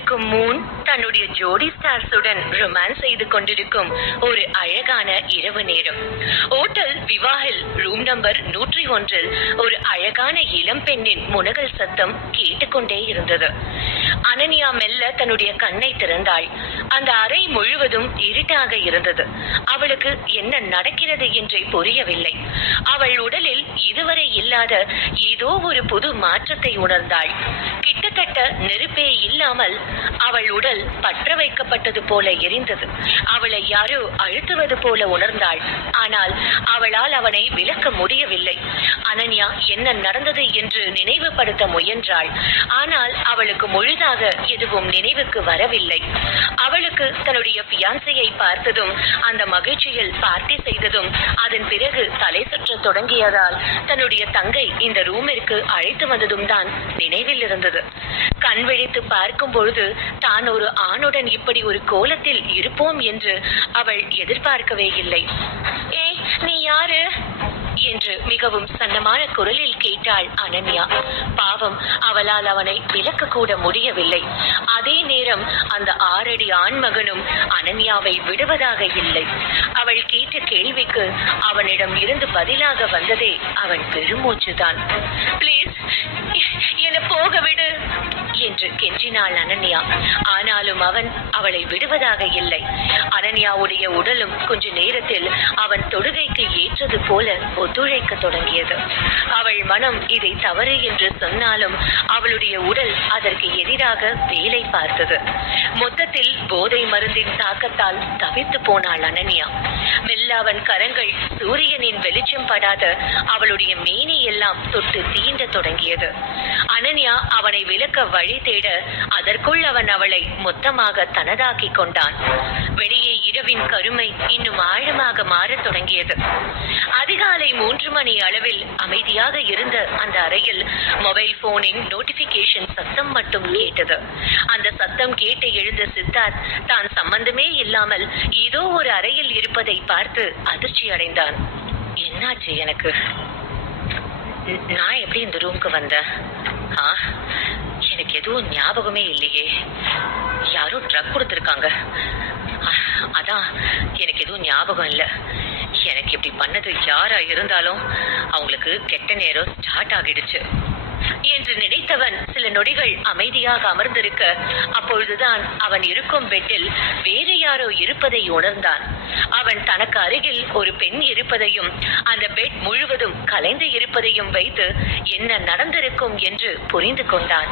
இருக்கும் மூன் தன்னுடைய ஜோடி ஸ்டார்ஸுடன் ரொமான்ஸ் செய்து கொண்டிருக்கும் ஒரு அழகான இரவு நேரம். ஓட்டல் விவாஹில் ரூம் நம்பர் 101 ஒரு அழகான இளம் பெண்ணின் முனகல் சத்தம் கேட்டுக்கொண்டே இருந்தது. அனன்யா மெல்ல தன்னுடைய கண்ணை திறந்தாள். அந்த அறை முழுவதும் இருட்டாக இருந்தது. அவளுக்கு என்ன நடக்கிறது என்றே புரியவில்லை. அவள் உடலில் இதுவரை இல்லாத ஏதோ ஒரு புது மாற்றத்தை உணர்ந்தாள். கிட்டத்தட்ட நெருப்பே இல்லாமல் அவள் உடல் பற்ற வைக்கப்பட்டது போல எரிந்தது. அவளை யாரோ அழுத்துவது போல உணர்ந்தாள். ஆனால் அவளால் அவனை விலக்க முடியவில்லை. அனன்யா என்ன நடந்தது என்று நினைவுபடுத்த முயன்றாள். ஆனால் அவளுக்கு முழுதாக எதுவும் நினைவுக்கு வரவில்லை. அவளுக்கு தன்னுடைய பியான்சையை பார்த்ததும், அந்த மகிழ்ச்சியில் பார்ட்டி செய்ததும், அதன் பிறகு தலை சுற்ற தொடங்கியதால் தன்னுடைய தங்கை இந்த ரூமிற்கு அழைத்து வந்ததும் தான் நினைவில் இருந்தது. கண் விழித்து பார்க்கும் பொழுது தான் ஒரு ஆணுடன் இப்படி ஒரு கோலத்தில் இருப்போம் என்று அவள் எதிர்பார்க்கவே இல்லை. ஏய், நீ யாரு என்று மிகவும் சன்னமான குரலில் கேட்டாள் அனன்யா. பாவம், அவளால் அவனை விலக்க கூட முடியவில்லை. அதே நேரம் அந்த 6 அடி ஆண்மகனும் அனன்யாவை விடுவதாக இல்லை. அவள் கேட்ட கேள்விக்கு அவனிடம் இருந்து பதிலாக வந்ததே அவன் பெருமூச்சுதான். பிளீஸ், என்ன போக விடு என்று கெஞ்சினாள் அனன்யா. ஆனாலும் அவன் அவளை விடுவதாக இல்லை. அனன்யாவுடைய உடலும் கொஞ்ச நேரத்தில் அவன் தொடுகைக்கு ஏற்றது போல ஒத்துழைக்க தொடங்கியது. அவள் மனம் இதை தவறு என்று சொன்னாலும் அவளுடைய உடல் அதற்கு எதிராக வேலை பார்த்தது. மொத்தத்தில் போதை மருந்தின் தாக்கத்தால் தவித்து போனாள் அனன்யா. மெல்ல அவன் கரங்கள் சூரியனின் வெளிச்சம் படாத அவளுடைய மேனி எல்லாம் தொட்டு தீண்ட தொடங்கியது. அனன்யா அவனை விலக்க வழி தேட அதற்குள் அவன் அவளை மொத்தமாக தனதாக்கி கொண்டான். வெளியே இரவின் கருமை இன்னும் ஆழமாக மாறத் தொடங்கியது. அதிகாலை 3 மணி அளவில் அமைதியாக இருந்த அந்த அறையில் மொபைல் போனின் நோட்டிபிகேஷன் சத்தம் மட்டும் கேட்டது. அந்த சத்தம் கேட்டு எழுந்த சித்தார்த் தான் சம்பந்தமே இல்லாமல் ஏதோ ஒரு அறையில் இருப்பதை பார்த்து அதிர்ச்சி அடைந்தான். என்னாச்சு எனக்கு? நான் எப்படி இந்த ரூமுக்கு வந்தேன்? எனக்கு எதுவும் ஞாபகமே இல்லையே. யாரோ ட்ரக் கொடுத்துருக்காங்க. அதான் எனக்கு எதுவும் ஞாபகம் இல்லை. எனக்கு இப்படி பண்ணது யாரா இருந்தாலும் அவங்களுக்கு கெட்ட நேரம் ஸ்டார்ட் ஆகிடுச்சு என்று நினைத்தவன் சில நொடிகள் அமைதியாக அமர்ந்திருக்க, அப்பொழுதுதான் அவன் இருக்கும் பெட்டில் வேறு யாரோ இருப்பதை உணர்ந்தான். அவன் தனக்கு அருகில் ஒரு பெண் இருப்பதையும் அந்த பெட் முழுவதும் கலைந்து இருப்பதையும் வைத்து என்ன நடந்திருக்கும் என்று புரிந்து கொண்டான்.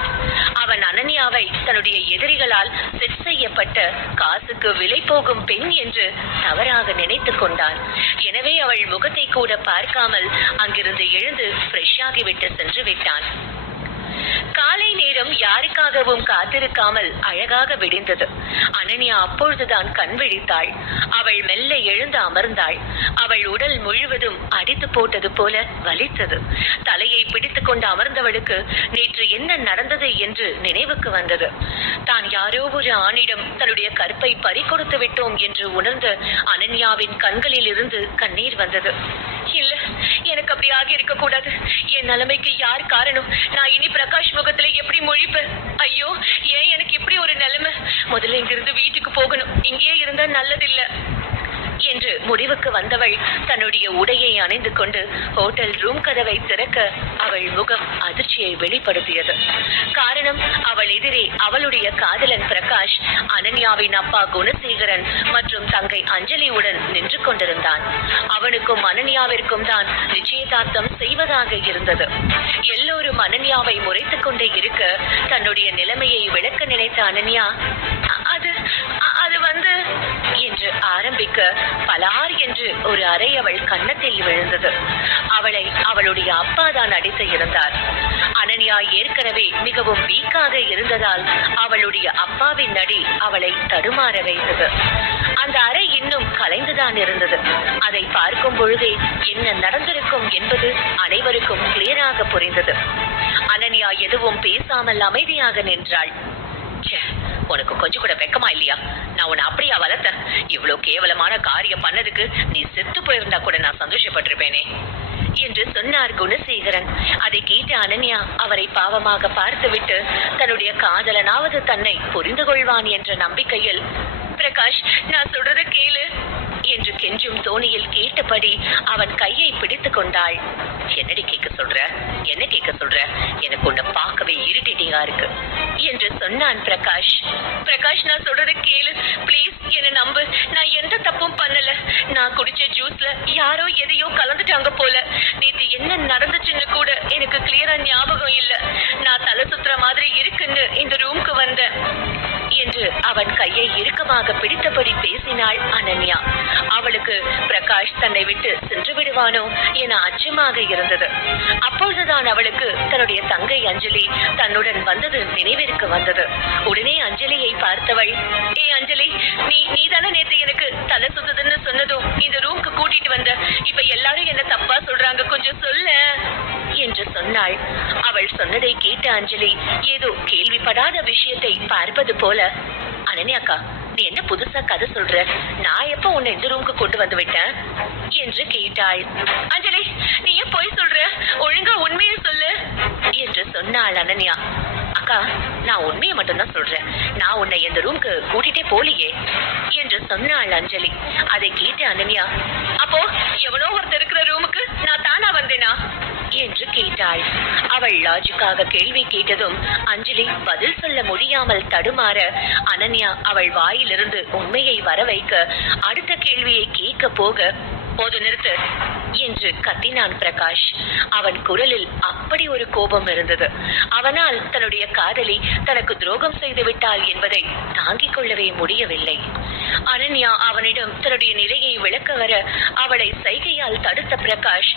அவன் அனன்யாவை தன்னுடைய எதிரிகளால் செட் செய்யப்பட்ட காசுக்கு விலை போகும் பெண் என்று தவறாக நினைத்து கொண்டான். எனவே அவள் முகத்தை கூட பார்க்காமல் அங்கிருந்து எழுந்து ஃப்ரெஷ் ஆகிவிட்டு சென்று விட்டான். காலை நேரம் யாருக்காகவும் காத்திருக்காமல் அழகாக விடிந்தது. அனன்யா அப்பொழுதுதான் கண் விழித்தாள். அவள் மெல்ல எழுந்து அமர்ந்தாள். அவள் உடல் முழுவதும் அடித்து போட்டது போல வலித்தது. தலையை பிடித்துக் கொண்டு அமர்ந்தவளுக்கு நேற்று என்ன நடந்தது என்று நினைவுக்கு வந்தது. தான் யாரோ ஒரு ஆணிடம் தன்னுடைய கற்பை பறிகொடுத்து விட்டோம் என்று உணர்ந்த அனன்யாவின் கண்களில் இருந்து கண்ணீர் வந்தது. இல்ல, எனக்கு அப்படி ஆகி இருக்க கூடாது. என் நிலைமைக்கு யார் காரணம்? நான் இனி பிரகாஷ் முகத்துல எப்படி முழிப்பேன்? ஐயோ, ஏன் எனக்கு இப்படி ஒரு நிலைமை? முதல்ல இங்கிருந்து வீட்டுக்கு போகணும். இங்கே இருந்தா நல்லதில்லை என்று முடிவுக்கு வந்தவள் தன்னுடைய உடையை அணிந்து கொண்டு ஹோட்டல் ரூம் கதவை திறக்க அவள் முகம் அதிர்ச்சியை வெளிப்படுத்தியது. காரணம், அவள் எதிரே அவளுடைய காதலன் பிரகாஷ், அனன்யாவின் அப்பா குணசேகரன் மற்றும் தங்கை அஞ்சலியுடன் நின்று கொண்டிருந்தான். அவனுக்கும் அனன்யாவிற்கும் தான் நிச்சயதார்த்தம் செய்வதாக இருந்தது. எல்லோரும் அனன்யாவை முறைத்துக் கொண்டே இருக்க தன்னுடைய நிலைமையை விளக்க நினைத்த அனன்யா அது வந்து என்று ஆரம்பிக்க பலார் என்று ஒரு அறை அவள் கன்னத்தில் விழுந்தது. அவளை அவளுடைய அப்பா தான் அடித்து இருந்தார். அனன்யா ஏற்கனவே மிகவும் வீக்காக இருந்ததால் அவளுடைய அப்பாவின் அடி அவளை தடுமாற வைத்தது. அந்த அறை இன்னும் கலைந்துதான் இருந்தது. அதை பார்க்கும் பொழுதே என்ன நடந்திருக்கும் என்பது அனைவருக்கும் கிளியராக புரிந்தது. அனன்யா எதுவும் பேசாமல் அமைதியாக நின்றாள். உனக்கு கொஞ்சம் கூட வெக்கமா இல்லையா? நான் உன்னை அப்படியா வளர்த்தேன்? இவ்வளவு கேவலமான காரியம் பண்ணதுக்கு நீ செத்து போயிருந்தா கூட நான் சந்தோஷப்பட்டிருப்பேனே என்று சொன்னார் குணசேகரன். அதை கேட்டு அனன்யா அவரை பாவமாக பார்த்துவிட்டு தன்னுடைய காதலனாவது தன்னை புரிந்து கொள்வான் என்ற நம்பிக்கையில், பிரகாஷ், நான் சொல்றத கேளு என்று கெஞ்சும் தோணியில் கேட்டபடி அவன் கையை பிடித்து கொண்டாள். என்னடி கேட்க சொல்ற? என்ன கேட்க சொல்ற? எனக்கு உன்னை பார்க்கவே இரிட்டேட்டிங்கா இருக்கு என்று சொன்னான் பிரகாஷ். பிரகாஷ், நான் சொல்றத கேளு ப்ளீஸ், என்ன நம்பு. நான் எந்த தப்பும் பண்ணல. நான் குடிச்ச ஜூஸ்ல யாரோ எதையோ கலந்துட்டாங்க போல. நேத்து என்ன நடந்துச்சுன்னு கூட எனக்கு கிளியரா ஞாபகம் இல்ல. நான் தலை சுத்துற மாதிரி இருக்குன்னு இந்த ரூம்க்கு வந்தேன் என்று அவன் கையை இறுக்கமாக பிடித்தபடி பேசினாள் அனன்யா. அவளுக்கு பிரகாஷ் தன்னை விட்டு சென்று விடுவானோ என அச்சமாக இருந்தது. அப்பொழுதுதான் அவளுக்கு தன்னுடைய தங்கை அஞ்சலி தன்னுடன் வந்தது நினைவிற்கு வந்தது. உடனே அஞ்சலியை பார்த்தவள், ஏ அஞ்சலி, நீ தானே நேத்து எனக்கு தலை சுத்துதுன்னு சொன்னதும் இந்த ரூம்க்கு கூட்டிட்டு வந்த. இப்ப எல்லாரும் என்ன தப்பா சொல்றாங்க, கொஞ்சம் சொல்ல என்று சொன்னாள். அவள் சொன்னதை கேட்ட அஞ்சலி ஏதோ கேள்விப்படாத விஷயத்தை பார்ப்பது போல, அனன்யாக்கா, நீ என்ன புதுசா கதை சொல்ற? நான் எப்ப உன்னை இந்த ரூமுக்கு கொண்டு வந்து விட்டேன் என்று கேட்டாள். அஞ்சலி, நீ ஏன் பொய் சொல்ற? ஒழுங்கா உண்மையை சொல்லு என்று சொன்னாள் அனன்யா. அக்கா, நான் உண்மையை மட்டும்தான் சொல்றேன். நான் உன்னை இந்த ரூமுக்கு கூட்டிட்டே போலியே என்று சொன்னாள் அஞ்சலி. அதை கேட்டு அனன்யா, அப்போ எவனோ ஒருத்தர் இருக்கிற ரூமுக்கு நான் தானா வந்தேனா என்று கேட்டாள். அவள் லாஜிக்காக கேள்வி கேட்டதும் அஞ்சலி பதில் சொல்ல முடியாமல் தடுமாற அனன்யா அவள் வாயிலிருந்து உண்மையை வர வைக்க அடுத்த கேள்வியை கேட்க போக, போது நிறுத்து என்று கத்தினான் பிரகாஷ். அவன் குரலில் அப்படி ஒரு கோபம் இருந்தது. அவனால் தன்னுடைய காதலி தனக்கு துரோகம் செய்து விட்டாள் என்பதை தாங்கிக் கொள்ளவே முடியவில்லை. அனன்யா அவனிடம் தன்னுடைய நிலையை விளக்க வர அவளை சைகையால் தடுத்த பிரகாஷ்,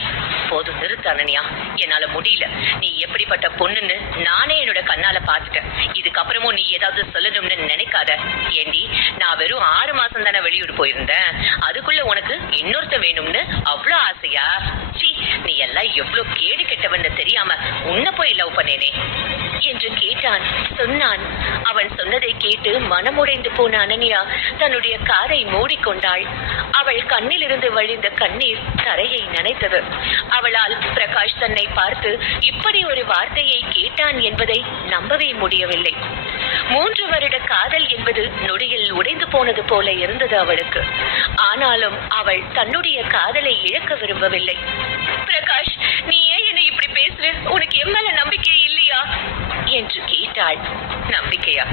போது நிறுத்து அனன்யா, என்னால முடியல. நீ எப்படிப்பட்ட பொண்ணுன்னு நானே என்னோட கண்ணால பாத்துட்டேன். இதுக்கப்புறமும் நீ ஏதாவது சொல்லணும்னு நினைக்காத. ஏண்டி, நான் வெறும் 6 மாசம் தானே வெளியூர் போயிருந்தேன், அதுக்குள்ள உனக்கு இன்னொருத்த வேணும்னு அவ்வளவு ஆசையா? சீ, நீ எல்லாம் எவ்வளவு கேடு கெட்டவன்னு தெரியாம உன்னை போய் லவ் பண்ணேனே என்று கேட்டான், சொன்னான். அவன் சொன்னதை கேட்டு மனமுடைந்து போன அனன்யா தன்னுடைய காதை மூடிக்கொண்டாள். அவள் கண்ணிலிருந்து வழிந்த கண்ணீர் தரையை நனைத்தது. அவளால் பிரகாஷ் தன்னை பார்த்து இப்படி ஒரு வார்த்தையை கேட்டான் என்பதை நம்பவே முடியவில்லை. 3 வருட காதல் என்பது நொடியில் உடைந்து போனது போல இருந்தது அவளுக்கு. ஆனாலும் அவள் தன்னுடைய காதலை இழக்க விரும்பவில்லை. பிரகாஷ், நீ ஏன் என்னை இப்படி பேசுற? உனக்கு என் மேல நம்பிக்கை இல்லையா என்று கேட்டாள். நம்பிக்கையா?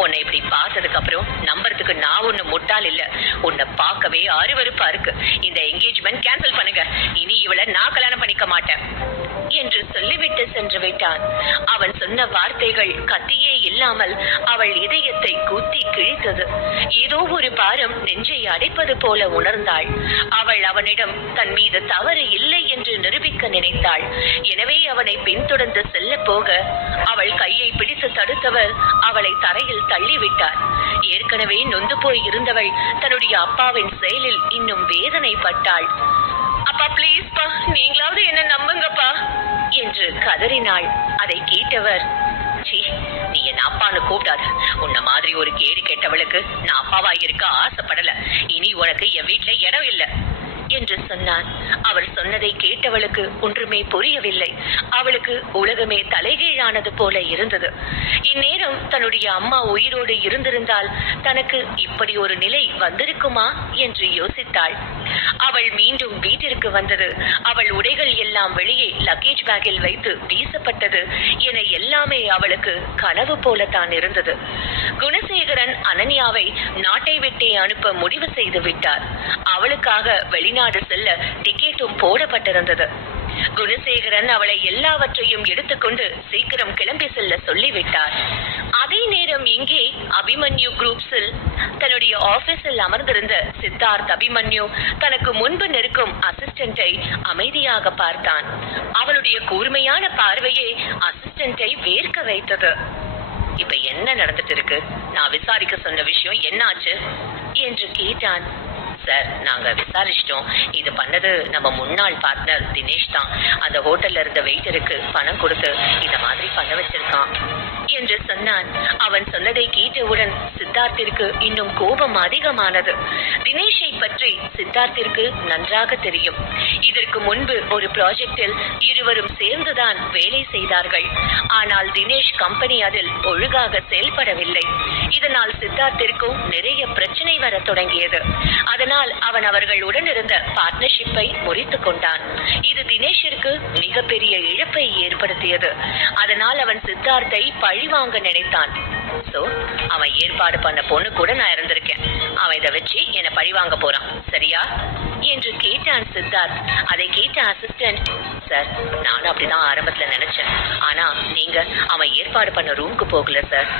உன்னை இப்படி பார்த்ததுக்கு அப்புறம் நம்புறதுக்கு நான் ஒண்ணு முட்டாள் இல்ல. உன்னை பார்க்கவே அருவருப்பா இருக்கு. இந்த என்கேஜ்மெண்ட் கேன்சல் பண்ணுங்க. இனி இவளை நான் கல்யாணம் பண்ணிக்க மாட்டேன் என்று சொல்லிவிட்டு சென்று விட்டான். அவன் சொன்ன வார்த்தைகள் கத்தியே இல்லாமல் அவள் இதயத்தை குத்தி கிழித்தது. ஏதோ ஒரு பாரம் நெஞ்சை அடைப்பது போல உணர்ந்தாள். அவள் அவனிடம் தன் மீது தவறு இல்லை என்று நிரூபிக்க நினைத்தாள். எனவே அவனை பின்தொடர்ந்து செல்ல போக அவள் கையை பிடித்து தடுத்தவர் அவளை தரையில் தள்ளிவிட்டார். ஏற்கனவே நொந்து போய் இருந்தவள் தன்னுடைய அப்பாவின் செயலில் இன்னும் வேதனைப்பட்டாள். அப்பா, பிளீஸ்பா, நீங்களாவது என்ன நம்புங்கப்பா என்று கதறினாள். அதை கேட்டவர், சீ, நீ என் அப்பான்னு கூப்பிடாத. உன்ன மாதிரி ஒரு கேடு கேட்டவளுக்கு நான் அப்பாவா இருக்க ஆசைப்படல. இனி உனக்கு என் வீட்டுல இடம் இல்ல என்று சொன்னான். அவர் சொன்னதை கேட்டவளுக்கு ஒன்றுமே புரியவில்லை. அவளுக்கு உலகமே தலைகீழானது போல இருந்தது. இந்நேரம் தன்னுடைய அம்மா உயிரோடு இருந்திருந்தால் தனக்கு இப்படி ஒரு நிலை வந்திருக்குமா என்று யோசித்தாள். அவள் மீண்டும் வீட்டிற்கு வந்தது. அவள் உடைகள் எல்லாம் வெளியே லக்கேஜ் பேக்கில் வைத்து வீசப்பட்டது என எல்லாமே அவளுக்கு கனவு போலத்தான் இருந்தது. குணசேகரன் அனன்யாவை நாட்டை விட்டே அனுப்ப முடிவு செய்து விட்டார். அவளுக்காக வெளிநாடு செல்ல டிக்கெட்டும் போடப்பட்டிருந்தது. குணசேகரன் அவளை எல்லாவற்றையும் எடுத்துக்கொண்டு சீக்கிரம் கிளம்பி செல்ல சொல்லிவிட்டார். அதே நேரம் இங்கே அபிமன்யு குரூப்ஸில் தன்னுடைய ஆபீஸில் அமர்ந்திருந்த சித்தார்த் அபிமன்யு தனக்கு முன்பு நிற்கும் அசிஸ்டண்டை அமைதியாக பார்த்தான். அவளுடைய கூர்மையான பார்வையே அசிஸ்டண்டை வேர்க்க வைத்தது. இப்ப என்ன நடந்துட்டு இருக்கு? நான் விசாரிக்க சொன்ன விஷயம் என்னாச்சு என்று கேட்டான். சார், நாங்க விசாரிச்சிட்டோம். இது பண்ணது நம்ம முன்னாள் பார்ட்னர் தினேஷ் தான். அந்த ஹோட்டல்ல இருந்த வெயிட்டருக்கு பணம் கொடுத்து இந்த மாதிரி பண்ண வச்சிருக்கான் என்று சொன்னான். அவன் சொன்னதை கேட்டவுடன் சித்தார்த்திற்கு இன்னும் கோபம் அதிகமானது. தினேஷை பற்றி சித்தார்த்திற்கு நன்றாக தெரியும். இதற்கு முன்பு ஒரு ப்ராஜெக்டில் இருவரும் சேர்ந்துதான் வேலை செய்தார்கள். ஆனால் தினேஷ் கம்பெனி அதில் ஒழுங்காக செயல்படவில்லை. இதனால் சித்தார்த்திற்கும் நிறைய பிரச்சனை வர தொடங்கியது. அதனால் அவன் அவர்களுடன் இருந்த பார்ட்னர்ஷிப்பை முறித்துக் கொண்டான். இது தினேஷிற்கு மிகப்பெரிய இழப்பை ஏற்படுத்தியது. அதனால் அவன் சித்தார்த்தை பழிவாங்க நினைத்தான். சோ அவன் ஏற்பாடு பண்ண பொண்ணு கூட நான் இருந்திருக்கேன். அவன் இதை வச்சு என்னை பழிவாங்க போறான், சரியா என்று கேட்டான் சித்தார்த். அதை கேட்ட அசிஸ்டன்ட், சார் நானும் அப்படிதான் ஆரம்பத்துல நினைச்சேன். ஆனா நீங்க அவன் ஏற்பாடு பண்ண ரூமுக்கு போகல சார்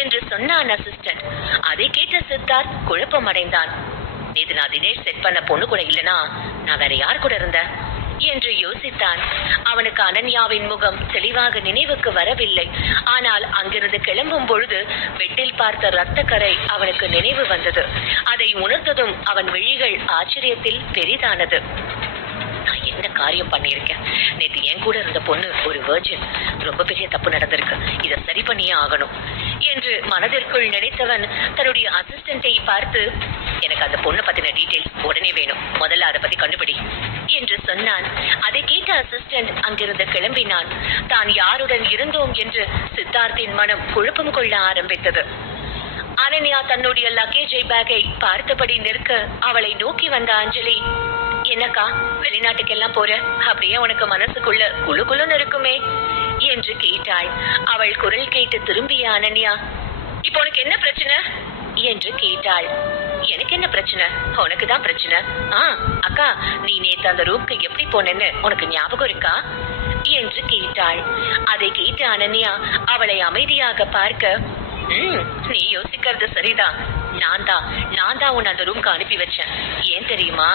என்று சொன்னான் அசிஸ்டன்ட். அதை கேட்ட சித்தார்த் குழப்பம் அடைந்தான். நேத்து நான் தினேஷ் செட் பண்ண பொண்ணு கூட இல்லனா நான் வேற யார் கூட இருந்தேன் என்று யோசித்தான். அவனுக்கு அனன்யாவின் முகம் தெளிவாக நினைவுக்கு வரவில்லை. ஆனால் அங்கிருந்து கிளம்பும் பொழுது வெட்டில் பார்த்த ரத்த கரை அவனுக்கு நினைவு வந்தது. அதை உணர்ந்ததும் அவன் விழிகள் ஆச்சரியத்தில் பெரிதானது. நான் என்ன காரியம் பண்ணியிருக்கேன்? நேத்து என் கூட இருந்த பொண்ணு ஒரு வெர்ஜின். ரொம்ப பெரிய தப்பு நடந்திருக்கு. இதை சரி பண்ணியே ஆகணும் என்று மனதிற்குள் நினைத்தவன் தன்னுடைய அசிஸ்டண்டை பார்த்து, எனக்கு அந்த பொண்ணை பத்தின டீடைல்ஸ் உடனே வேணும், முதல்ல அதை பத்தி கண்டுபிடி என்று சொன்னான். அதை கேட்ட அசிஸ்டன்ட் அங்கிருந்து கிளம்பினான். தான் யாருடன் இருந்தோம் என்று சித்தார்த்தின் மனம் குழப்பம் கொள்ள ஆரம்பித்தது. அனன்யா தன்னுடைய லக்கேஜை பேக்கை பார்த்தபடி நிற்க அவளை நோக்கி வந்த அஞ்சலி, என்னக்கா வெளிநாட்டுக்கெல்லாம் போற? அப்படியே உனக்கு மனசுக்குள்ள குழு குழுன்னு இருக்குமே என்று கேட்டாள். அவள் குரல் கேட்டு திரும்பிய அனன்யா, இப்போ உனக்கு என்ன பிரச்சனை என்று கேட்டாள். எனக்கு என்ன பிரச்சனை? உனக்கு தான் பிரச்சனை. அக்கா, நீ நேத்து அந்த ரூம்க்கு எப்படி போனேன்னு உனக்கு ஞாபகம் இருக்கா என்று கேட்டாள். அதை கேட்ட அனன்யா அவளை அமைதியாக பார்க்க, நீ யோசிக்கிறது சரிதான். நான் தான் உன்னை அந்த ரூம்க்கு அனுப்பி வச்சேன். ஏன் தெரியுமா?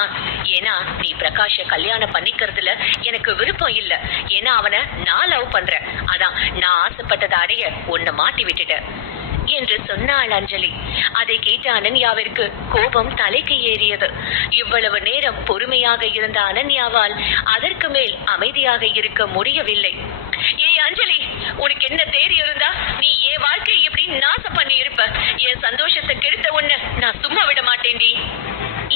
ஏன்னா நீ பிரகாஷ கல்யாணம் பண்ணிக்கிறதுல எனக்கு விருப்பம் இல்ல. ஏன்னா அவனை நான் லவ் பண்றேன். அதான் நான் ஆசைப்பட்டதை அடைய உன்னை மாட்டி விட்டுட்டேன் என்று சொன்னாள் அஞ்சலி. அதை கேட்ட அனன்யாவிற்கு கோபம் தலைக்கு ஏறியது. இவ்வளவு நேரம் பொறுமையாக இருந்த அனன்யாவால் அதற்கு மேல் அமைதியாக இருக்க முடியவில்லை. ஏய் அஞ்சலி, உனக்கு என்ன தைரியம் இருந்தா நீ என் வாழ்க்கையை எப்படி நாசம் பண்ணி இருப்ப? என் சந்தோஷத்தை கெடுத்த உன்னை நான் சும்மா விட மாட்டேன்டி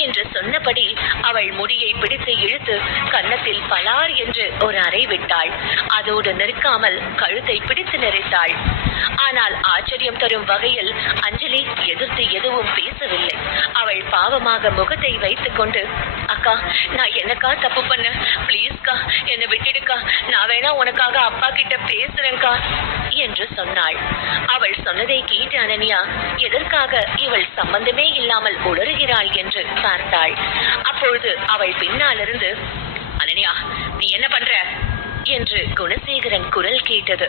என்று சொன்னபடி அவள் முடியை பிடித்து இழுத்து கன்னத்தில் பலார் என்று ஒரு அறை விட்டாள். அதோடு நிற்காமல் கழுத்தை பிடித்து நெறித்தாள். ஆனால் ஆச்சரியம் தரும் வகையில் அஞ்சலி எதிர்த்து எதுவும் பேசவில்லை. அவள் பாவமாக முகத்தை வைத்துக் கொண்டு, அக்கா நான் என்னக்கா தப்பு பண்ண? பிளீஸ்கா என்னை விட்டுடுக்கா. நான் வேணா உனக்காக அப்பா கிட்ட பேசுறேன்கா என்று சொன்னாள். அவள் சொன்னதை கேட்டு அனன்யா எதற்காக இவள் சம்பந்தமே இல்லாமல் உளறுகிறாள் என்று பார்த்தாள். அப்பொழுது அவள் பின்னாலிருந்து, அனன்யா நீ என்ன பண்ற என்று குணசேகரன் குரல் கேட்டது.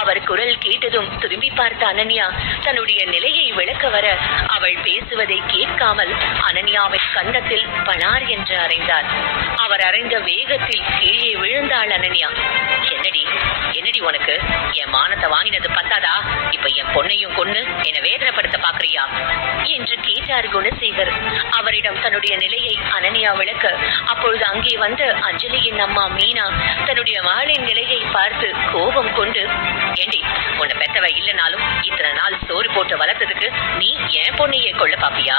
அவர் குரல் கேட்டதும் திரும்பி பார்த்த அனன்யா தன்னுடைய நிலையை விளக்க வர அவள் பேசுவதை கேட்காமல் அனன்யாவின் கன்னத்தில் பனார் என்று அறைந்தார். அவர் அறைந்த வேகத்தில் கீழே விழுந்தாள் அனன்யா. என்னடி உனக்கு? என் மானத்தை வாங்கினது பத்தாதா? இப்ப என் பொண்ணையும் கொன்னு என்னை வேதனைப்படுத்த பாக்குறியா என்று கேட்டார் குணசேகர். அவரிடம் தன்னுடைய நிலையை அனன்யா விளக்க, அப்பொழுது அங்கே வந்த அஞ்சலியின் அம்மா மீனா தன்னுடைய மகளின் நிலையை பார்த்து கோபம் கொண்டு, ஏண்டி உன்னை பெத்தவ இல்லைனாலும் இத்தனை நாள் சோறு போட்டு வளர்த்ததுக்கு நீ என் பொண்ணையே கொள்ள பாப்பியா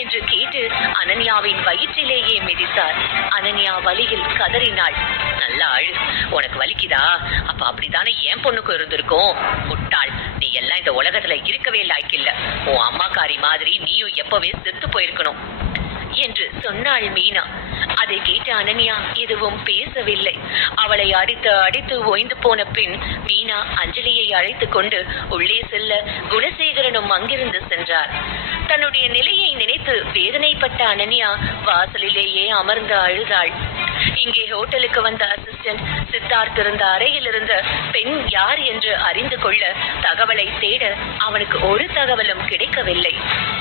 என்று கேட்டு அனன்யாவின் வயிற்றிலேயே மிதித்தார். அனன்யா வலியில் கதறினாள். நல்லா அழு, உனக்கு வலிக்குதா? அப்ப அப்படித்தானே என் பொண்ணுக்கு இருந்திருக்கும். முட்டாள், நீ எல்லாம் இந்த உலகத்துல இருக்கவே லாய்க்கில்ல. உன் அம்மாக்காரி மாதிரி நீயும் எப்பவே செத்து போயிருக்கணும் என்று சொன்னாள் மீனா. அதை கேட்ட அனன்யா எதுவும் பேசவில்லை. அவளை அடித்து ஓய்ந்து போன பின் மீனா அஞ்சலியை அழைத்து கொண்டு உள்ளே செல்ல குணசேகரனும் அங்கிருந்து சென்றார். தன்னுடைய நிலையை நினைத்து வேதனைப்பட்ட அனன்யா வாசலிலேயே அமர்ந்து அழுதாள். இங்கே ஹோட்டலுக்கு வந்த அசிஸ்டன்ட் சித்தார்த் இருந்த அறையில் இருந்த பெண் யார் என்று அறிந்து கொள்ள தகவலை தேட அவனுக்கு ஒரு தகவலும் கிடைக்கவில்லை.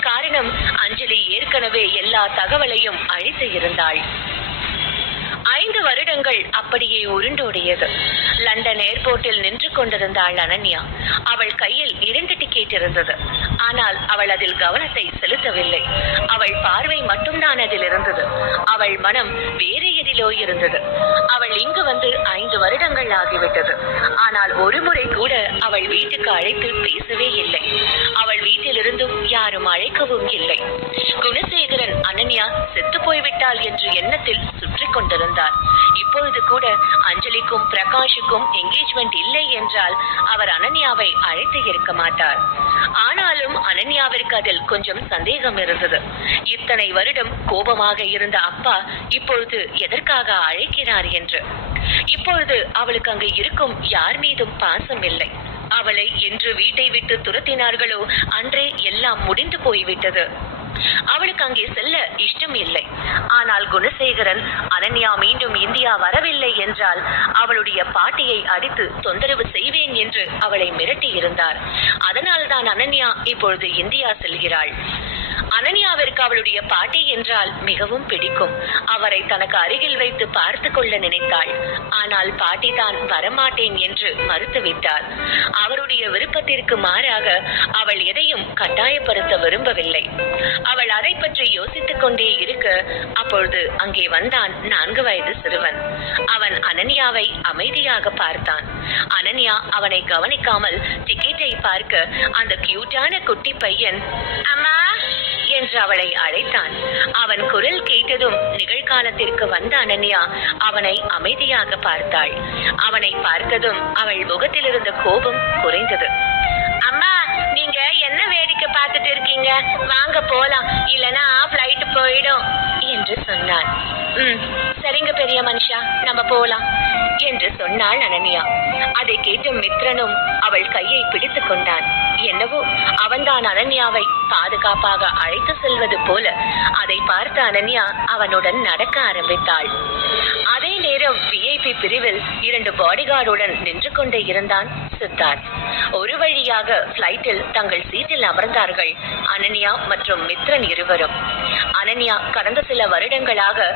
காரணம், அஞ்சலி ஏற்கனவே எல்லா தகவலையும் அழித்து இருந்தாள். 5 வருடங்கள் அப்படியே உருண்டோடியது. லண்டன் ஏர்போர்ட்டில் நின்று கொண்டிருந்தாள் அனன்யா. அவள் கையில் 2 டிக்கெட் இருந்தது. ஆனால் அவள் அதில் கவனத்தை செலுத்தவில்லை. அவள் பார்வை மட்டும்தான் அதில் இருந்தது. அவள் மனம் வேறு எதிலோ இருந்தது. அவள் இங்கு வந்து 5 வருடங்கள் ஆகிவிட்டது. ஆனால் ஒரு முறை கூட அவள் வீட்டுக்கு அழைத்து பேசவே இல்லை. அவள் வீட்டிலிருந்தும் யாரும் அழைக்கவும் இல்லை. குணசேகரன் அனன்யா செத்து போய்விட்டாள் என்ற எண்ணத்தில் சுற்றி கொண்டிருந்தார். இப்பொழுது கூட அஞ்சலிக்கும் பிரகாஷுக்கும் என்கேஜ்மெண்ட் இல்லை என்றால் அவர் அனன்யாவை அழைத்து இருக்க மாட்டார். ஆனாலும் அனன்யாவிற்கு அதில் கொஞ்சம் சந்தேகம் இருந்தது. இத்தனை வருடம் கோபமாக இருந்த அப்பா இப்பொழுது எதற்காக அழைக்கிறார் என்று. இப்பொழுது அவளுக்கு அங்கு இருக்கும் யார் மீதும் பாசம் இல்லை. அவளை என்று வீட்டை விட்டு துரத்தினார்களோ அன்றே எல்லாம் முடிந்து போய்விட்டது. அவளுக்கு அங்கே செல்ல இஷ்டம் இல்லை. ஆனால் குணசேகரன் அனன்யா மீண்டும் இந்தியா வரவில்லை என்றால் அவளுடைய பாட்டியை அடித்து தொந்தரவு செய்வேன் என்று அவளை மிரட்டி இருந்தார். அதனால்தான் அனன்யா இப்பொழுது இந்தியா செல்கிறாள். அனன்யாவிற்கு அவளுடைய பாட்டி என்றால் மிகவும் பிடிக்கும். அவரை தனக்கு அருகில் வைத்து பார்த்து கொள்ள நினைத்தாள். ஆனால் பாட்டி தான் வரமாட்டேன் என்று மறுத்துவிட்டார். அவருடைய விருப்பத்திற்கு மாறாக அவள் எதையும் கட்டாயப்படுத்த விரும்பவில்லை. அவள் அதை பற்றி யோசித்துக் கொண்டே இருக்க அப்பொழுது அங்கே வந்தான் 4 வயது சிறுவன். அவன் அனன்யாவை அமைதியாக பார்த்தான். அனன்யா அவனை கவனிக்காமல் டிக்கெட்டை பார்க்க அந்த கியூட்டான குட்டி பையன் அம்மா என்று அவளை அழைத்தான். அவன் குரல் கேட்டதும் நிகழ்காலத்திற்கு வந்த அனன்யா அவனை அமைதியாக பார்த்தாள். அவனை பார்த்ததும் அவள் முகத்தில் இருந்த கோபம் குறைந்தது. அம்மா, நீங்க என்ன வேடிக்கை பார்த்துட்டு இருக்கீங்க? வாங்க போலாம், இல்லனா ஃப்ளைட் போயிடும் என்று சொன்னான். சரிங்க பெரிய மனுஷா, நம்ம போலாம் என்று சொன்னாள் அனன்யா. அதை கேட்ட மித்ரனும் அவள் கையை பிடித்துக் கொண்டான். என்னவோ அவன்தான் அனன்யாவை பாதுகாப்பாக அழைத்து செல்வது போல அதை பார்த்த அனன்யா அவனுடன் நடக்க ஆரம்பித்தாள். அதே நேரம் VIP பிரிவில் 2 பாடிகார்டுடன் நின்று கொண்டே இருந்தான் சித்தார்த். ஒரு வழியாக பிளைட்டில் தங்கள் சீட்டில் அமர்ந்தார்கள் அனன்யா மற்றும் மித்ரன் இருவரும். அனன்யா கடந்த சில வருடங்களாக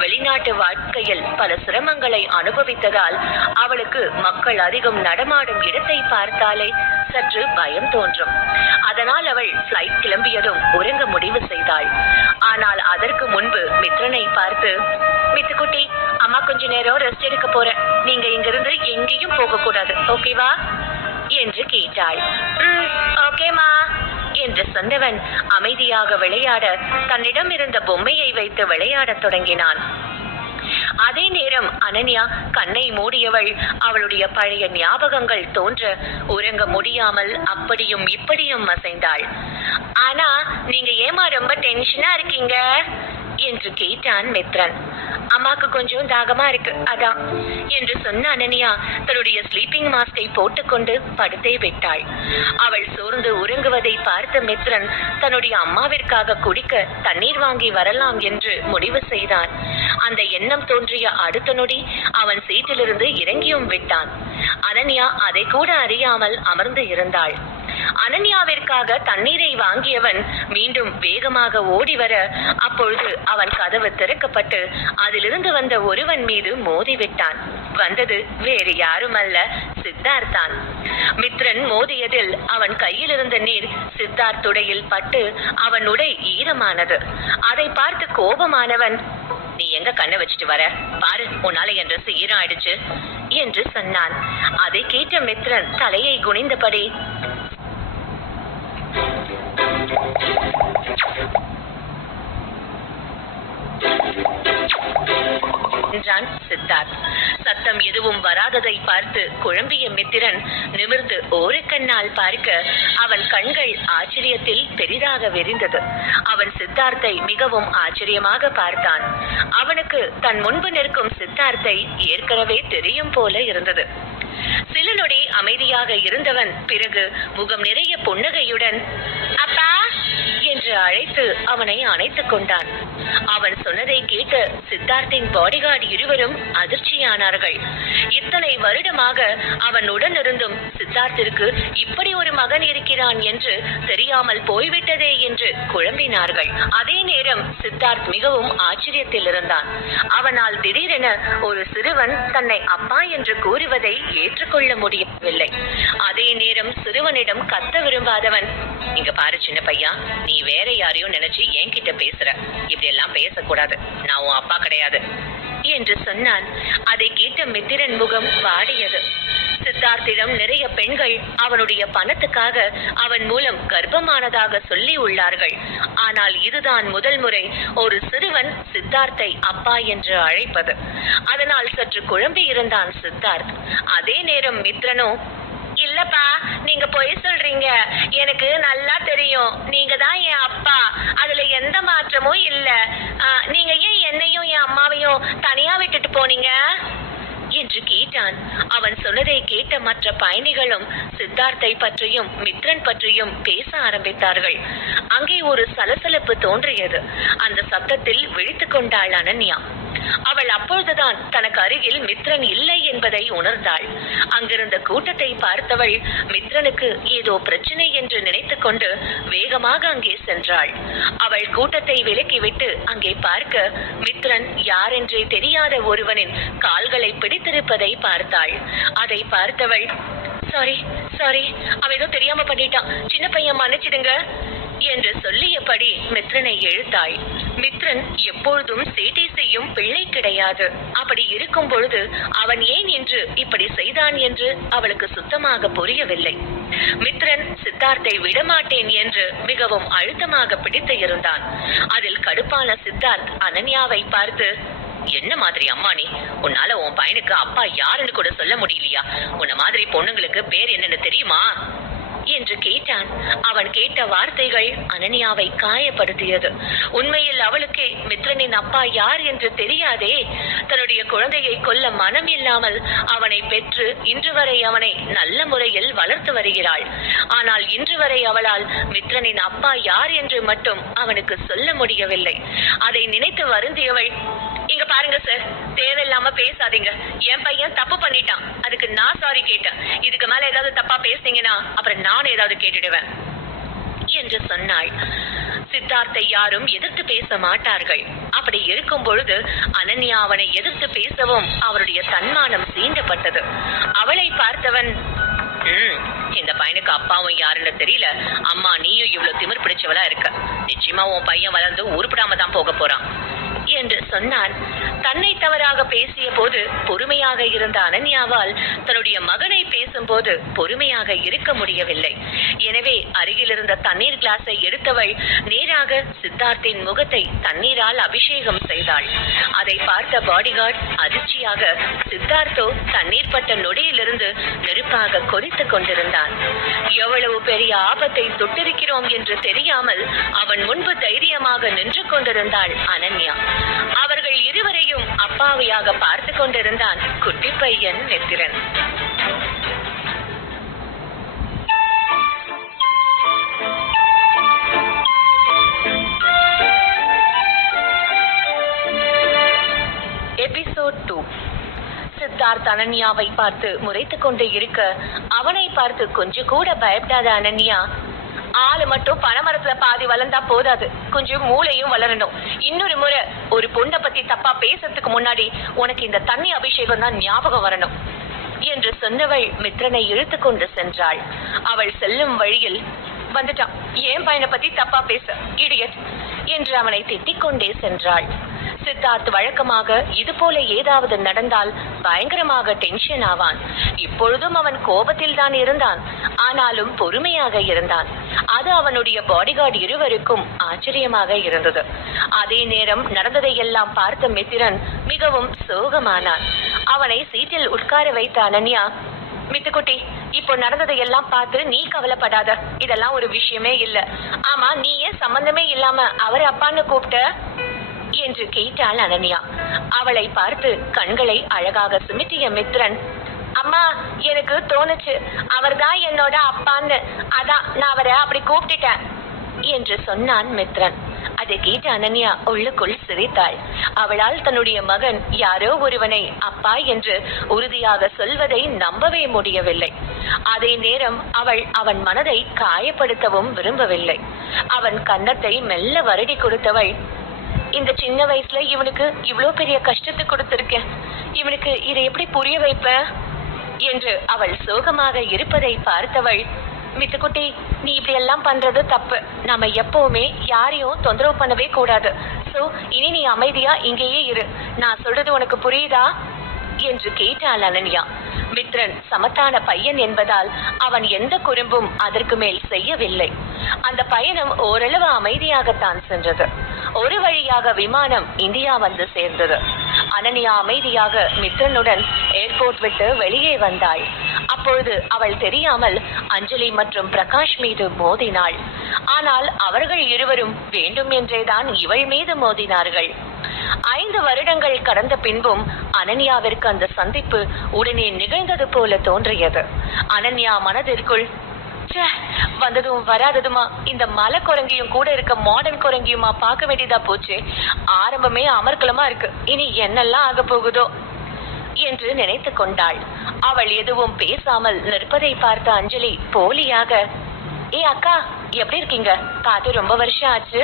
வெளிநாட்டு வாழ்க்கையில் பல சிரமங்களை அனுபவித்ததால் அவளுக்கு மக்கள் அதிகம் நடமாடும் இடத்தை பார்த்தாலே சற்று பயம் தோன்றும். அதனால் அவள் பிளைட் கிளம்பியதும் உறங்க முடிவு செய்தாள். ஆனால் அதற்கு முன்பு மித்ரனை பார்த்து, மித்துக்குட்டி, அம்மா கொஞ்ச நேரம் ரெஸ்ட் எடுக்க போறேன், நீங்க இங்கிருந்து எங்கேயும் போக கூடாது, ஓகேவா என்று கேட்டாள். ஓகேமா என்று சொன்னவன் அமைதியாக விளையாட தன்னிடம் இருந்த பொம்மையை வைத்து விளையாடத் தொடங்கினான். அதே நேரம் அனன்யா கண்ணை மூடியவள் அவளுடைய பழைய ஞாபகங்கள் தோன்ற உறங்க முடியாமல் அப்படியும் இப்படியும் அசைந்தாள். ஆனா நீங்க ஏமா ரொம்ப டென்ஷனா இருக்கீங்க என்று கேட்டான் மித்ரன். அம்மாக்கு கொஞ்சம் தாகமா இருக்கு அதான் என்று சொன்ன அனன்யா தன்னுடைய ஸ்லீப்பிங் மாஸ்கை போட்டுக்கொண்டு படுத்தே விட்டாள். அவள் சோர்ந்து உறங்குவதை பார்த்த மித்ரன் தன்னுடைய அம்மாவிற்காக குடிக்க தண்ணீர் வாங்கி வரலாம் என்று முடிவு செய்தான். அந்த எண்ணம் தோன்றிய அடுத்த நொடி அவன் சீட்டிலிருந்து இறங்கியும் விட்டான். அனன்யா அதை கூட அறியாமல் அமர்ந்து இருந்தாள். அனன்யாவிற்காக தண்ணீரை வாங்கியவன் மீண்டும் வேகமாக ஓடி வர அப்பொழுது அவன் கதவு திறக்கப்பட்டு அதிலிருந்து வந்த ஒருவன் மீது மோதிவிட்டான். வந்தது வேறு யாருமல்ல, சித்தார்த்தான். மித்ரன் மோதியதில் அவன் கையில் இருந்த நீர் சித்தார்த் உடையில் பட்டு அவன் உடை ஈரமானது. அதை பார்த்து கோபமானவன், நீ எங்க கண்ணை வச்சுட்டு வர பாரு, உன்னால என் ட்ரெஸ் ஈரம் ஆயிடுச்சு என்று சொன்னான். அதை கேட்ட மித்ரன் தலையை குனிந்தபடி, என்றான் சித்தார்த். சத்தம் எதுவும் வராததை பார்த்து குழம்பிய மித்திரன் நிமிர்ந்து ஒரு கண்ணால் பார்க்க அவன் கண்கள் ஆச்சரியத்தில் பெரிதாக விரிந்தது. அவன் சித்தார்த்தை மிகவும் ஆச்சரியமாக பார்த்தான். அவனுக்கு தன் முன்பு நிற்கும் சித்தார்த்தை ஏற்கனவே தெரியும் போல இருந்தது. சில நொடி அமைதியாக இருந்தவன் பிறகு முகம் நிறைய புன்னகையுடன், அப்பா என்று அழைத்து அவனை அணைத்துக் கொண்டான். அவன் சொன்னதை கேட்டு சித்தார்த்தின் பாடிகார்டு இருவரும் அதிர்ச்சியானார்கள். இத்தனை வருடமாக அவன் உடனிருந்தும் சித்தார்த்திற்கு இப்படி ஒரு மகன் இருக்கிறான் என்று தெரியாமல் போய்விட்டதே என்று குழம்பினார்கள். அதே நேரம் சித்தார்த் மிகவும் ஆச்சரியத்தில் இருந்தான். அவனால் திடீரென ஒரு சிறுவன் தன்னை அப்பா என்று கூறுவதை ஏற்றுக்கொள்ள முடியவில்லை. அதே நேரம் சிறுவனிடம் கத்த விரும்பாதவன், இங்க பாரு சின்ன பையா, நீ வேற யாரையும் நினைச்சு என்கிட்ட பேசுற, இப்படி எல்லாம் பேசக்கூடாது, நான் உன் அப்பா கிடையாது என்று சொன்னான். அதை கேட்ட மித்திரன் முகம் வாடியது. சித்தார்த்திடம் நிறைய பெண்கள் அவனுடைய பணத்துக்காக அவன் மூலம் கர்ப்பமானதாக சொல்லி உள்ளார்கள். ஆனால் இதுதான் முதல் முறை ஒரு சிறுவன் சித்தார்த்தை அப்பா என்று அழைப்பது. அதனால் சற்று குழம்பி இருந்தான் சித்தார்த். அதே நேரம் மித்ரனோ, இல்லப்பா, நீங்க பொய் சொல்றீங்க, எனக்கு நல்லா தெரியும், நீங்க தான் என் அப்பா, அதுல எந்த மாற்றமும் இல்ல, நீங்க ஏன் என்னையும் என் அம்மாவையும் தனியா விட்டுட்டு போனீங்க என்று கேட்டான். அவன் சொன்னதை கேட்ட மற்ற பயணிகளும் சித்தார்த்தை பற்றியும் மித்ரன் பற்றியும் பேச ஆரம்பித்தார்கள். அங்கே ஒரு சலசலப்பு தோன்றியது. அந்த சத்தத்தில் விழித்துக் கொண்டாள் அனன்யா. அவள் அப்பொழுதுதான் தனக்கு அருகில் மித்ரன் இல்லை என்பதை உணர்ந்தாள். அங்கிருந்த கூட்டத்தை பார்த்தவள் மித்ரனுக்கு ஏதோ பிரச்சனை என்று நினைத்துக் கொண்டு வேகமாக அங்கே சென்றாள். அவள் கூட்டத்தை விலக்கிவிட்டு அங்கே பார்க்க மித்ரன் யாரென்றே தெரியாத ஒருவனின் கால்களை பிடித்திருப்பதை பார்த்தாள். அதை பார்த்தவள், சாரி, அவன் ஏதோ தெரியாம பண்ணிட்டான், சின்ன பையன் மன்னிச்சிடுங்க என்று சொல்லியபடி மித்ரனை இழுத்தாள். மித்ரன் எப்பொழுதும் சேட்டை செய்யும் பிள்ளை கிடையாது. அப்படி இருக்கும் பொழுது அவன் ஏன் என்று இப்படி செய்தான் என்று அவளுக்கு சுத்தமாக புரியவில்லை. மித்ரன் சித்தார்த்தை விடமாட்டேன் என்று மிகவும் அழுத்தமாக பிடித்து இருந்தான். அதில் கடுப்பான சித்தார்த் அனன்யாவை பார்த்து, என்ன மாதிரி அம்மா நீ, உன்னால உன் பையனுக்கு அப்பா யாருன்னு கூட சொல்ல முடியலையா? உன்ன மாதிரி பொண்ணுங்களுக்கு பேர் என்னன்னு தெரியுமா என்று கேட்டான். அவன் கேட்ட வார்த்தைகள் அனன்யாவை காயப்படுத்தியது. உண்மையில் அவளுக்கே மித்ரனின் அப்பா யார் என்று தெரியாதே. தன்னுடைய குழந்தையை கொல்ல மனம் இல்லாமல் அவனை பெற்று இன்று வரை அவனை நல்ல முறையில் வளர்த்து வருகிறாள். ஆனால் இன்று வரை அவளால் மித்ரனின் அப்பா யார் என்று மட்டும் அவனுக்கு சொல்ல முடியவில்லை. அதை நினைத்து வருந்தியவள், இங்க பாருங்க சார், தேவையில்லாம பேசாதீங்க, என் பையன் தப்பு பண்ணிட்டான், அதுக்கு நான் சாரி கேட்டேன், இதுக்கு மேல ஏதாவது தப்பா பேசுனீங்கன்னா அப்புறம் நான் ஏதாவது கேட்டுடுவேன் என்று சொன்னாள். சித்தார்த்தை யாரும் எதிர்த்து பேச மாட்டார்கள். அப்படி இருக்கும் பொழுது அனன்யா அவனை எதிர்த்து பேசவும் அவருடைய தன்மானம் சீண்டப்பட்டது. அவளை பார்த்தவன், இந்த பையனுக்கு அப்பாவும் யாருன்னு தெரியல, அம்மா நீயும் இவ்வளவு திமிர் பிடிச்சவளா இருக்க, நிச்சயமா உன் பையன் வளர்ந்து உருப்படாம தான் போக போறான் என்று சொன்னான். தன்னை தவறாக பேசிய போது பொறுமையாக இருந்த அனன்யாவால் தன்னுடைய மகனை பேசும்போது பொறுமையாக இருக்க முடியவில்லை. எனவே அருகில் இருந்த தண்ணீர் கிளாஸை எடுத்தவள் நேராக சித்தார்த்தின் முகத்தை தண்ணீரால் அபிஷேகம் செய்தாள். அதை பார்த்த பாடிகார்ட் அதிர்ச்சியாக, சித்தார்த்தோ தண்ணீர் பட்ட நொடியிலிருந்து நெருப்பாக கொதித்துக் கொண்டிருந்தான். எவ்வளவு பெரிய ஆபத்தை தொட்டிருக்கிறோம் என்று தெரியாமல் அவன் முன்பு தைரியமாக நின்று கொண்டிருந்தாள் அனன்யா. அவர்கள் இருவரையும் அப்பாவியாக பார்த்து கொண்டிருந்தான் குட்டி பையன் மித்ரன். எபிசோட் 2. சித்தார்த் அனன்யாவை பார்த்து முறைத்துக் கொண்டு இருக்க அவனை பார்த்து கொஞ்சம் கூட பயப்படாத அனன்யா, ஆளு மட்டும் பனைமரத்துல பாதி வளர்ந்தா போதாது, கொஞ்சம் மூளையும் வளரணும். இன்னொரு முறை ஒரு பொண்ணை பத்தி தப்பா பேசுறதுக்கு முன்னாடி உனக்கு இந்த தண்ணி அபிஷேகம் தான் ஞாபகம் வரணும் என்று சொன்னவள் மித்ரனை இழுத்து கொண்டு சென்றாள். அவள் செல்லும் வழியில், வந்துட்டான், ஏன் பையனை பத்தி தப்பா பேச, இடியட் என்று அவனை திட்டிக் கொண்டே சென்றாள். சித்தார்த் வழக்கமாக இது போல ஏதாவது நடந்தால் பயங்கரமாக டென்ஷன் ஆவான். இப்பொழுதும் அவன் கோபத்தில் தான் இருந்தான். ஆனாலும் பொறுமையாக இருந்தான். அது அவனுடைய பாடிகார்டு இருவருக்கும் ஆச்சரியமாக இருந்தது. அதே நேரம் நடந்ததை எல்லாம் பார்த்த மித்திரன் மிகவும் சோகமானான். அவனை சீட்டில் உட்கார வைத்த அனன்யா, மித்துக்குட்டி, இப்போ நடந்ததை எல்லாம் பார்த்து நீ கவலைப்படாத, இதெல்லாம் ஒரு விஷயமே இல்ல. ஆமா, நீ ஏன் சம்பந்தமே இல்லாம அவர் அப்பான்னு கூப்பிட்ட என்று கேட்டாள் அனன்யா. அவளை பார்த்து கண்களை அழகாக சுமிட்டிய மித்ரன், அம்மா, எனக்கு தோணுச்சு அவர்தான் என்னோட அப்பான்னு, அதான் நான் அவரை அப்படி கூப்பிட்டுட்டேன் என்று சொன்னான் மித்ரன். அதை கேட்ட அனன்யா உள்ளுக்குள் சிரித்தாள். அவளால் தன்னுடைய மகன் யாரோ ஒருவனை அப்பா என்று உறுதியாக சொல்வதை நம்பவே முடியவில்லை. அதே நேரம் அவள் அவன் மனதை காயப்படுத்தவும் விரும்பவில்லை. அவன் கன்னத்தை மெல்ல வருடி கொடுத்தவள், இந்த சின்ன வயசுல இவனுக்கு இவ்வளோ பெரிய கஷ்டத்தை கொடுத்திருக்கேன், இவனுக்கு இதை எப்படி புரிய வைப்ப என்று அவள் சோகமாக இருப்பதை பார்த்தவள், மித்துக்குட்டி, நீ இப்படி எல்லாம் பண்றது தப்பு. நாம எப்பவுமே யாரையும் தொந்தரவு பண்ணவே கூடாது. சோ இனி நீ அமைதியா இங்கேயே இரு. நான் சொல்றது உனக்கு புரியுதா என்று கேட்டாள் அனன்யா. மித்ரன் சமத்தான பையன் என்பதால் அவன் எந்த குறும்பும் அதற்கு மேல் செய்யவில்லை. அந்த பயணம் ஓரளவு அமைதியாகத்தான் சென்றது. ஒரு வழியாக விமானம் இந்தியா வந்து சேர்ந்தது. அனன்யா அமைதியாக மித்ரனுடன் ஏர்போர்ட் விட்டு வெளியே வந்தாள். அப்பொழுது அவள் தெரியாமல் அஞ்சலி மற்றும் பிரகாஷ் மீது மோதினாள். ஆனால் அவர்கள் இருவரும் வேண்டும் என்றேதான் இவள் மீது மோதினார்கள். 5 வருடங்கள் கடந்த பின்பும் அனன்யாவிற்கு அந்த சந்திப்பு உடனே நிகழ்ந்தது போல தோன்றியது. அனன்யா மனதிற்குள், வந்ததும் வராததுமா இந்த மலை குரங்கியும் கூட இருக்க மாடர்ன் குரங்கியுமா பார்க்க வேண்டியதா போச்சு. ஆரம்பமே அமர்க்கலமா இருக்கு, இனி என்னெல்லாம் ஆக போகுதோ என்று நினைத்து கொண்டாள். அவள் எதுவும் பேசாமல் நிற்பதை பார்த்த அஞ்சலி போலியாக, ஏ அக்கா, எப்படி இருக்கீங்க, பார்த்து ரொம்ப வருஷம் ஆச்சு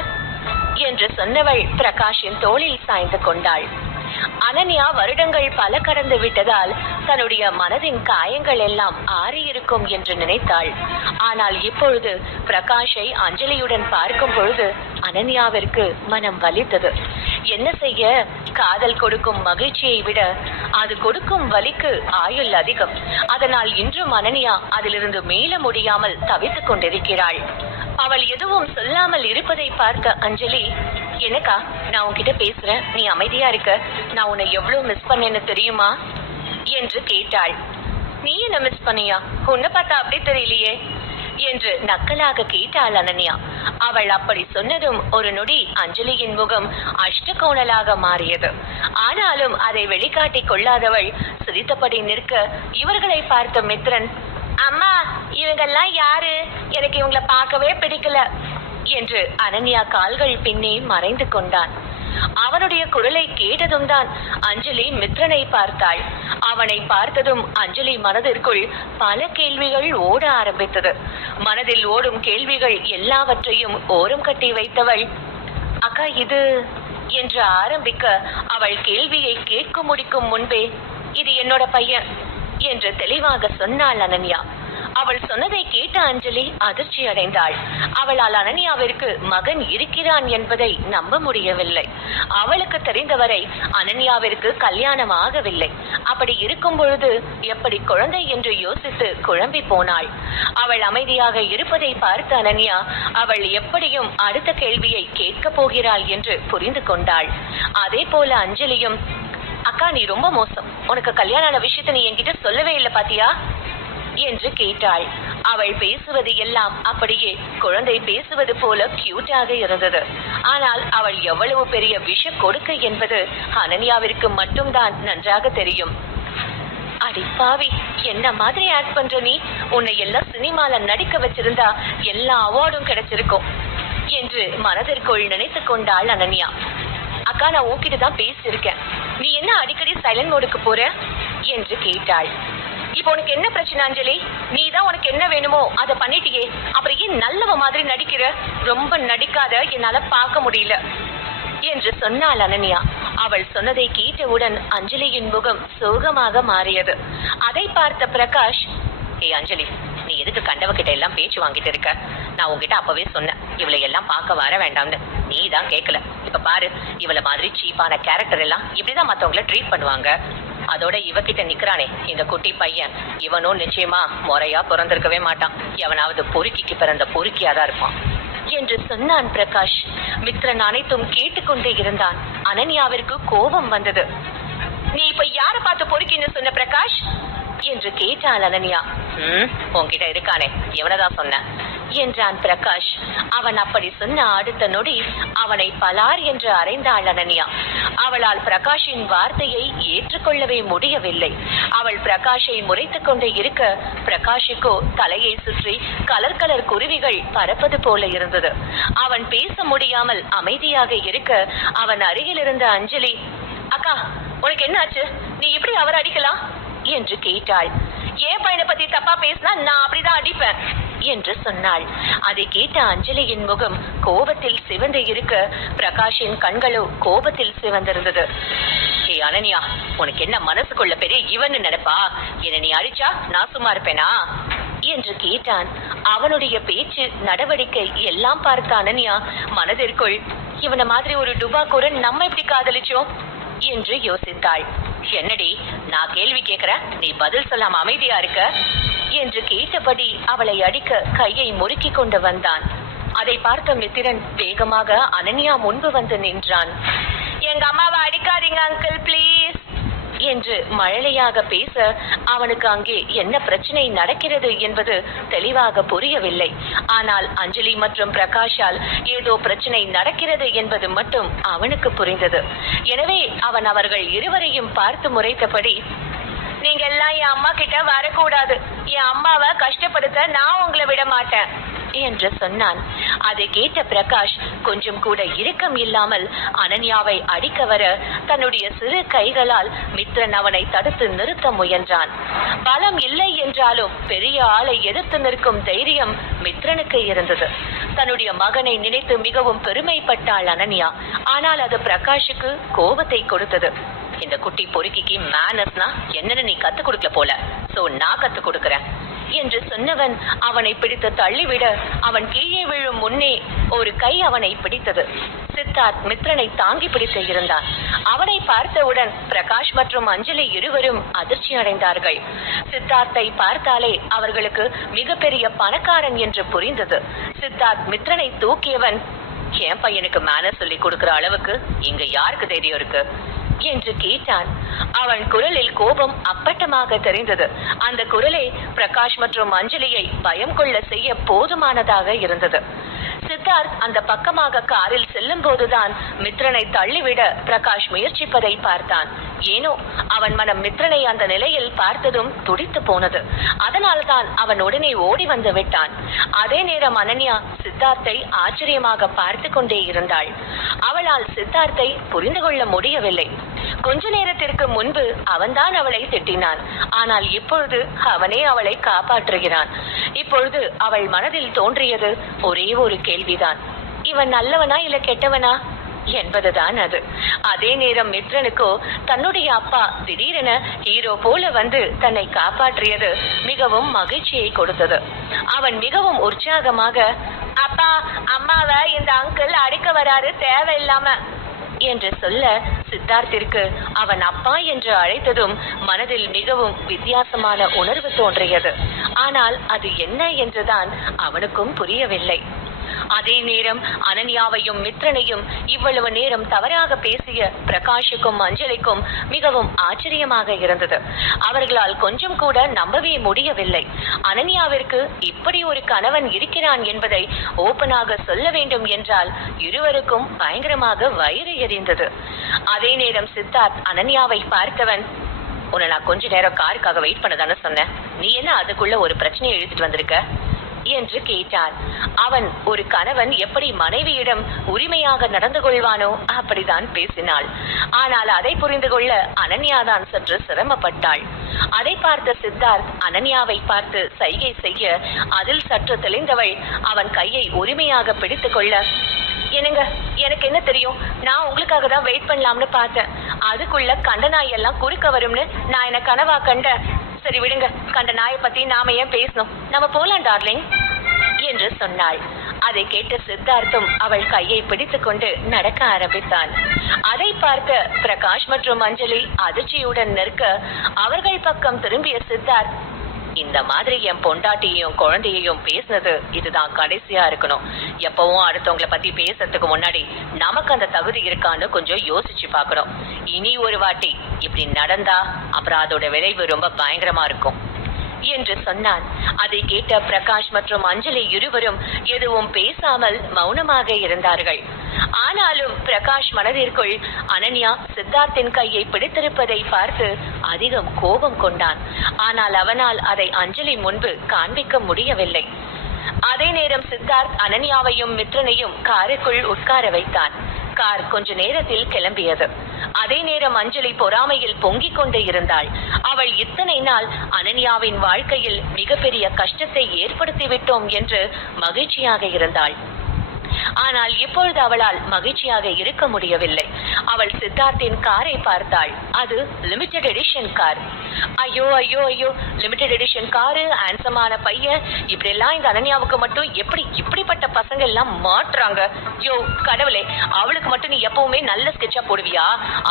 என்று சொன்னவள் பிரகாஷின் தோளில் சாய்ந்து கொண்டாள். அனன்யா வருடங்கள் பல கடந்து விட்டதால் தன்னுடைய மனதின் காயங்கள் எல்லாம் ஆறியிருக்கும் என்று நினைத்தாள். ஆனால் இப்பொழுது பிரகாஷை அஞ்சலியுடன் பார்க்கும் பொழுது அனன்யாவிற்கு மனம் வலித்தது. என்ன செய்ய, காதல் கொடுக்கும் மகிழ்ச்சியை விட அது கொடுக்கும் வலிக்கு ஆயுள் அதிகம். அதனால் இன்றும் அனன்யா அதிலிருந்து மீள முடியாமல் தவித்துக் கொண்டிருக்கிறாள். அவள் எதுவும் சொல்லாமல் இருப்பதை பார்த்த அஞ்சலி, எனக்கா, நான் உன்கிட்ட பேசுறேன், நீ அமைதியா இருக்க, நான் உன்னை எவ்வளவு மிஸ் பண்ணேன்னு தெரியுமா என்று கேட்டாள். நீ என்ன மிஸ் பண்ணியா? உன்னை பார்த்தா அப்படி தெரியலையே என்று நக்கலாக கேட்டாள் அனன்யா. அவள் அப்படி சொன்னதும் ஒரு நொடி அஞ்சலியின் முகம் அஷ்டகோணலாக மாறியது. ஆனாலும் அதை வெளிக்காட்டிக் கொள்ளாதவள் சிரித்தபடி நிற்க இவர்களை பார்த்த மித்ரன், அம்மா, இவங்கெல்லாம் யாரு, எனக்கு இவங்களை பார்க்கவே பிடிக்கல என்று அனன்யா கால்கள் பின்னே மறைந்து கொண்டான். அவனுடைய குரலை கேட்டதும் தான் அஞ்சலி மித்ரனை பார்த்தாள். அவனை பார்த்ததும் அஞ்சலி மனதிற்குள் பல கேள்விகள் ஓட ஆரம்பித்தது. மனதில் ஓடும் கேள்விகள் எல்லாவற்றையும் ஓரம் கட்டி வைத்தவள், அக்கா இது என்று ஆரம்பிக்க அவள் கேள்வியை கேட்க முடிக்கும் முன்பே, இது என்னோட பையன் என்று தெளிவாக சொன்னாள் அனன்யா. அவள் சொன்னதை கேட்ட அஞ்சலி அதிர்ச்சி அடைந்தாள். அவளால் அனன்யாவிற்கு மகன் இருக்கிறான் என்பதை நம்ப முடியவில்லை. அவளுக்கு தெரிந்தவரை அனன்யாவிற்கு கல்யாணம் ஆகவில்லை. அப்படி இருக்கும் பொழுது எப்படி குழந்தை என்று யோசித்து குழம்பி போனாள். அவள் அமைதியாக இருப்பதை பார்த்த அனன்யா அவள் எப்படியும் அடுத்த கேள்வியை கேட்கப் போகிறாள் என்று புரிந்து கொண்டாள். அதே போல அஞ்சலியும், அக்கா, நீ ரொம்ப மோசம், உனக்கு கல்யாண விஷயத்தை நீ என்கிட்ட சொல்லவே இல்லை பாத்தியா என்று கேட்டாள். அவள் பேசுவது எல்லாம் அப்படியே குழந்தை பேசுவது போல கியூட்டாக இருந்தது. ஆனால் அவள் எவ்வளவு பெரிய விஷ கொடுக்க என்பது அனன்யாவிற்கு மட்டும்தான் நன்றாக தெரியும். அடிப்பாவி, என்ன மாதிரி ஆக்ட் பண்ற நீ? உன்னை எல்லாம் சினிமால நடிக்க வச்சிருந்தா எல்லா அவார்டும் கிடைச்சிருக்கும் என்று மனதிற்குள் நினைத்து கொண்டாள் அனன்யா. அக்கா, நான் உன்கிட்ட தான் பேசியிருக்கேன், நீ என்ன அடிக்கடி சைலண்ட் மோடுக்கு போற என்று கேட்டாள். இப்போ உனக்கு என்ன பிரச்சனை அஞ்சலி? நீ தான் உனக்கு என்ன வேணுமோ அதை பண்ணிட்டியே, அப்புறம் ஏன் நல்லவ மாதிரி நடிக்கிற? ரொம்ப நடிக்காத, என்னால பார்க்க முடியல என்று சொன்னாள் அனன்யா. அவள் சொன்னதை கேட்டவுடன் அஞ்சலியின் முகம் சோகமாக மாறியது. அதை பார்த்த பிரகாஷ், ஏ அஞ்சலி, நீ எதுக்கு கண்டவகிட்ட எல்லாம் பேச்சு வாங்கிட்டு இருக்க? நான் உங்ககிட்ட அப்பவே சொன்னேன், இவளை எல்லாம் பார்க்க வர வேண்டாம்னு. நீ தான் கேட்கல. இப்ப பாரு, இவளை மாதிரி சீப்பான கேரக்டர் எல்லாம் இப்படிதான் மத்தவங்களை ட்ரீட் பண்ணுவாங்க. அதோட இவகிட்ட நிக்கிறானே இந்த குட்டி பையன், இவனும் நிச்சயமா முறையா பிறந்திருக்கவே மாட்டான். எவனாவது பொறுக்கிக்கு பிறந்த பொறுக்கியாதான் இருப்பான் என்று சொன்னான் பிரகாஷ். மித்ரன் அனைத்தும் கேட்டுக்கொண்டே இருந்தான். அனன்யாவிற்கு கோபம் வந்தது. நீ இப்ப யார பார்த்து பொறுக்கின்னு சொன்ன பிரகாஷ் என்று கேட்டாள் அனன்யா. உன்கிட்ட இருக்கானே, எவனதான் சொன்ன? என்றான் பிரகாஷ். அவன் அப்படி சொன்ன அடுத்த நொடி அவனை பலார் என்று அறைந்தாள் அனன்யா. அவளால் பிரகாஷின் வார்த்தையை ஏற்றுக்கொள்ளவே முடியவில்லை. அவள் பிரகாஷை முறைத்துக் கொண்டே இருக்க பிரகாஷுக்கோ தலையை சுற்றி கலர் கலர் குருவிகள் பறப்பது போல இருந்தது. அவன் பேச முடியாமல் அமைதியாக இருக்க அவன் அருகில் இருந்த அஞ்சலி, அக்கா உனக்கு என்னாச்சு, நீ எப்படி அவரை அடிக்கலாம் என்று கேட்டாள். ஏன் பையனை பத்தி தப்பா பேசினா நான் அப்படிதான் அடிப்பேன் என்று சொன்னாள். அதை கேட்ட அஞ்சலியின் முகம் கோபத்தில் சிவந்து இருக்க பிரகாஷின் கண்களோ கோபத்தில் சிவந்திருந்தது. ஏ அனன்யா, உனக்கு என்ன மனசுக்குள்ள பெரிய இவன்னு நினைப்பா? என்ன நீ அடிச்சா நான் சும்மா இருப்பேனா என்று கேட்டான். அவனுடைய பேச்சு நடவடிக்கை எல்லாம் பார்த்த அனன்யா மனதிற்குள், இவனை மாதிரி ஒரு டுபாக்கூரன் நம்ம எப்படி காதலிச்சோம் என்று யோசித்தாள். என்னடி நான் கேள்வி கேட்கிறேன், நீ பதில் சொல்லாம அமைதியா இருக்க என்று கேட்டபடி அவளை அடிக்க கையை முறுக்கி கொண்டு வந்தான். அதை பார்த்த மித்திரன் வேகமாக அனன்யா முன்பு வந்து நின்றான். எங்க அம்மாவை அடிக்காதீங்க அங்கிள் பிளீஸ் என்று மழலையாக பேச அவனுக்கு அங்கே என்ன பிரச்சனை நடக்கிறது என்பது தெளிவாக புரியவில்லை. ஆனால் அஞ்சலி மற்றும் பிரகாஷால் ஏதோ பிரச்சனை நடக்கிறது என்பது மட்டும் அவனுக்கு புரிந்தது. எனவே அவன் அவர்கள் இருவரையும் பார்த்து முறைத்தபடி, நீங்க எல்லாம் என் அம்மா கிட்ட வரக்கூடாது, என் அம்மாவை கஷ்டப்படுத்த நான் உங்களை விட மாட்டேன் என்று சொன்னான். அதை கேட்ட பிரகாஷ் கொஞ்சம் கூட இரக்கம் இல்லாமல் அனன்யாவை அடிக்க வர தன்னுடைய சிறு கைகளால் மித்ரன் அவனை தடுத்து நிறுத்த முயன்றான். பலம் இல்லை என்றாலும் பெரிய ஆளை எதிர்த்து நிற்கும் தைரியம் மித்ரனுக்கு இருந்தது. தன்னுடைய மகனை நினைத்து மிகவும் பெருமைப்பட்டாள் அனன்யா. ஆனால் அது பிரகாஷுக்கு கோபத்தை கொடுத்தது. இந்த குட்டி பொறுக்கிக்கு மேனஸ்னா என்னன்னு நீ கத்து கொடுக்கல போல, சோ நான் கத்து கொடுக்கறேன் என்று சொன்னவன் அவனை பிடித்து தள்ளிவிட அவன் கீழே விழும் முன்னே ஒரு கை அவனை பிடித்தது. சித்தார்த் மித்ரனை தாங்கி பிடித்து இருந்தான். அவனை பார்த்தவுடன் பிரகாஷ் மற்றும் அஞ்சலி இருவரும் அதிர்ச்சி அடைந்தார்கள். சித்தார்த்தை பார்த்தாலே அவர்களுக்கு மிகப்பெரிய பணக்காரன் என்று புரிந்தது. சித்தார்த் மித்ரனை தூக்கியவன், என் பையனுக்கு மேனஸ் சொல்லி கொடுக்கிற அளவுக்கு இங்க யாருக்கு தைரியம் இருக்கு என்று கேட்டான். அவன் குரலில் கோபம் அப்பட்டமாக தெரிந்தது. அந்த குரலே பிரகாஷ் மற்றும் அஞ்சலியை பயம் கொள்ள செய்ய போதுமானதாக இருந்தது. சித்தார்த் அந்த பக்கமாக காரில் செல்லும் போதுதான் மித்ரனை தள்ளிவிட பிரகாஷ் முயற்சிப்பதை பார்த்தான். ஏனோ அவன் மனம் மித்ரனை அந்த நிலையில் பார்த்ததும் துடித்து போனது. அதனால்தான் அவன் உடனே ஓடி வந்து விட்டான். அதே நேரம் அனன்யா சித்தார்த்தை ஆச்சரியமாக பார்த்து கொண்டே இருந்தாள். அவளால் சித்தார்த்தை புரிந்து கொள்ள முடியவில்லை. கொஞ்ச நேரத்திற்கு முன்பு அவன்தான் அவளை திட்டினான். ஆனால் இப்பொழுது அவனே அவளை காப்பாற்றுகிறான். இப்பொழுது அவள் மனதில் தோன்றியது ஒரே ஒரு கேள்விதான், இவன் நல்லவனா இல்ல கெட்டவனா என்பதுதான் அது. அதே நேரம் மித்ரனுக்கோ தன்னுடைய அப்பா திடீரென ஹீரோ போல வந்து தன்னை காப்பாற்றியது மிகவும் மகிழ்ச்சியை கொடுத்தது. அவன் மிகவும் உற்சாகமாக, அப்பா அம்மாவை இந்த அங்கிள் அடிக்க வராரு தேவையில்லாம என்று சொல்ல, சித்தார்த்திற்கு அவன் அப்பா என்று அழைத்ததும் மனதில் மிகவும் வித்தியாசமான உணர்வு தோன்றியது. ஆனால் அது என்ன என்றுதான் அவனுக்கும் புரியவில்லை. அதே நேரம் அனன்யாவையும் மித்ரனையும் இவ்வளவு நேரம் தவறாக பேசிய பிரகாஷுக்கும் அஞ்சலிக்கும் மிகவும் ஆச்சரியமாக இருந்தது. அவர்களால் கொஞ்சம் கூட நம்பவே முடியவில்லை. அனன்யாவிற்கு இப்படி ஒரு கணவன் இருக்கிறான் என்பதை ஓப்பனாக சொல்ல வேண்டும் என்றால் இருவருக்கும் பயங்கரமாக வயிறு எரிந்தது. அதே நேரம் சித்தார்த் அனன்யாவை பார்த்தவன், உன்னை நான் கொஞ்ச நேரம் காருக்காக வெயிட் பண்ணதானே சொன்னேன், நீ என்ன அதுக்குள்ள ஒரு பிரச்சனையை இழுத்துட்டு வந்திருக்க என்று கேட்டான். அவன் ஒரு கணவன் எப்படி மனைவியிடம் உரிமையாக நடந்து கொள்வானோ அப்படிதான் பேசினாள். ஆனால் அதை புரிந்து கொள்ள அனன்யாதான் சற்று சிரமப்பட்டாள். அதை பார்த்த சித்தார்த் அனன்யாவை பார்த்து சைகை செய்ய அதில் சற்று தெளிந்தவள் அவன் கையை உரிமையாக பிடித்துக் கொள்ள, என்னங்க எனக்கு என்ன தெரியும், நான் உங்களுக்காக தான் வெயிட் பண்ணலாம்னு பார்த்தேன், அதுக்குள்ள கண்ட நாய் எல்லாம் குறுக்க வரும்னு நான் என்ன கனவா கண்ட. சரி விடுங்க, கண்ட நாயை பத்தி நாம ஏன் பேசணும், நம்ம போலாம் டார்லிங் என்று சொன்னாள். அதை கேட்ட சித்தார்த்தும் அவள் கையை பிடித்துக் கொண்டு நடக்க ஆரம்பித்தான். அதை பார்க்க பிரகாஷ் மற்றும் அஞ்சலி அதிர்ச்சியுடன் நிற்க அவர்கள் பக்கம் திரும்பிய சித்தார்த், இந்த மாதிரி என் பொண்டாட்டியையும் குழந்தையையும் பேசினது இதுதான் கடைசியா இருக்கணும். எப்பவும் அடுத்தவங்களை பத்தி பேசுறதுக்கு முன்னாடி நமக்கு அந்த தகுதி இருக்கான்னு கொஞ்சம் யோசிச்சு பார்க்கணும். இனி ஒரு வாட்டி இப்படி நடந்தா அப்புறம் அதோட விளைவு ரொம்ப பயங்கரமா இருக்கும் என்று சொன்னான். அதை கேட்ட பிரகாஷ் மற்றும் அஞ்சலி இருவரும் எதுவும் பேசாமல் மௌனமாக இருந்தார்கள். ஆனாலும் பிரகாஷ் மனதிற்குள் அனன்யா சித்தார்த்தின் கையை பிடித்திருப்பதை பார்த்து அதிகம் கோபம் கொண்டான். ஆனால் அவனால் அதை அஞ்சலி முன்பு காண்பிக்க முடியவில்லை. அதே நேரம் சித்தார்த் அனன்யாவையும் மித்ரனையும் காருக்குள் உட்கார வைத்தான். கார் கொஞ்ச நேரத்தில் கிளம்பியது. அதே நேரம் அஞ்சலி பொறாமையில் பொங்கிக் கொண்டு இருந்தாள். அவள் இத்தனை நாள் அனன்யாவின் வாழ்க்கையில் மிகப்பெரிய கஷ்டத்தை ஏற்படுத்திவிட்டோம் என்று மகிழ்ச்சியாக இருந்தாள். ஆனால் இப்பொழுது அவளால் மகிழ்ச்சியாக இருக்க முடியவில்லை. அவள் சித்தார்த்தின் காரை பார்த்தாள். அது லிமிடெட் எடிஷன் கார். ஐயோ ஐயோ ஐயோ, லிமிடெட் எடிஷன் காரு, ஹேண்ட்ஸமான பையன், இப்படி எல்லாம் இந்த அனன்யாவுக்கு மட்டும் எப்படி இப்படிப்பட்ட பசங்க எல்லாம் மாட்டுறாங்க? யோ கடவுளே, அவளுக்கு மட்டும் நீ எப்பவுமே நல்ல ஸ்கெட்சா போடுவியா?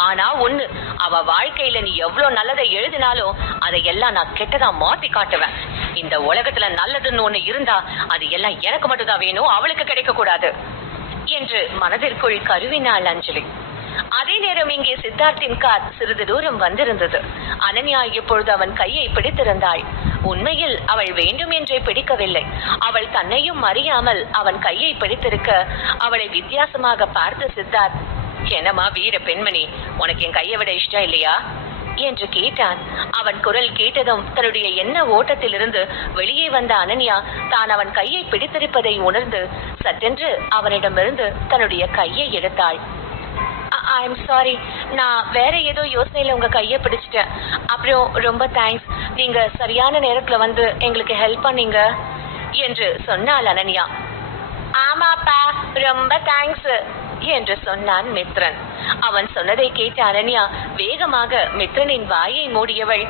ஆனா ஒண்ணு, அவ வாழ்க்கையில நீ எவ்வளவு நல்லதை எழுதினாலும் அதையெல்லாம் நான் கெட்டதா மாத்தி காட்டுவேன். இந்த உலகத்துல நல்லதுன்னு ஒண்ணு இருந்தா அது எல்லாம் எனக்கு மட்டும்தான் வேணும், அவளுக்கு கிடைக்க கூடாது என்று மனதிற்குள் கருவினாள் அஞ்சலி. அதே நேரம் இங்கே சித்தார்த்தின் கார் சிறிது தூரம் வந்திருந்தது. அனன்யா இப்பொழுது அவன் கையை பிடித்திருந்தாள். உண்மையில் அவள் வேண்டும் என்றே பிடிக்கவில்லை. அவள் தன்னையும் அறியாமல் அவன் கையை பிடித்திருக்க அவளை வித்தியாசமாக பார்த்து சித்தார்த், என்னமா வீர பெண்மணி, உனக்கு என் கையை விட இஷ்டம் இல்லையா என்று கேட்டான். அவன் குரல் கேட்டதும் தன்னுடைய எண்ண ஓட்டத்திலிருந்து வெளியே வந்த அனன்யா தான் அவன் கையை பிடித்திருப்பதை உணர்ந்து சட்டென்று அவனிடமிருந்து தன்னுடைய கையை எடுத்தாள். ஐ எம் சாரி, நான் வேற ஏதோ யோசனையில உங்க கையை பிடிச்சிட்டேன். அப்புறம் ரொம்ப தேங்க்ஸ், நீங்க சரியான நேரத்துல வந்து எங்களுக்கு ஹெல்ப் பண்ணீங்க என்று சொன்னாள் அனன்யா. ஆமாப்பா, ரொம்ப தேங்க்ஸ் என்று சொன்னான் மித்ரன். அவன் சொன்னதை கேட்ட அனன்யா வேகமாக மித்ரனின் வாயை மூடியவள்,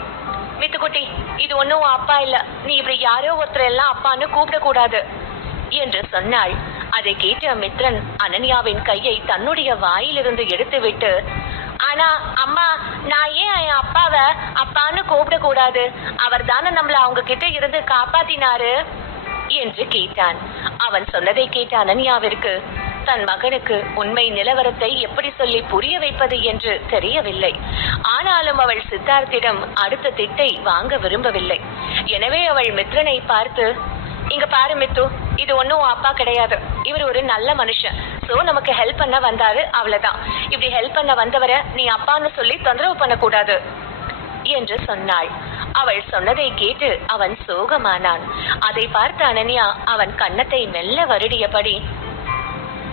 மித்துக்குட்டி, இது ஒன்னும் அப்பா இல்ல, நீ இப்படி யாரோ ஒருத்தர் எல்லாம் அப்பான்னு கூப்பிட கூடாது என்று சொன்னாள். அதை கேட்ட மித்ரன் அனன்யாவின் கையை தன்னுடைய வாயிலிருந்து எடுத்துவிட்டு, ஆனா அம்மா, நான் ஏன் என் அப்பாவை அப்பான்னு கூப்பிட கூடாது? அவர் தானே நம்மள அவங்க கிட்ட இருந்து காப்பாத்தினாரு என்று கேட்டான். அவன் சொன்னதை கேட்ட அனன்யாவிற்கு தன் மகனுக்கு உண்மை நிலவரத்தை எப்படி சொல்லி புரிய வைப்பது என்று தெரியவில்லை. ஆனாலும் அவள் சித்தார்த்திடம் அடுத்த திட்டை வாங்க விரும்பவில்லை. எனவே அவள் மித்ரனை பார்த்து, இங்க பாரு மித்து, இது ஒன்னும் அப்பா கிடையாது, இவர் ஒரு நல்ல மனுஷன். சோ நமக்கு ஹெல்ப் பண்ண வந்தாரு, அவ்வளவுதான். இப்படி ஹெல்ப் பண்ண வந்தவரை நீ அப்பான்னு சொல்லி தொந்தரவு பண்ண கூடாது என்று சொன்னாள். அவள் சொன்னதை கேட்டு அவன் சோகமானான். அதை பார்த்த அனன்யா அவன் கன்னத்தை மெல்ல வருடியபடி,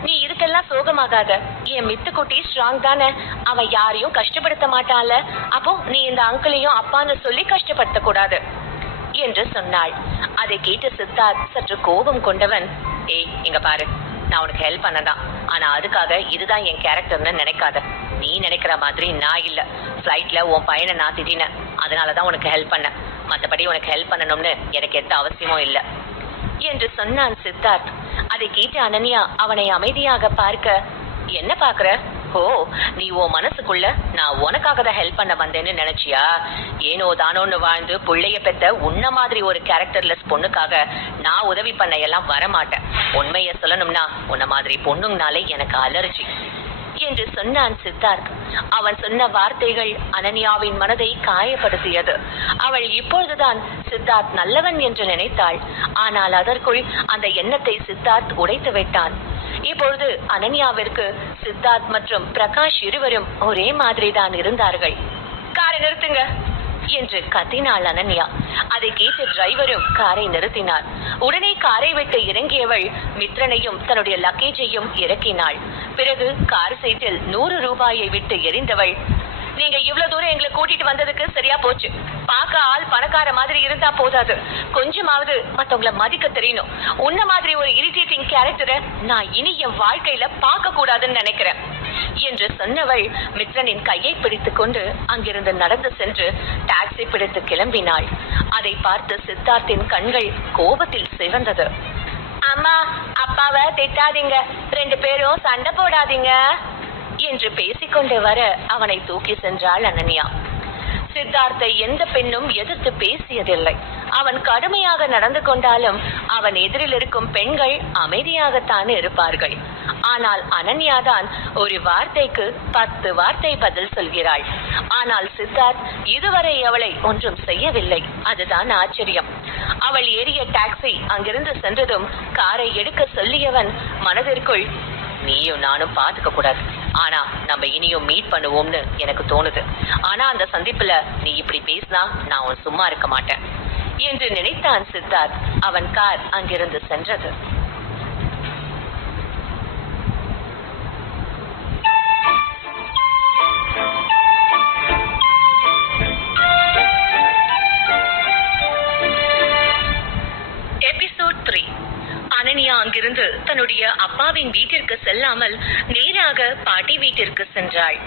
நீ இதுக்கெல்லாம் சோகமாகாத, என் மித்துக்குட்டி ஸ்ட்ராங் தானே, அவன் யாரையும் கஷ்டப்படுத்த மாட்டான்ல, அப்போ நீ இந்த அங்கிளையும் அப்பான்னு சொல்லி கஷ்டப்படுத்த கூடாது என்று சொன்னாள். அதை கேட்டு சித்தார்த் சற்று கோபம் கொண்டவன், ஏய் இங்க பாரு, நான் உனக்கு ஹெல்ப் பண்ணதான், ஆனா அதுக்காக இதுதான் என் கேரக்டர்னு நினைக்காத. நீ நினைக்கிற மாதிரி நான் இல்ல. ஃபிளைட்ல உன் பையனை நான் திட்டினேன், அதனாலதான் உனக்கு ஹெல்ப் பண்ண. மற்றபடி உனக்கு ஹெல்ப் பண்ணணும்னு எனக்கு எந்த அவசியமும் இல்லை என்று சொன்னான் சித்தார்த். அதை கேட்டு அனன்யா அவனை அமைதியாக பார்க்க, என்ன பாக்குற? ஓ, நீ உன் மனசுக்குள்ள நான் உனக்காக தான் ஹெல்ப் பண்ண வந்தேன்னு நினைச்சியா? ஏனோ தானோன்னு வாழ்ந்து புள்ளைய பெத்த உன்ன மாதிரி ஒரு கேரக்டர்லெஸ் பொண்ணுக்காக நான் உதவி பண்ண எல்லாம் வரமாட்டேன். உண்மைய சொல்லணும்னா உன்ன மாதிரி பொண்ணுங்கனாலே எனக்கு அலர்ஜி என்று சொன்னான் சித்தார்த். அவன் சொன்ன வார்த்தைகள் அனன்யாவின் மனதை காயப்படுத்தியது. அவள் இப்பொழுதுதான் சித்தார்த் நல்லவன் என்று நினைத்தாள். ஆனால் அதற்குள் அந்த எண்ணத்தை சித்தார்த் உடைத்து விட்டான். இப்பொழுது அனன்யாவிற்கு சித்தார்த் மற்றும் பிரகாஷ் இருவரும் ஒரே மாதிரி தான் இருந்தார்கள். காரை நிறுத்துங்க என்று கத்தினாள் அனன்யா. அதை கேட்ட டிரைவரும் காரை நிறுத்தினார். உடனே காரை விட்டு இறங்கியவள் மித்ரனையும் தன்னுடைய லக்கேஜையும் இறக்கினாள். பிறகு கார் சீட்டில் 100 ரூபாயை விட்டு எறிந்தவள், நீங்க இவ்வளவு தூரம் எங்களை கூட்டிட்டு வந்ததுக்கு சரியா போச்சு. பார்க்க ஆள் பணக்கார மாதிரி இருந்தா போதாது, கொஞ்சமாவது மத்தவங்களை மதிக்க தெரியணும். உன்ன மாதிரி ஒரு இரிட்டேட்டிங் கேரக்டரை நான் இனி என் வாழ்க்கையில பார்க்க கூடாதுன்னு நினைக்கிறேன் என்று சொன்னவள் மித்ரனின் கையை பிடித்துக் கொண்டு அங்கிருந்து நடந்து சென்று டாக்ஸி பிடித்து கிளம்பினாள். அதை பார்த்து சித்தார்த்தின் கண்கள் கோபத்தில் சிவந்தது. அம்மா, அப்பாவை திட்டாதீங்க, 2 பேரும் சண்டை போடாதீங்க என்று பேசிக்கொண்டு வர அவனை தூக்கி சென்றாள் அனன்யா. சித்தார்த்தை எந்த பெண்ணும் எதிர்த்து பேசியதில்லை. அவன் கடுமையாக நடந்து கொண்டாலும் அவன் எதிரில் இருக்கும் பெண்கள் அமைதியாகத்தான் இருப்பார்கள். ஆனால் அனன்யாதான் ஒரு வார்த்தைக்கு 10 வார்த்தை பதில் சொல்கிறாள். ஆனால் சித்தார்த் இதுவரை அவளை ஒன்றும் செய்யவில்லை. அதுதான் ஆச்சரியம். அவள் ஏறிய டாக்ஸி அங்கிருந்து சென்றதும் காரை எடுக்க சொல்லியவன் மனதிற்குள், நீயும் நானும் பாத்துக்க கூடாது, ஆனா நம்ம இனியும் மீட் பண்ணுவோம்னு எனக்கு தோணுது. ஆனா அந்த சந்திப்புல நீ இப்படி பேசினா நான் உன் சும்மா இருக்க மாட்டேன் என்று நினைத்தான் சித்தார்த். அவன் கார் அங்கிருந்து சென்றது. எபிசோட் 3. அனன்யா அங்கிருந்து தன்னுடைய அப்பாவின் வீட்டிற்கு செல்லாமல் நேராக பாட்டி வீட்டிற்கு சென்றாள்.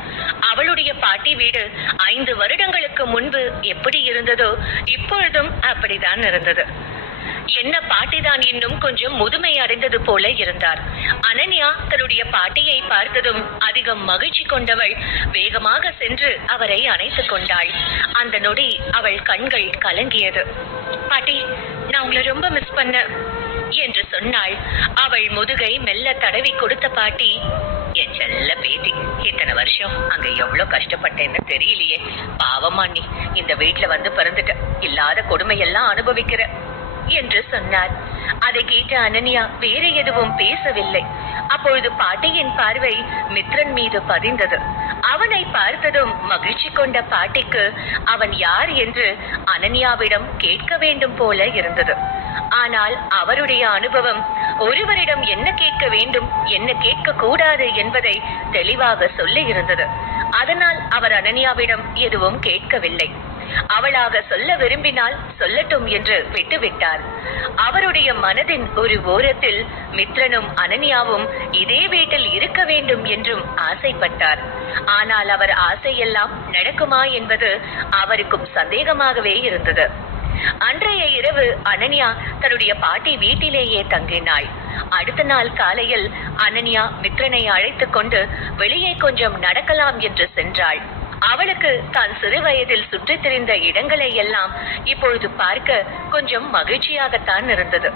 அவளுடைய பாட்டி வீடு 5 வருடங்களுக்கு முன்பு எப்படி இருந்ததோ இப்பொழுதும் அப்படிதான் இருந்தது. என்ன பாட்டிதான் இன்னும் கொஞ்சம் முதுமை அடைந்தது போல இருந்தார். அனன்யா தன்னுடைய பாட்டியை பார்த்ததும் அதிகம் மகிழ்ச்சி கொண்டவள் வேகமாக சென்று அவரை அணைத்துக் கொண்டாள். அந்த நொடி அவள் கண்கள் கலங்கியது. பாட்டி, நான் உங்களை ரொம்ப மிஸ் பண்ண என்று சொன்னாள். அவள் முதுகை மெல்ல தடவி கொடுத்த பாட்டி, என் செல்ல பேத்தி, இத்தனை வருஷம் அங்க எவ்வளவு கஷ்டப்பட்டேன்னு தெரியலையே, பாவமா நீ இந்த வீட்டுல வந்து பிறந்துட்ட, இல்லாத கொடுமையெல்லாம் அனுபவிக்கிற என்று சொன்னார். அதை கேட்ட அனன்யா வேற எதுவும் பேசவில்லை. அப்பொழுது பாட்டியின் பார்வை மித்ரன் மீது பதிந்தது. அவனை பார்த்ததும் மகிழ்ச்சி கொண்ட பாட்டிக்கு அவன் யார் என்று அனன்யாவிடம் கேட்க வேண்டும் போல இருந்தது. ஆனால் அவருடைய அனுபவம் ஒருவரிடம் என்ன கேட்க வேண்டும், என்ன கேட்க கூடாது என்பதை தெளிவாக சொல்லி இருந்தது. அதனால் அவர் அனன்யாவிடம் எதுவும் கேட்கவில்லை. அவளாக சொல்ல விரும்பினால் சொல்லட்டும் என்று விட்டுவிட்டார். அவருடைய மனதின் ஒரு ஓரத்தில் மித்ரனும் அனன்யாவும் இதே வீட்டில் இருக்க வேண்டும் என்றும் ஆசைப்பட்டார். ஆனால் அவர் ஆசையெல்லாம் நடக்குமா என்பது அவருக்கும் சந்தேகமாகவே இருந்தது. அன்றைய இரவு அனன்யா தன்னுடைய பாட்டி வீட்டிலேயே தங்கினாள். அடுத்த நாள் காலையில் அனன்யா மித்ரனை அழைத்துக் கொண்டு வெளியே கொஞ்சம் நடக்கலாம் என்று சென்றாள். அவளுக்கு தான் சிறு வயதில் சுற்றித் திரிந்த இடங்களை எல்லாம் இப்பொழுது பார்க்க கொஞ்சம் மகிழ்ச்சியாகத்தான் இருந்தது.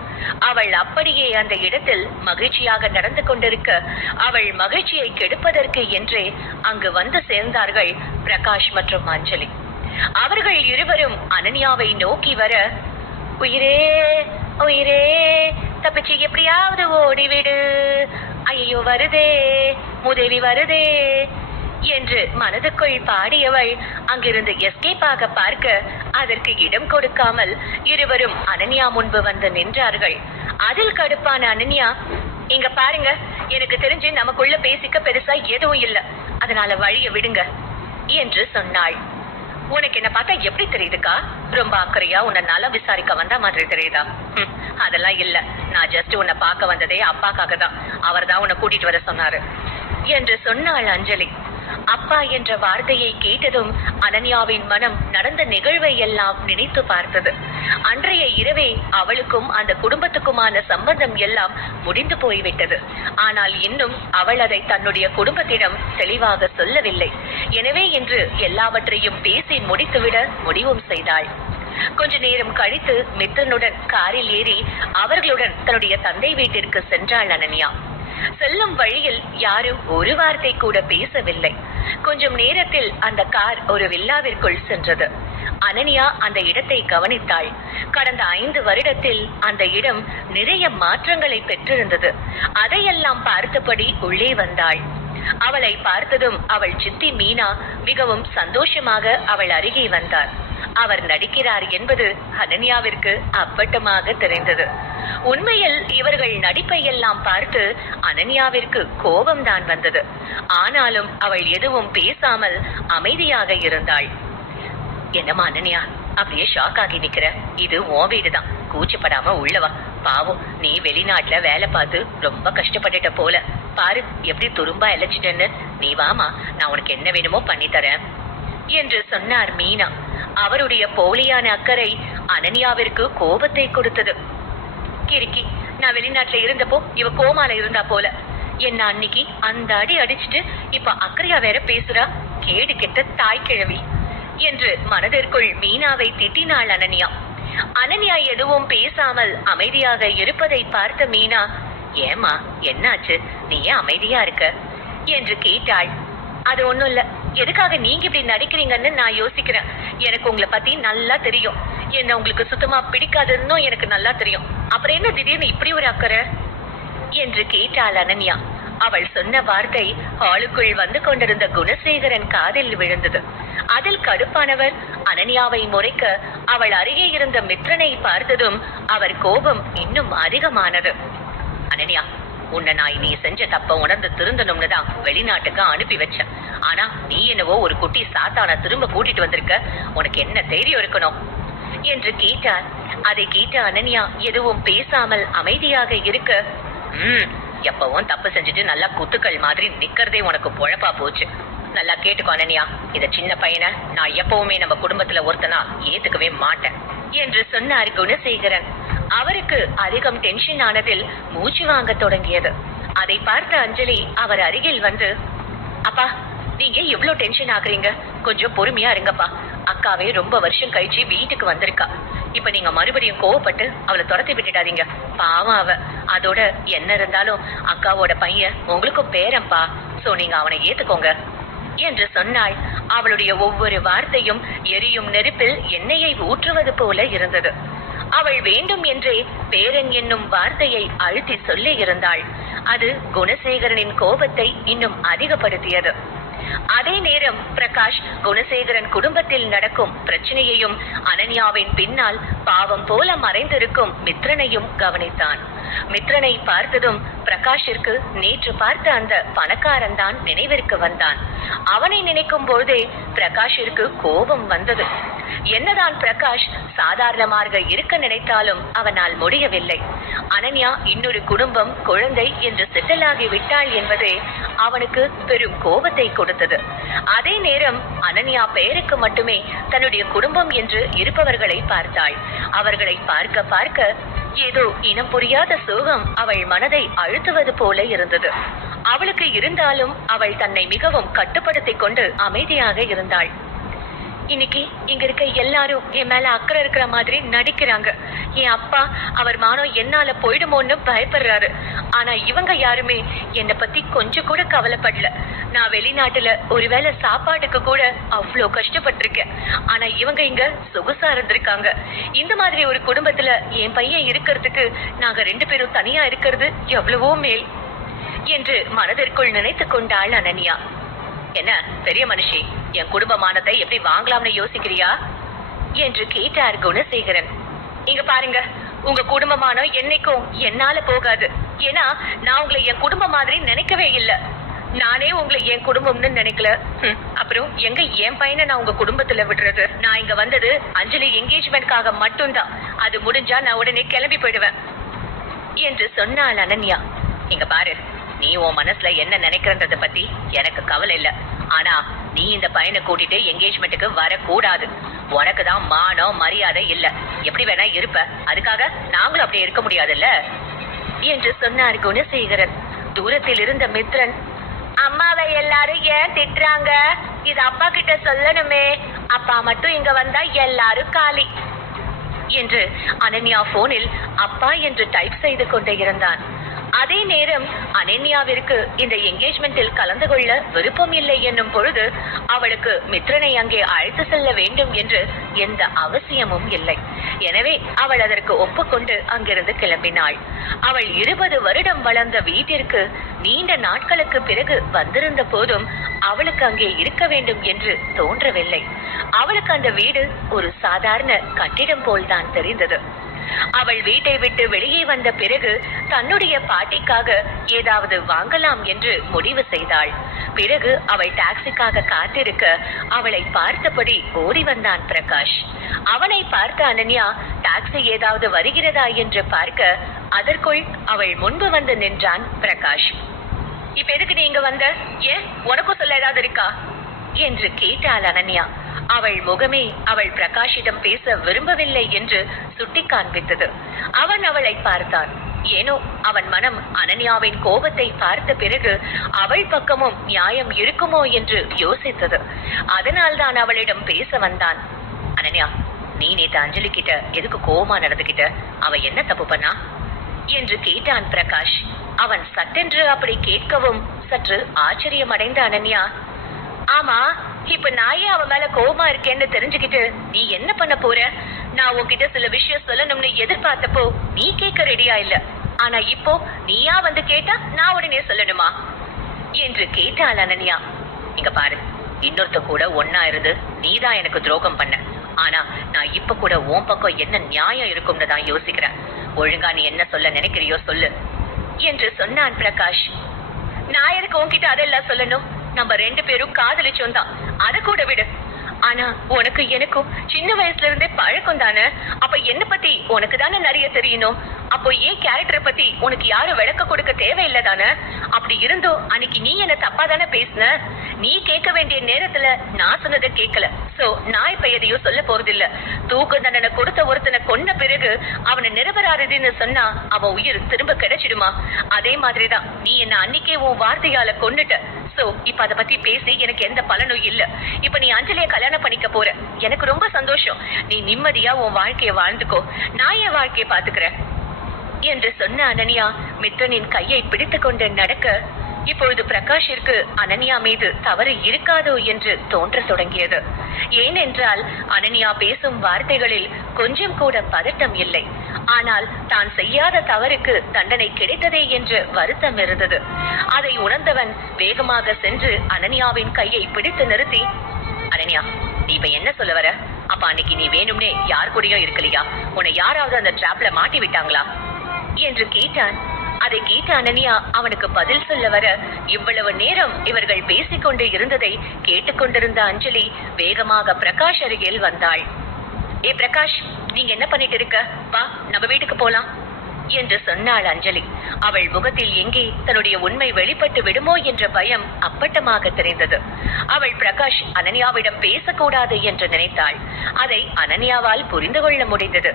அவள் அப்படியே அந்த இடத்தில் மகிழ்ச்சியாக நடந்து கொண்டிருக்க அவள் மகிழ்ச்சியை கெடுப்பதற்கு என்றே அங்கு வந்து சேர்ந்தார்கள் பிரகாஷ் மற்றும் அஞ்சலி. அவர்கள் இருவரும் அனன்யாவை நோக்கி வர, உயிரே உயிரே தப்பிச்சு எப்படியாவது ஓடிவிடு, ஐயோ வருதே, முதேவி வருதே என்று மனதுக்குள் பாடியவள் அங்கிருந்து எஸ்கேப் ஆக பார்க்க அதற்கு இடம் கொடுக்காமல் இருவரும் அனன்யா முன்பு வந்து நின்றார்கள். அதில் கடுப்பான அனன்யா, இங்க பாருங்க, எனக்கு தெரிஞ்சு நமக்குள்ள பேசிக்க பெருசா எதுவும் இல்ல, அதனால வழிய விடுங்க என்று சொன்னாள். உனக்கு என்ன பார்த்தா எப்படி தெரியுதுக்கா? ரொம்ப அக்கறையா உன்னை நலம் விசாரிக்க வந்த மாதிரி தெரியுதா? அதெல்லாம் இல்ல, நான் ஜஸ்ட் உன்னை பார்க்க வந்ததே அப்பாக்காக தான், அவர் தான் உன்னை கூட்டிட்டு வர சொன்னாரு என்று சொன்னாள் அஞ்சலி. அப்பா என்ற வார்த்தையை கேட்டதும் அனன்யாவின் மனம் நடந்த நிகழ்வை எல்லாம் நினைத்து பார்த்தது. அன்றைய இரவே அவளுக்கும் அந்த குடும்பத்துக்குமான சம்பந்தம் எல்லாம் முடிந்து போய்விட்டது. ஆனால் இன்னும் அவள் அதை தன்னுடைய குடும்பத்திடம் தெளிவாக சொல்லவில்லை. எனவே இன்று எல்லாவற்றையும் பேசி முடித்துவிட முடிவும் செய்தாள். கொஞ்ச நேரம் கழித்து மித்ரனுடன் காரில் ஏறி அவர்களுடன் தன்னுடைய தந்தை வீட்டிற்கு சென்றாள் அனன்யா. செல்லும் வழியில் யாரும் ஒரு வார்த்தை கூட பேசவில்லை. கொஞ்சம் நேரத்தில் அந்த கார் ஒரு வில்லாவிற்குள் சென்றது. அனன்யா அந்த இடத்தை கவனித்தாள். கடந்த 5 வருடத்தில் அந்த இடம் நிறைய மாற்றங்களை பெற்றிருந்தது. அதையெல்லாம் பார்த்தபடி உள்ளே வந்தாள். அவளை பார்த்ததும் அவள் சித்தி மீனா மிகவும் சந்தோஷமாக அவள் அருகே வந்தார். அவர் நடிக்கிறார் என்பது அனன்யாவிற்கு அப்பட்டமாக தெரிந்தது. உண்மையில் இவர்கள் நடிப்பை எல்லாம் பார்த்து அனன்யாவிற்கு கோபம்தான் வந்தது. ஆனாலும் அவள் எதுவும் பேசாமல் அமைதியாக இருந்தாள். என்னம்மா அனன்யா, அப்படியே ஷாக் ஆகி நிக்கிற? இது உன் வீடுதான், கூச்சப்படாம உள்ளவா. பாவம், நீ வெளிநாட்டுல வேலை பார்த்து ரொம்ப கஷ்டப்பட்டுட்ட போல. பாரு எப்படி துரும்பா இழைச்சிட்டேன்னு. நீ வாமா, நான் உனக்கு என்ன வேணுமோ பண்ணி தரேன் என்று சொன்னார் மீனா. அவருடைய போலியான அக்கறை அனன்யாவிற்கு கோபத்தை கொடுத்தது. கிறுக்கி, நான் வெளிநாட்டுல இருந்தப்போ இவ கோமால இருந்தா போல. என்ன அன்னைக்கு அந்த அடி அடிச்சுட்டு இப்ப அக்கறையா வேற பேசுறா, கேடு கெட்ட தாய்க்கிழவி என்று மனதிற்குள் மீனாவை திட்டினாள் அனன்யா. அனன்யா எதுவும் பேசாமல் அமைதியாக இருப்பதை பார்த்த மீனா, ஏமா என்னாச்சு, நீ ஏன் அமைதியா இருக்க என்று கேட்டாள். அது ஒண்ணும் இல்ல, எதுக்காக நீங்க இப்படி நடிக்கிறீங்கன்னு நான் யோசிக்கிறேன். எனக்கு உங்களை பத்தி நல்லா தெரியும். என்ன உங்களுக்கு சுத்தமா பிடிக்காதுன்னு எனக்கு நல்லா தெரியும். அப்புறம் என்ன திடீர்னு இப்படி ஒரு அக்கறை என்று கேட்டாள் அனன்யா. அவள் சொன்ன வார்த்தை ஹாலுக்குள் வந்து கொண்டிருந்த குணசேகரன் காதில் விழுந்தது. அதில் கடுப்பானவர் அனன்யாவை முறைக்க அவள் அருகே இருந்த மித்ரனை பார்த்ததும் அவர் கோபம் இன்னும் அதிகமானது. அனன்யா, உன்னை நான் நீ செஞ்ச தப்ப உணர்ந்து திருந்தணும்னு தான் வெளிநாட்டுக்கு அனுப்பி வச்சேன். ஆனா நீ என்னவோ ஒரு குட்டி சாத்தான திரும்ப கூட்டிட்டு வந்திருக்க. உனக்கு என்ன தைரியம் இருக்கணும் என்று கேட்டார். அதை கேட்ட அனன்யா எதுவும் பேசாமல் அமைதியாக இருக்க, எப்பவும் தப்பு செஞ்சுட்டு நல்லா குத்துக்கள் மாதிரி நிக்கிறதே உனக்கு பொழப்பா போச்சு. நல்லா கேட்டுக்கோ அனன்யா, இந்த சின்ன பையனை நான் எப்பவுமே நம்ம குடும்பத்துல ஒருத்தனா ஏத்துக்கவே மாட்டேன் என்று சொன்னார் குணசேகரன். அவருக்கு அதிகம் டென்ஷன் ஆனதில் மூச்சு வாங்க தொடங்கியது. அதை பார்த்த அஞ்சலி அவர் அருகில் வந்து, அப்பா நீங்க எவ்வளவு டென்ஷன் ஆகுறீங்க, கொஞ்சம் பொறுமையா இருங்கப்பா. அக்காவே ரொம்ப வருஷம் கழிச்சு வீட்டுக்கு வந்திருக்கா. இப்ப நீங்க மறுபடியும் கோவப்பட்டு அவளை துரத்தி விட்டுடாதீங்க. பாவம் அவ. அதோட என்ன இருந்தாலும் அக்காவோட பையன் உங்களுக்கும் பேரன்பா. சோ நீங்க அவனை ஏத்துக்கோங்க என்று சொன்னாள். அவளுடைய ஒவ்வொரு வார்த்தையும் எரியும் நெருப்பில் எண்ணெயை ஊற்றுவது போல இருந்தது. அவள் வேண்டும் என்றே பேரன் என்னும் வார்த்தையை அழுத்தி சொல்லி இருந்தாள். அது குணசேகரனின் கோபத்தை இன்னும் அதிகப்படுத்தியது. அதே நேரம் பிரகாஷ் குணசேகரன் குடும்பத்தில் நடக்கும் பிரச்சனையையும் அனன்யாவின் பின்னால் பாவம் போல மறைந்திருக்கும் மித்ரனையும் கவனித்தான். மித்ரனை பார்த்ததும் பிரகாஷிற்கு நேற்று பார்த்த அந்த பணக்காரன் தான் நினைவிற்கு வந்தான். அவனை நினைக்கும் போதே பிரகாஷிற்கு கோபம் வந்தது. என்னதான் பிரகாஷ் சாதாரணமாக இருக்க நினைத்தாலும் அவனால் முடியவில்லை. அனன்யா இன்னொரு குடும்பம், குழந்தை என்று செட்டிலாகி விட்டாள் என்பதே அவனுக்கு பெரும் கோபத்தை கொடுத்தது. அதே நேரம் அனன்யா பெயருக்கு மட்டுமே தன்னுடைய குடும்பம் என்று இருப்பவர்களை பார்த்தாள். அவர்களை பார்க்க பார்க்க ஏதோ இனம் புரியாத சோகம் அவள் மனதை அழுத்துவது போல இருந்தது. அவளுக்கு இருந்தாலும் அவள் தன்னை மிகவும் கட்டுப்படுத்திக் கொண்டு அமைதியாக இருந்தாள். இன்னைக்கு இங்க இருக்க எல்லாரும் என் மேல அக்கறை இருக்கிற மாதிரி நடிக்கிறாங்க. என் அப்பா அவர் மானம் என்னால போயிடுமோன்னு பயப்படுறாரு. ஆனா இவங்க யாருமே என்னை பத்தி கொஞ்சம் கூட கவலைப்படல. நான் வெளிநாட்டுல ஒருவேளை சாப்பாட்டுக்கு கூட அவ்வளோ கஷ்டப்பட்டிருக்கேன். ஆனா இவங்க இங்க சொகுசா இருந்திருக்காங்க. இந்த மாதிரி ஒரு குடும்பத்துல என் பையன் இருக்கிறதுக்கு நாங்க 2 பேரும் தனியா இருக்கிறது எவ்வளவோ மேல் என்று மனதிற்குள் நினைத்து கொண்டாள் அனன்யா. என்ன பெரிய மனுஷி, என் குடும்பமானத்தை எப்படி வாங்கலாம்னு யோசிக்கிறியா என்று கேட்டார் குணசேகரன். இங்க பாருங்க, உங்க குடும்பமானம் என்னைக்கும் என்னால போகாது. ஏன்னா நான் உங்களை என் குடும்பம் மாதிரி நினைக்கவே இல்லை. நானே உங்களை என் குடும்பம்னு நினைக்கல. அப்புறம் எங்க என் பையனை நான் உங்க குடும்பத்துல விடுறது? நான் இங்க வந்தது அஞ்சலி என்கேஜ்மெண்ட்காக மட்டும்தான். அது முடிஞ்சா நான் உடனே கிளம்பி போயிடுவேன் என்று சொன்னாள் அனன்யா. இங்க பாரு, நீ உன் மனசுல என்ன நினைக்கிறத பத்தி எனக்கு கவலை இல்ல. ஆனா நீ இந்த பையனை கூட்டிட்டு என்கேஜ்மெண்ட்டுக்கு வரக்கூடாது. உனக்குதான் மானம் மரியாதை இல்ல. எப்படி வேணா இருப்ப, அதுக்காக நாங்களும் அப்படி இருக்க முடியாதுல்ல என்று சொன்னார் குணசேகரன். தூரத்தில் இருந்த மித்ரன், அம்மாவை எல்லாரும் ஏன் திட்டுறாங்க? இது அப்பா கிட்ட சொல்லணுமே. அப்பா மட்டும் இங்க வந்தா எல்லாரும் காலி என்று அனன்யா போனில் அப்பா என்று டைப் செய்து கொண்டே இருந்தான். அதே நேரம் அனன்யாவிற்கு இந்த என்கேஜ்மெண்டில் கலந்து கொள்ள விருப்பம் இல்லை என்னும் பொழுது அவளுக்கு மித்ரனை அங்கே அழைத்து செல்ல வேண்டும் என்று எந்த அவசியமும் இல்லை. எனவே அவள் அதற்கு ஒப்புக்கொண்டு அங்கிருந்து கிளம்பினாள். அவள் 20 வருடம் வளர்ந்த வீட்டிற்கு நீண்ட நாட்களுக்கு பிறகு வந்திருந்த போதும் அவளுக்கு அங்கே இருக்க வேண்டும் என்று தோன்றவில்லை. அவளுக்கு அந்த வீடு ஒரு சாதாரண கட்டிடம் போல்தான் தெரிந்தது. அவள் வீட்டை விட்டு வெளியே வந்த பிறகு தன்னுடைய பாட்டிக்காக ஏதாவது வாங்கலாம் என்று முடிவு செய்தாள். பிறகு அவள் டாக்ஸிக்காக காத்திருக்க அவளை பார்த்தபடி ஓடி வந்தான் பிரகாஷ். அவனை பார்த்த அனன்யா டாக்ஸி ஏதாவது வருகிறதா என்று பார்க்க அதற்குள் அவள் முன்பு வந்து நின்றான் பிரகாஷ். இப்ப எதுக்கு நீங்க வந்த? ஏன் உனக்கும் சொல்ல ஏதாவது இருக்கா என்று கேட்டாள் அனன்யா. அவள் முகமே அவள் பிரகாஷிடம் பேச விரும்பவில்லை என்று சுட்டி காண்பித்தது. அவன் அவளை பார்த்தான். ஏனோ அவன் மனம் அனன்யாவின் கோபத்தை பார்த்த பிறகு அவள் பக்கமும் நியாயம் இருக்குமோ என்று யோசித்தது. அதனால் தான் அவளிடம் பேச வந்தான். அனன்யா, நீ நேத்து அஞ்சலி கிட்ட எதுக்கு கோபமா நடந்துகிட்ட? அவ என்ன தப்பு பண்ணா என்று கேட்டான் பிரகாஷ். அவன் சட்டென்று அப்படி கேட்கவும் சற்று ஆச்சரியம் அடைந்த அனன்யா, ஆமா, இப்ப நான் ஏன் அவன் மேல கோபமா இருக்கேன்னு தெரிஞ்சுக்கிட்டு நீ என்ன பண்ண போற? நான் உன்கிட்ட சில விஷயம் சொல்லணும்னு எதிர்பார்த்தப்போ நீ கேட்க ரெடியா இல்ல. ஆனா இப்போ நீயா வந்து கேட்டா நான் உடனே சொல்லணுமா என்று கேட்டாள் அனன்யா. இங்க பாரு, இன்னொருத்த கூட ஒன்னா இருந்து நீதான் எனக்கு துரோகம் பண்ண. ஆனா நான் இப்ப கூட உன் பக்கம் என்ன நியாயம் இருக்கும்னு தான் யோசிக்கிறேன். ஒழுங்கா நீ என்ன சொல்ல நினைக்கிறியோ சொல்லு என்று சொன்னான் பிரகாஷ். நான் எனக்கு உன்கிட்ட அதெல்லாம் சொல்லணும்? நம்ம 2 பேரும் காதலிச்சோம் தான், அத கூட விடு. ஆனா உனக்கு எனக்கும் சின்ன வயசுல இருந்தே பழக்கம் தானே. அப்ப என்ன பத்தி உனக்கு தானே நிறைய தெரியணும். அப்போ ஏன் கேரக்டரை பத்தி உனக்கு யாரும் விளக்க கொடுக்க தேவையில்லை தானே. அப்படி இருந்தோம் அன்னைக்கு நீ என்ன தப்பா தானே பேசின. நீ கேட்க வேண்டிய நேரத்துல நான் சொன்னதை கேட்கல. சோ நான் இப்ப எதையும் சொல்ல போறது இல்ல. தூக்கு தண்டனை கொடுத்த ஒருத்தனை கொன்ன பிறகு அவனை நிரபராதின்னு சொன்னா அவன் உயிர் திரும்ப கிடைச்சிடுமா? அதே மாதிரிதான் நீ என்ன அன்னைக்கே உன் வார்த்தையால கொன்னுட்ட. சோ இப்ப அத பத்தி பேசி எனக்கு எந்த பலனும் இல்ல. இப்ப நீ அஞ்சலிய கல்யாணம் பண்ணிக்க போற. எனக்கு ரொம்ப சந்தோஷம். நீ நிம்மதியா உன் வாழ்க்கைய வாழ்ந்துக்கோ, நான் என் வாழ்க்கைய பாத்துக்கிறேன் என்று சொன்ன அனன்யா மித்ரனின் கையை பிடித்துக் கொண்டு நடக்க, இப்பொழுது பிரகாஷிற்கு அனன்யா மீது தவறு இருக்காதோ என்று தோன்ற தொடங்கியது. ஏனென்றால் அனன்யா பேசும் வார்த்தைகளில் கொஞ்சம் கூட பதட்டம் இல்லை. ஆனால் தான் செய்யாத தவறுக்கு தண்டனை கிடைத்ததே என்று வருத்தம் இருந்தது. அதை உணர்ந்தவன் வேகமாக சென்று அனன்யாவின் கையை பிடித்து நிறுத்தி, அனன்யா, நீ இப்ப என்ன சொல்ல வர? அப்ப அன்னைக்கு நீ வேணும்னே யார் கூடயும் இருக்கலையா? உன்னை யாராவது அந்த டிராப்ல மாட்டி விட்டாங்களா என்று கேட்டான். அதை கேட்ட அனன்யா அவனுக்கு பதில் சொல்ல வர, இவ்வளவு நேரம் இவர்கள் பேசிக்கொண்டு இருந்ததை கேட்டுக்கொண்டிருந்த அஞ்சலி வேகமாக பிரகாஷ் அருகில் வந்தாள். ஏ பிரகாஷ், நீங்க என்ன பண்ணிட்டு இருக்க? வா, நம்ம வீட்டுக்கு போலாம் என்று சொன்னாள் அஞ்சலி. அவள் முகத்தில் எங்கே தன்னுடைய உண்மை வெளிப்பட்டு விடுமோ என்ற பயம் அப்பட்டமாக தெரிந்தது. அவள் பிரகாஷ் அனன்யாவிடம் பேசக்கூடாது என்று நினைத்தாள். அதை அனன்யாவால் புரிந்து கொள்ள முடிந்தது.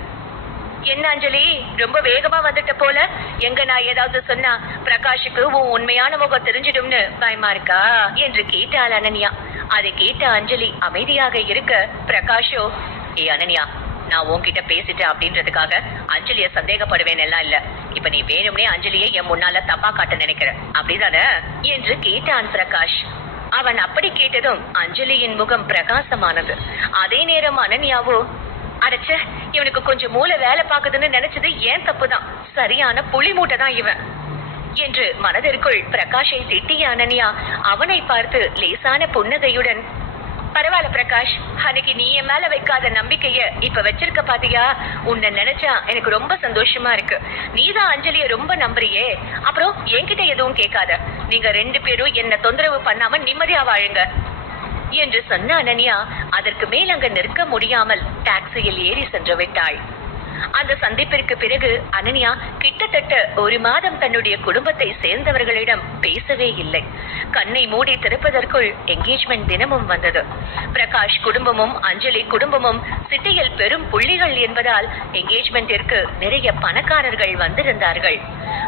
என்ன அஞ்சலி, ரொம்ப வேகமா வந்துட்ட போல. எங்க நான் ஏதாவது சொன்னா பிரகாஷுக்கு உன் உண்மையான முகம் தெரிஞ்சிடும்னு பயமா இருக்கா என்று கேட்டாள் அனன்யா. அதை கேட்ட அஞ்சலி அமைதியாக இருக்க, பிரகாஷோ, ஏ அனன்யா, நான் உன்கிட்ட பேசிட்டேன் அப்படின்றதுக்காக அஞ்சலிய சந்தேகப்படுவேன் எல்லாம் இல்ல. இப்ப நீ வேணும்னே அஞ்சலியை என் முன்னால தப்பா காட்ட நினைக்கிற, அப்படிதானே என்று கேட்டான் பிரகாஷ். அவன் அப்படி கேட்டதும் அஞ்சலியின் முகம் பிரகாசமானது. அதே நேரம் அனன்யாவோ, அடச்ச, இவனுக்கு கொஞ்சம் மூளை வேலை பாக்குதுன்னு நினைச்சது ஏன் தப்புதான். சரியான புலி மூட்டை தான் இவன் என்று மனதிற்குள் பிரகாஷை திட்டிய அனன்யா அவனை பார்த்து லேசான புன்னகையுடன், பரவாயில்ல பிரகாஷ், அன்னைக்கு நீ என் மேல வைக்காத நம்பிக்கைய இப்ப வச்சிருக்க பாத்தியா? உன்னை நினைச்சா எனக்கு ரொம்ப சந்தோஷமா இருக்கு. நீதான் அஞ்சலிய ரொம்ப நம்புறியே, அப்புறம் என்கிட்ட எதுவும் கேட்காத. நீங்க 2 பேரும் என்ன தொந்தரவு பண்ணாம நிம்மதியா வாழுங்க என்று சொன்ன அனன்யா அதற்கு மேல் அங்கு நிற்க முடியாமல் டாக்ஸியில் ஏறி சென்று விட்டாள். அந்த சந்திப்பிற்கு பிறகு அனன்யா கிட்டத்தட்ட 1 மாதம் தன்னுடைய குடும்பத்தை சேர்ந்தவர்களிடம் பேசவே இல்லை. கண்ணை மூடி திறப்பதற்குள் என்கேஜ்மெண்ட் தினமும் வந்தது. பிரகாஷ் குடும்பமும் அஞ்சலி குடும்பமும் சிட்டியில் பெரும் புள்ளிகள் என்பதால் என்கேஜ்மெண்டிற்கு நிறைய பணக்காரர்கள் வந்திருந்தார்கள்.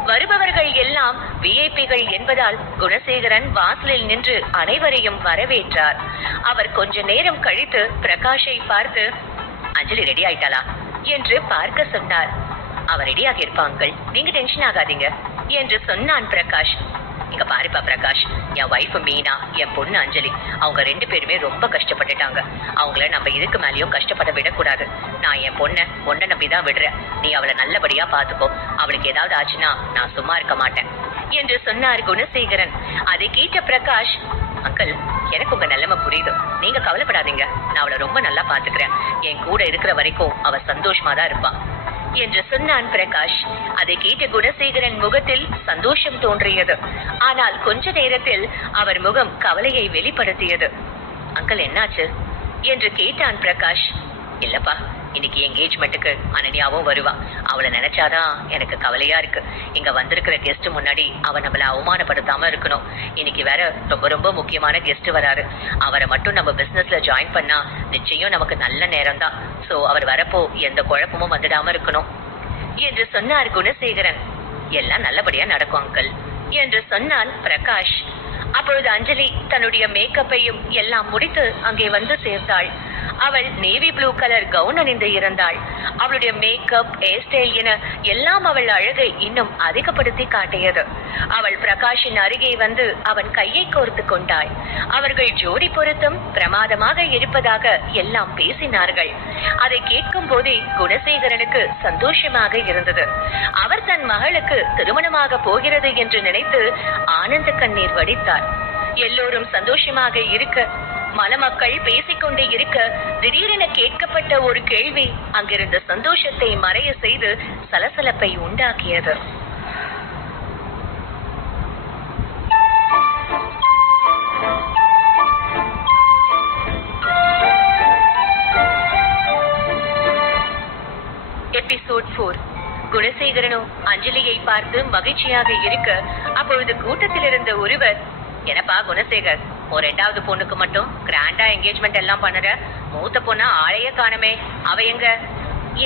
வருபவர்கள் எல்லாம் விஐபிகள் என்பதால் குணசேகரன் வாசலில் நின்று அனைவரையும் வரவேற்றார். அவர் கொஞ்ச நேரம் கழித்து பிரகாஷை பார்த்து, அஞ்சலி ரெடி ஆயிட்டாளா என்று பார்க்க சொன்னார். அவர் ரெடியாக இருப்பாங்க, நீங்க டென்ஷன் ஆகாதீங்க என்று சொன்னான் பிரகாஷ். இங்க பாருப்பா பிரகாஷ், என் வைஃப் மீனா, என் பொண்ணு அஞ்சலி, அவங்க 2 பேருமே ரொம்ப கஷ்டப்பட்டுட்டாங்க. அவங்கள நம்ம இதுக்கு மேலேயும் கஷ்டப்பட விடக்கூடாது. நான் என் பொண்ணை ஒன்ன நம்பிதான் விடுறேன். நீ அவளை நல்லபடியா பாத்துக்கோ. அவளுக்கு ஏதாவது ஆச்சுன்னா நான் சும்மா இருக்க மாட்டேன் என்று சொன்னார் குணசேகரன். அதை கேட்ட பிரகாஷ், அங்கிள், எனக்கு உங்க நிலைமை புரியுது. நீங்க கவலைப்படாதீங்க. நான் அவளை ரொம்ப நல்லா பாத்துக்கிறேன். என் கூட இருக்கிற வரைக்கும் அவ சந்தோஷமா தான் இருப்பா என்று சொன்னான் பிரகாஷ். அதை கேட்ட குணசேகரன் முகத்தில் சந்தோஷம் தோன்றியது. ஆனால் கொஞ்ச நேரத்தில் அவர் முகம் கவலையை வெளிப்படுத்தியது. அங்கிள், என்னாச்சு என்று கேட்டான் பிரகாஷ். இல்லப்பா, இன்னைக்கு என்கேஜ்மெண்ட்டுக்கு அனன்யாவும் வருவா. அவளை நினைச்சாதான் எனக்கு கவலையா இருக்கு. இங்க வந்திருக்கிற கெஸ்ட் முன்னாடி அவ நம்மள அவமானப்படுத்தாம இருக்கணும். இன்னைக்கு வேற ரொம்ப ரொம்ப முக்கியமான கெஸ்ட் வராரு. அவரை மட்டும் நம்ம பிசினஸ்ல ஜாயின் பண்ணா நிச்சயம் நமக்கு நல்ல நேரம் தான். சோ அவர் வரப்போ எந்த குழப்பமும் வந்துடாம இருக்கணும் என்று சொன்னார் குணசேகரன். எல்லாம் நல்லபடியா நடக்கும் அங்கிள் என்று சொன்னான் பிரகாஷ். அப்பொழுது அஞ்சலி தன்னுடைய மேக்கப்பையும் எல்லாம் முடித்து அங்கே வந்து சேர்ந்தாள். அவள் நேவி ப்ளூ கலர் கவுன் அணிந்து இருந்தாள். அவளுடைய மேக்கப், ஹேர் ஸ்டைல் என எல்லாம் அவள் அழகை இன்னும் அதிகப்படுத்தி காட்டியது. அவள் பிரகாஷின் அருகே வந்து அவன் கையை கோர்த்து கொண்டாள். அவர்கள் ஜோடி பொருத்தம் பிரமாதமாக இருப்பதாக எல்லாம் பேசினார்கள். அதை கேட்கும் போதே குணசேகரனுக்கு சந்தோஷமாக இருந்தது. அவர் தன் மகளுக்கு திருமணமாக போகிறது என்று நினைத்து ஆனந்த கண்ணீர் வடித்தார். எல்லோரும் சந்தோஷமாக இருக்க, மணமக்கள் பேசிக்கொண்டே இருக்க, திடீரென கேட்கப்பட்ட ஒரு கேள்வி அங்கிருந்த சந்தோஷத்தை மறைய செய்து சலசலப்பை உண்டாக்கியது. எபிசோட் 4. குணசேகரனும் அஞ்சலியை பார்த்து மகிழ்ச்சியாக இருக்க, அப்பொழுது கூட்டத்தில் இருந்த ஒருவர், என்னப்பா குணசேகர், ஒரு 2வது பொண்ணுக்கு மட்டும் கிராண்டா என்கேஜ்மெண்ட் எல்லாம் பண்ணுற, மூத்த பொண்ணா ஆளைய காணமே, அவ எங்க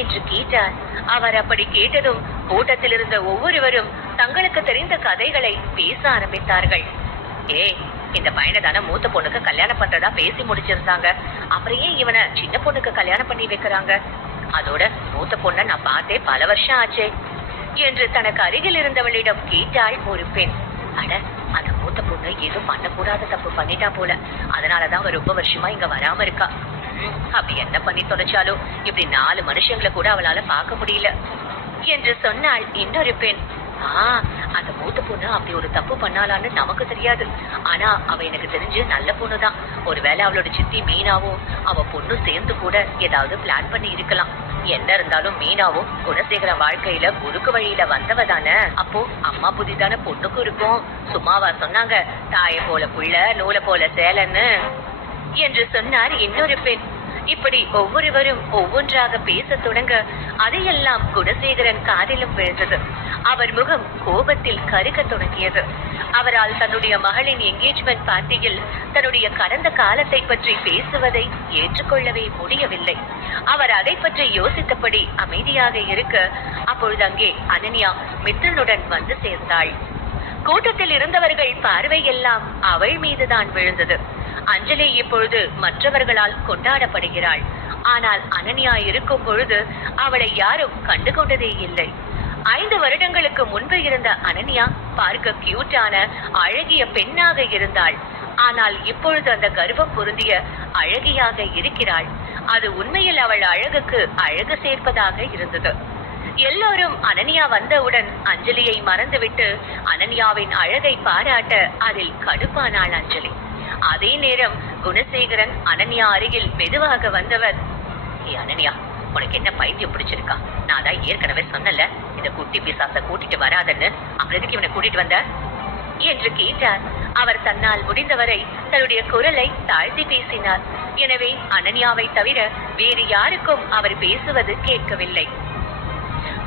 என்று கேட்டார். அவர் அப்படி கேட்டதும் கூட்டத்தில் இருந்த ஒவ்வொருவரும் தங்களுக்கு தெரிந்த கதைகளை பேச ஆரம்பித்தார்கள். இந்த பையனை தானே மூத்த பொண்ணுக்கு கல்யாணம் பண்றதா பேசி முடிச்சிருந்தாங்க, அப்புறம் ஏன் இவனை சின்ன பொண்ணுக்கு கல்யாணம் பண்ணி வைக்கிறாங்க? அதோட மூத்த பொண்ணை நான் பார்த்தே பல வருஷம் ஆச்சே என்று தனக்கு அருகில் இருந்தவளிடம் கேட்டாள் ஒரு பெண். அட, அந்த மூத்த பொண்ணு ஏதோ பண்ணக்கூடாத தப்பு பண்ணிட்டா போல, அதனாலதான் அவ ரொம்ப வருஷமா இங்க வராம இருக்கா. அப்படி என்ன பண்ணி தொலைச்சாலோ இப்படி 4 மனுஷங்களை கூட அவளால பார்க்க முடியல என்று சொன்னாள் இன்னொரு பெண். அந்த மூத்த பொண்ணு அப்படி ஒரு தப்பு பண்ணாலான்னு நமக்கு தெரியாது, ஆனா அவ எனக்கு தெரிஞ்சு நல்ல பொண்ணுதான். ஒருவேளை அவளோட சித்தி மீனாவும் அவ பொண்ணு சேர்ந்து கூட ஏதாவது பிளான் பண்ணி இருக்கலாம். என்ன இருந்தாலும் மீனாவும் குணசேகர வாழ்க்கையில குறுக்கு வழியில வந்தவ தானே. அப்போ அம்மா புதிதான பொண்ணுக்கும் இருக்கும். சும்மாவா சொன்னாங்க, தாய போல புள்ள நூலை போல சேலன்னு என்று சொன்னார் இன்னொரு பெண். இப்படி ஒவ்வொருவரும் ஒவ்வொன்றாக பேச தொடங்க அதையெல்லாம் குணசேகரன் காதிலும் விழுந்தது. அவர் முகம் கோபத்தில் கருக தொடங்கியது. அவரால் தன்னுடைய மகளின் என்கேஜ்மெண்ட் பார்ட்டியில் தன்னுடைய கடந்த காலத்தை பற்றி பேசுவதை ஏற்றுக்கொள்ளவே முடியவில்லை. அவர் அதை பற்றி யோசித்தபடி அமைதியாக இருக்க, அப்பொழுது அங்கே அனன்யா மித்ரனுடன் வந்து சேர்ந்தாள். கூட்டத்தில் இருந்தவர்கள் பார்வையெல்லாம் அவள் மீதுதான் விழுந்தது. அஞ்சலி இப்பொழுது மற்றவர்களால் கொண்டாடப்படுகிறாள். ஆனால் அனன்யா இருக்கும் பொழுது அவளை யாரும் கண்டுகொண்டதே இல்லை. 5 வருடங்களுக்கு முன்பு இருந்த அனன்யா பார்க்க கியூட்டான அழகிய பெண்ணாக இருந்தாள். ஆனால் இப்பொழுது அந்த கர்வம் பொருந்திய அழகியாக இருக்கிறாள். அது உண்மையில் அவள் அழகுக்கு அழகு சேர்ப்பதாக இருந்தது. எல்லோரும் அனன்யா வந்தவுடன் அஞ்சலியை மறந்துவிட்டு அனன்யாவின் அழகை பாராட்ட அதில் கடுப்பானாள் அஞ்சலி. அதே நேரம் குணசேகரன் அனன்யா அருகில் மெதுவாக வந்தவர், அனன்யா, உனக்கு என்ன பைத்தியம் பிடிச்சிருக்கா? நான் தான் ஏற்கனவே சொன்னல, இந்த குட்டி பிசாச கூட்டிட்டு வராதன்னு, அப்புறம் எதுக்கு இவனை கூட்டிட்டு வந்த என்று கேட்டார். அவர் தன்னால் முடிந்தவரை தன்னுடைய குரலை தாழ்த்தி பேசினார். எனவே அனன்யாவை தவிர வேறு யாருக்கும் அவர் பேசுவது கேட்கவில்லை.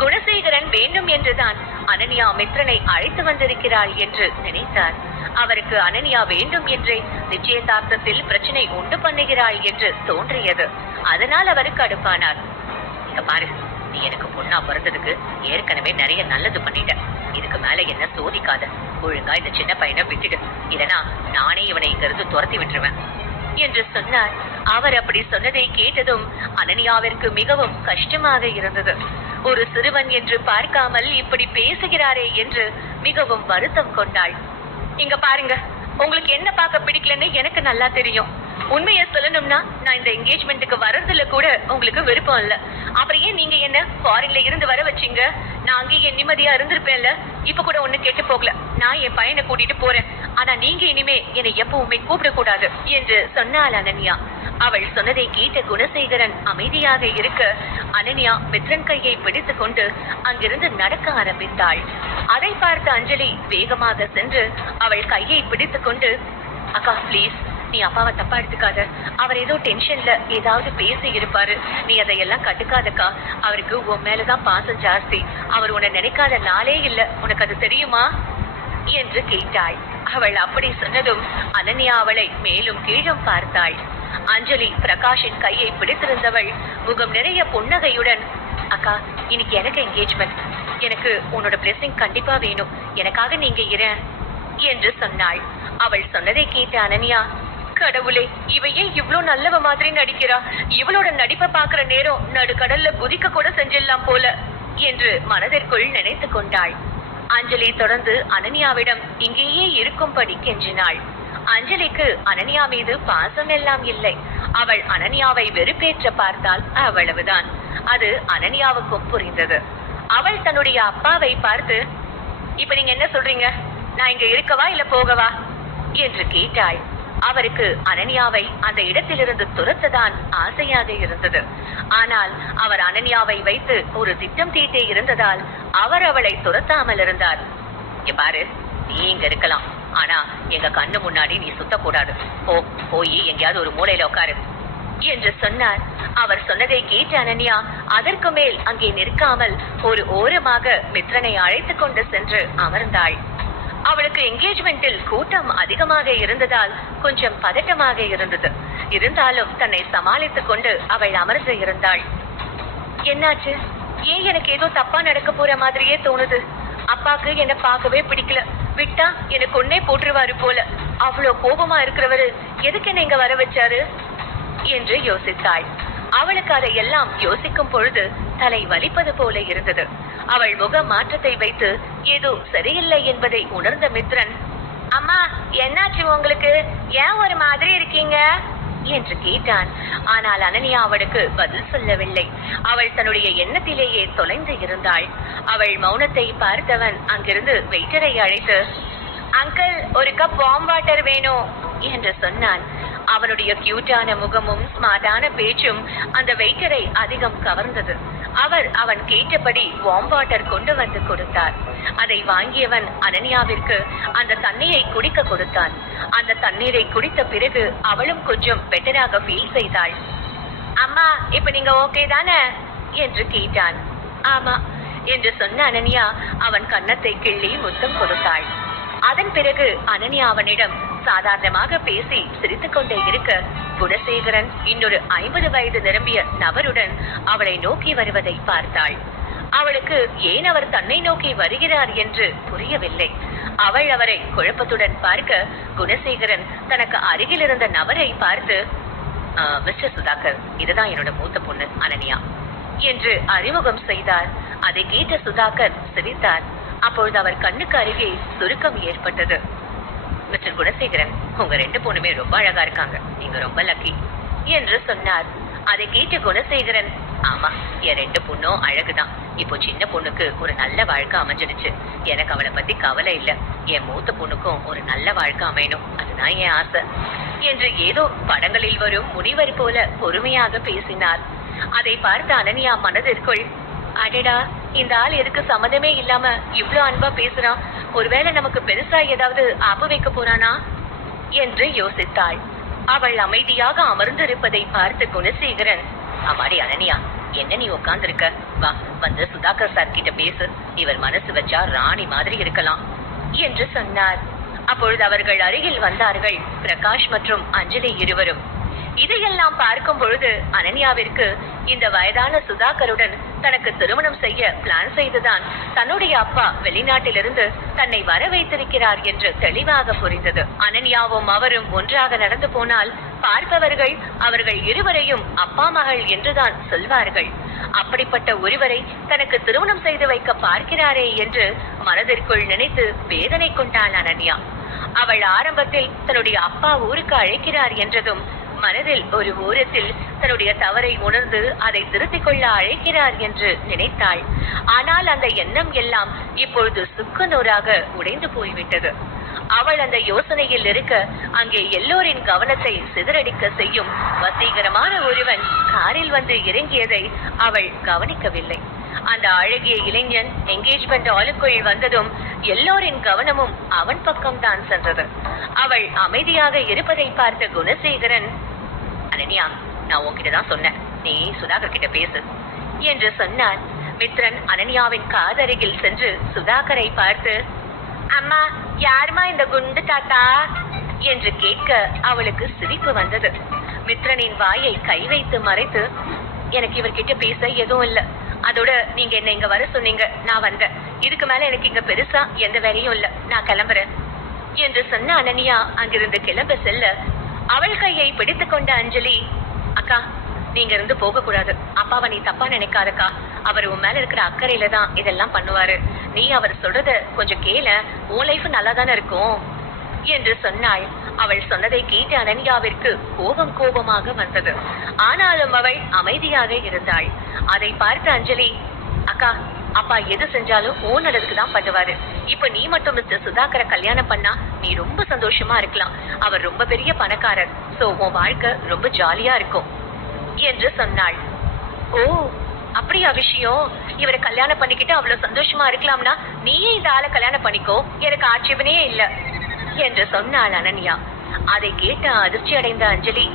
குணசேகரன் வேண்டும் என்றுதான் அனன்யா மித்ரனை அழைத்து வந்திருக்கிறாள் என்று நினைத்தார். அவருக்கு அனன்யா வேண்டும் என்றே நிச்சயதார்த்தத்தில் பிரச்சனை உண்டு பண்ணுகிறாள் என்று தோன்றியது. அதனால் அவருக்கு அடுப்பானார். இங்க பாரு, நீ எனக்கு பொண்ணா பிறந்ததுக்கு ஏற்கனவே நிறைய நல்லது பண்ணிட்ட. இதுக்கு மேல என்ன சோதிக்காத. ஒழுங்கா இந்த சின்ன பையனை விட்டுடு, இல்லனா நானே இவனை இங்கிருந்து துரத்தி விட்டுருவேன் என்று சொன்னார். அவர் அப்படி சொன்னதை கேட்டதும் அனன்யாவிற்கு மிகவும் கஷ்டமாக இருந்தது. ஒரு சிறுவன் என்று பார்க்காமல் இப்படி பேசுகிறாரே என்று மிகவும் வருத்தம் கொண்டாள். இங்க பாருங்க, உங்களுக்கு என்ன பார்க்க பிடிக்கலன்னு எனக்கு நல்லா தெரியும். உண்மையை சொல்லணும்னா நான் இந்த என்கேஜ்மெண்ட்டுக்கு வரதுல கூட உங்களுக்கு விருப்பம் இல்ல. அப்புறம் ஏன் நீங்க என்ன ஃபாரின்ல இருந்து வர வச்சீங்க? நான் அங்கேயே நிம்மதியா இருந்திருப்பேன்ல. இப்ப கூட ஒண்ணு கேட்டு போகல, நான் என் பையனை கூட்டிட்டு போறேன். ஆனா நீங்க இனிமே என்னை எப்பவுமே கூப்பிடக்கூடாது என்று சொன்னாள் அனன்யா. அவள் சொன்னதை கேட்ட குணசேகரன் அமைதியாக இருக்க, அனன்யா மித்ரன் கையை பிடித்து கொண்டு அங்கிருந்து நடக்க ஆரம்பித்தாள். அதை பார்த்த அஞ்சலி வேகமாக சென்று அவள் கையை பிடித்து கொண்டு, அக்கா ப்ளீஸ், நீ அப்பாவை தப்பா எடுத்துக்காத. அவர் ஏதோ டென்ஷன்ல ஏதாவது பேசி இருப்பாரு, நீ அதையெல்லாம் கட்டுக்காதக்கா. அவருக்கு உன் மேலதான் பாசம் ஜாஸ்தி. அவர் உன்னை நினைக்காத நாளே இல்ல, உனக்கு அது தெரியுமா என்று கேட்டாள். அவள் அப்படி சொன்னதும் அனன்யா அவளை மேலும் கீழும் பார்த்தாள். அஞ்சலி பிரகாஷின் கையை பிடித்திருந்தவள் முகம் நிறைய புன்னகையுடன், அக்கா இன்னைக்கு எனக்கு என்கேஜ்மெண்ட், எனக்கு உன்னோட பிளெஸிங் கண்டிப்பா வேணும், எனக்காக நீங்க இரு என்று சொன்னாள். அவள் சொன்னதை கேட்ட அனன்யா, கடவுளே, இவையே இவ்ளோ நல்லவ மாதிரி நடிக்கிறா. இவளோட நடிப்பை பாக்குற நேரம் நடுக்கடல்ல குதிக்க கூட செஞ்சிடலாம் போல என்று மனதிற்குள் நினைத்து கொண்டாள். அஞ்சலி தொடர்ந்து அனன்யாவிடம் இங்கேயே இருக்கும்படி கெஞ்சினாள். அஞ்சலிக்கு அனன்யா மீது பாசம் எல்லாம் இல்லை. அவள் அனன்யாவை வெறுப்பேற்ற பார்த்தால் அவ்வளவுதான். அது அனன்யாவுக்கும் புரிந்தது. அவள் தன்னுடைய அப்பாவை பார்த்து, இப்ப நீங்க என்ன சொல்றீங்க? நான் இங்க இருக்கவா இல்ல போகவா என்று கேட்டாள். அவருக்கு அனன்யாவை அந்த இடத்திலிருந்து துரத்ததான் ஆசையாக இருந்தது. ஆனால் அவர் அனன்யாவை வைத்து ஒரு திட்டம் தீட்டே இருந்ததால் அவர் அவளை துரத்தாமல் இருந்தார். இங்க பாரு, நீ இங்க இருக்கலாம், ஆனா எங்க கண்ணு முன்னாடி நீ சுத்தக்கூடாது. போய் எங்கேயாவது ஒரு மூலையில உட்காரு என்று சொன்னார். அவர் சொன்னதை கேட்ட அனன்யா அதற்கு மேல் அங்கே நிற்காமல் ஒரு ஓரமாக மித்ரனை அழைத்து கொண்டு சென்று அமர்ந்தாள். அவளுக்கு என்கேஜ்மெண்டில் கூட்டம் அதிகமாக இருந்ததால் கொஞ்சம் பதட்டமாக இருந்தது. இருந்தாலும் தன்னை சமாளித்துக் கொண்டு அவள் அமர்ந்து இருந்தாள். என்னாச்சு? ஏன் எனக்கு ஏதோ தப்பா நடக்க போற மாதிரியே தோணுது. அப்பாக்கு என்ன பார்க்கவே பிடிக்கல. விட்டா எனக்கு ஒன்னே போட்டுருவாரு போல. அவ்வளோ கோபமா இருக்கிறவரு எதுக்கு என்ன இங்க வர வச்சாரு என்று யோசித்தாள். அவளுக்கு அதையெல்லாம் யோசிக்கும் பொழுது தலை வலிப்பது போல இருந்தது. அவள் முக மாற்றத்தை வைத்து ஏதோ சரியில்லை என்பதை உணர்ந்த மித்ரன், அம்மா என்னாச்சு உங்களுக்கு? ஏன் ஒரு மாதிரி இருக்கீங்க என்று கேட்டான். ஆனால் அனன்யா அவளுக்கு பதில் சொல்லவில்லை. அவள் தன்னுடைய எண்ணத்திலேயே தொலைந்து இருந்தாள். அவள் மௌனத்தை பார்த்தவன் அங்கிருந்து வெயிட்டரை அழைத்து, அங்கிள் ஒரு கப் வார்ம் வாட்டர் வேணும் என்று சொன்னான். அவனுடைய கியூட்டான முகமும் ஸ்மார்ட்டான பேச்சும் அந்த வெயிட்டரை அதிகம் கவர்ந்தது. அவர் அவன் கேட்டபடி வார்ம் வாட்டர் கொண்டு வந்து கொடுத்தார். அதை வாங்கியவன் அனன்யாவிற்கு அந்த தண்ணீரை குடிக்க கொடுத்தான். அந்த தண்ணீரை குடித்த பிறகு அவளும் கொஞ்சம் பெட்டராக ஃபீல் செய்தாள். அம்மா இப்ப நீங்க ஓகே தானே என்று கேட்டான். ஆமா என்று சொன்ன அனன்யா அவன் கன்னத்தை கிள்ளி முத்தம் கொடுத்தாள். அதன் பிறகு அனன்யா அவனிடம் சாதாரணமாக பேசி சிரித்துக் கொண்டே இருக்க, குணசேகரன் இன்னொரு 50 வயது நிரம்பிய நபருடன் அவளை நோக்கி வருவதை பார்த்தாள். அவளுக்கு ஏன் அவர் தன்னை நோக்கி வருகிறார் என்று புரியவில்லை. அவள் அவரை குழப்பத்துடன் பார்க்க, குணசேகரன் தனக்கு அருகில் இருந்த நபரை பார்த்து, மிஸ்டர் சுதாகர், இதுதான் என்னோட மூத்த பொண்ணு அனன்யா என்று அறிமுகம் செய்தார். அதை கேட்ட சுதாகர் சிரித்தார். அப்பொழுது அவர் கண்ணுக்கு அருகே சுருக்கம் ஏற்பட்டது. மிஸ்டர் குணசேகரன், உங்க 2 பொண்ணுமே ரொம்ப அழகா இருக்காங்க, நீங்க ரொம்ப லக்கி என்று சொன்னார். அதை கேட்ட குணசேகரன், ஆமா என் 2 பொண்ணும் அழகுதான். இப்போ சின்ன பொண்ணுக்கு ஒரு நல்ல வாழ்க்கை அமைஞ்சிடுச்சு. எனக்கு அவளை பத்தி கவலை இல்ல. என் மூத்த பொண்ணுக்கும் ஒரு நல்ல வாழ்க்கை அமையணும், அதுதான் என் ஆசை என்று ஏதோ படங்களில் வரும் முனிவர் போல பொறுமையாக பேசினார். அதை பார்த்த அனன்யா மனதிற்குள், அடடா, இந்த ஆள் எதுக்கு சம்மதமே இல்லாம இவ்ளோ அன்பா பேசுறான்? ஒருவேளை நமக்கு பெருசா ஏதாவது ஆப்பு வைக்க போறானா என்று யோசித்தாள். அவள் அமைதியாக அமர்ந்திருப்பதை பார்த்த குணசேகரன், அம்மாடி அனன்யா, என்ன நீ உட்கார்ந்து இருக்க? வா, வந்து சுதாகர் சார் கிட்ட பேசு. இவர் மனசு வச்சா ராணி மாதிரி இருக்கலாம் என்று சொன்னார். அப்பொழுது அவர்கள் அருகில் வந்தார்கள் பிரகாஷ் மற்றும் அஞ்சலி இருவரும். இதையெல்லாம் பார்க்கும் பொழுது அனன்யாவிற்கு இந்த வயதான சுதாகருடன் தனக்கு திருமணம் செய்ய பிளான் செய்துதான் தன்னுடைய அப்பா வெளிநாட்டிலிருந்து தன்னை வர வைத்திருக்கிறார் என்று தெளிவாக புரிந்தது. அனன்யாவும் அவரும் ஒன்றாக நடந்து போனால் பார்ப்பவர்கள் அவர்கள் இருவரையும் அப்பா மகள் என்றுதான் சொல்வார்கள். அப்படிப்பட்ட ஒருவரை தனக்கு திருமணம் செய்து வைக்க பார்க்கிறாரே என்று மனதிற்குள் நினைத்து வேதனை கொண்டாள் அனன்யா. அவள் ஆரம்பத்தில் தன்னுடைய அப்பா ஊருக்கு அழைக்கிறார் என்றதும் மனதில் ஒரு ஓரத்தில் தன்னுடைய தவறை உணர்ந்து அதை திருத்திக் கொள்ள அழைக்கிறார் என்று நினைத்தாள். ஆனால் அந்த எண்ணம் எல்லாம் இப்பொழுது சுக்குநூறாக உடைந்து போய்விட்டது. அவள் அந்த யோசனையில் இருக்க அங்கே எல்லோரின் கவனத்தை சிதறடிக்க செய்யும் வசீகரமான ஒருவன் காரில் வந்து இறங்கியதை அவள் கவனிக்கவில்லை. அந்த அழகிய இளைஞன் என்கேஜ்மெண்ட் ஹாலுக்குள் வந்ததும் எல்லோரின் கவனமும் அவன் பக்கம்தான் சென்றது. அவள் அமைதியாக இருப்பதை பார்த்த குணசேகரன், அனன்யா, நான் உன்கிட்டதான் சொன்னேன், நீ சுதாகர் கிட்ட பேசு என்று சொன்னான். மித்ரன் அனன்யாவின் காதருகில் சென்று சுதாகரை பார்த்து, அம்மா, யாருமா இந்த குண்டு தாத்தா என்று கேட்க அவளுக்கு சிரிப்பு வந்தது. மித்ரனின் வாயை கை வைத்து மறைத்து, எனக்கு இவர்கிட்ட பேச எதுவும் இல்ல, அதோட நீங்க என்ன இங்க வர சொன்னீங்க, நான் வந்தேன், இதுக்கு மேல எனக்கு இங்க பெருசா எந்த வேலையும் இல்ல, நான் கிளம்புறேன் என்று சொன்ன அனன்யா அங்கிருந்து கிளம்ப செல்ல, அவள் கையை பிடித்துக் கொண்ட அஞ்சலி, அக்கா நீங்க இருந்து போக கூடாது. அப்பாவை நீ தப்பா நினைக்காதக்கா. அவர் உன் மேல இருக்கிற அக்கறையில தான் இதெல்லாம் பண்ணுவாரு. நீ அவர் சொல்றத கொஞ்சம் கேள, உன் லைஃப் நல்லா தானே இருக்கும் என்று சொன்னாள். அவள் சொன்னதை கேட்டு அனன்யாவிற்கு கோபமாக வந்தது. ஆனாலும் அவள் அமைதியாக இருந்தாள். அதை பார்த்த அஞ்சலி, அக்கா அப்பா எது செஞ்சாலும் ஓன் நல்லதுக்கு தான் பண்ணுவாரு. இப்ப நீ மட்டும் மிஸ்டர் சுதாகரை கல்யாணம் பண்ணா நீ ரொம்ப சந்தோஷமா இருக்கலாம். அவர் ரொம்ப பெரிய பணக்காரர். சோ உன் வாழ்க்கை ரொம்ப ஜாலியா இருக்கும் என்று சொன்னாள். ஓ அப்படியா விஷயம்? இவரை கல்யாணம் பண்ணிக்கிட்டு அவ்வளவு சந்தோஷமா இருக்கலாம்னா நீயே இந்த ஆளை கல்யாணம் பண்ணிக்கோ, எனக்கு ஆட்சேபனே இல்ல என்று சொன்னாள் அனன்யா. அதை கேட்ட அதிர்ச்சி அடைந்த அஞ்சலி,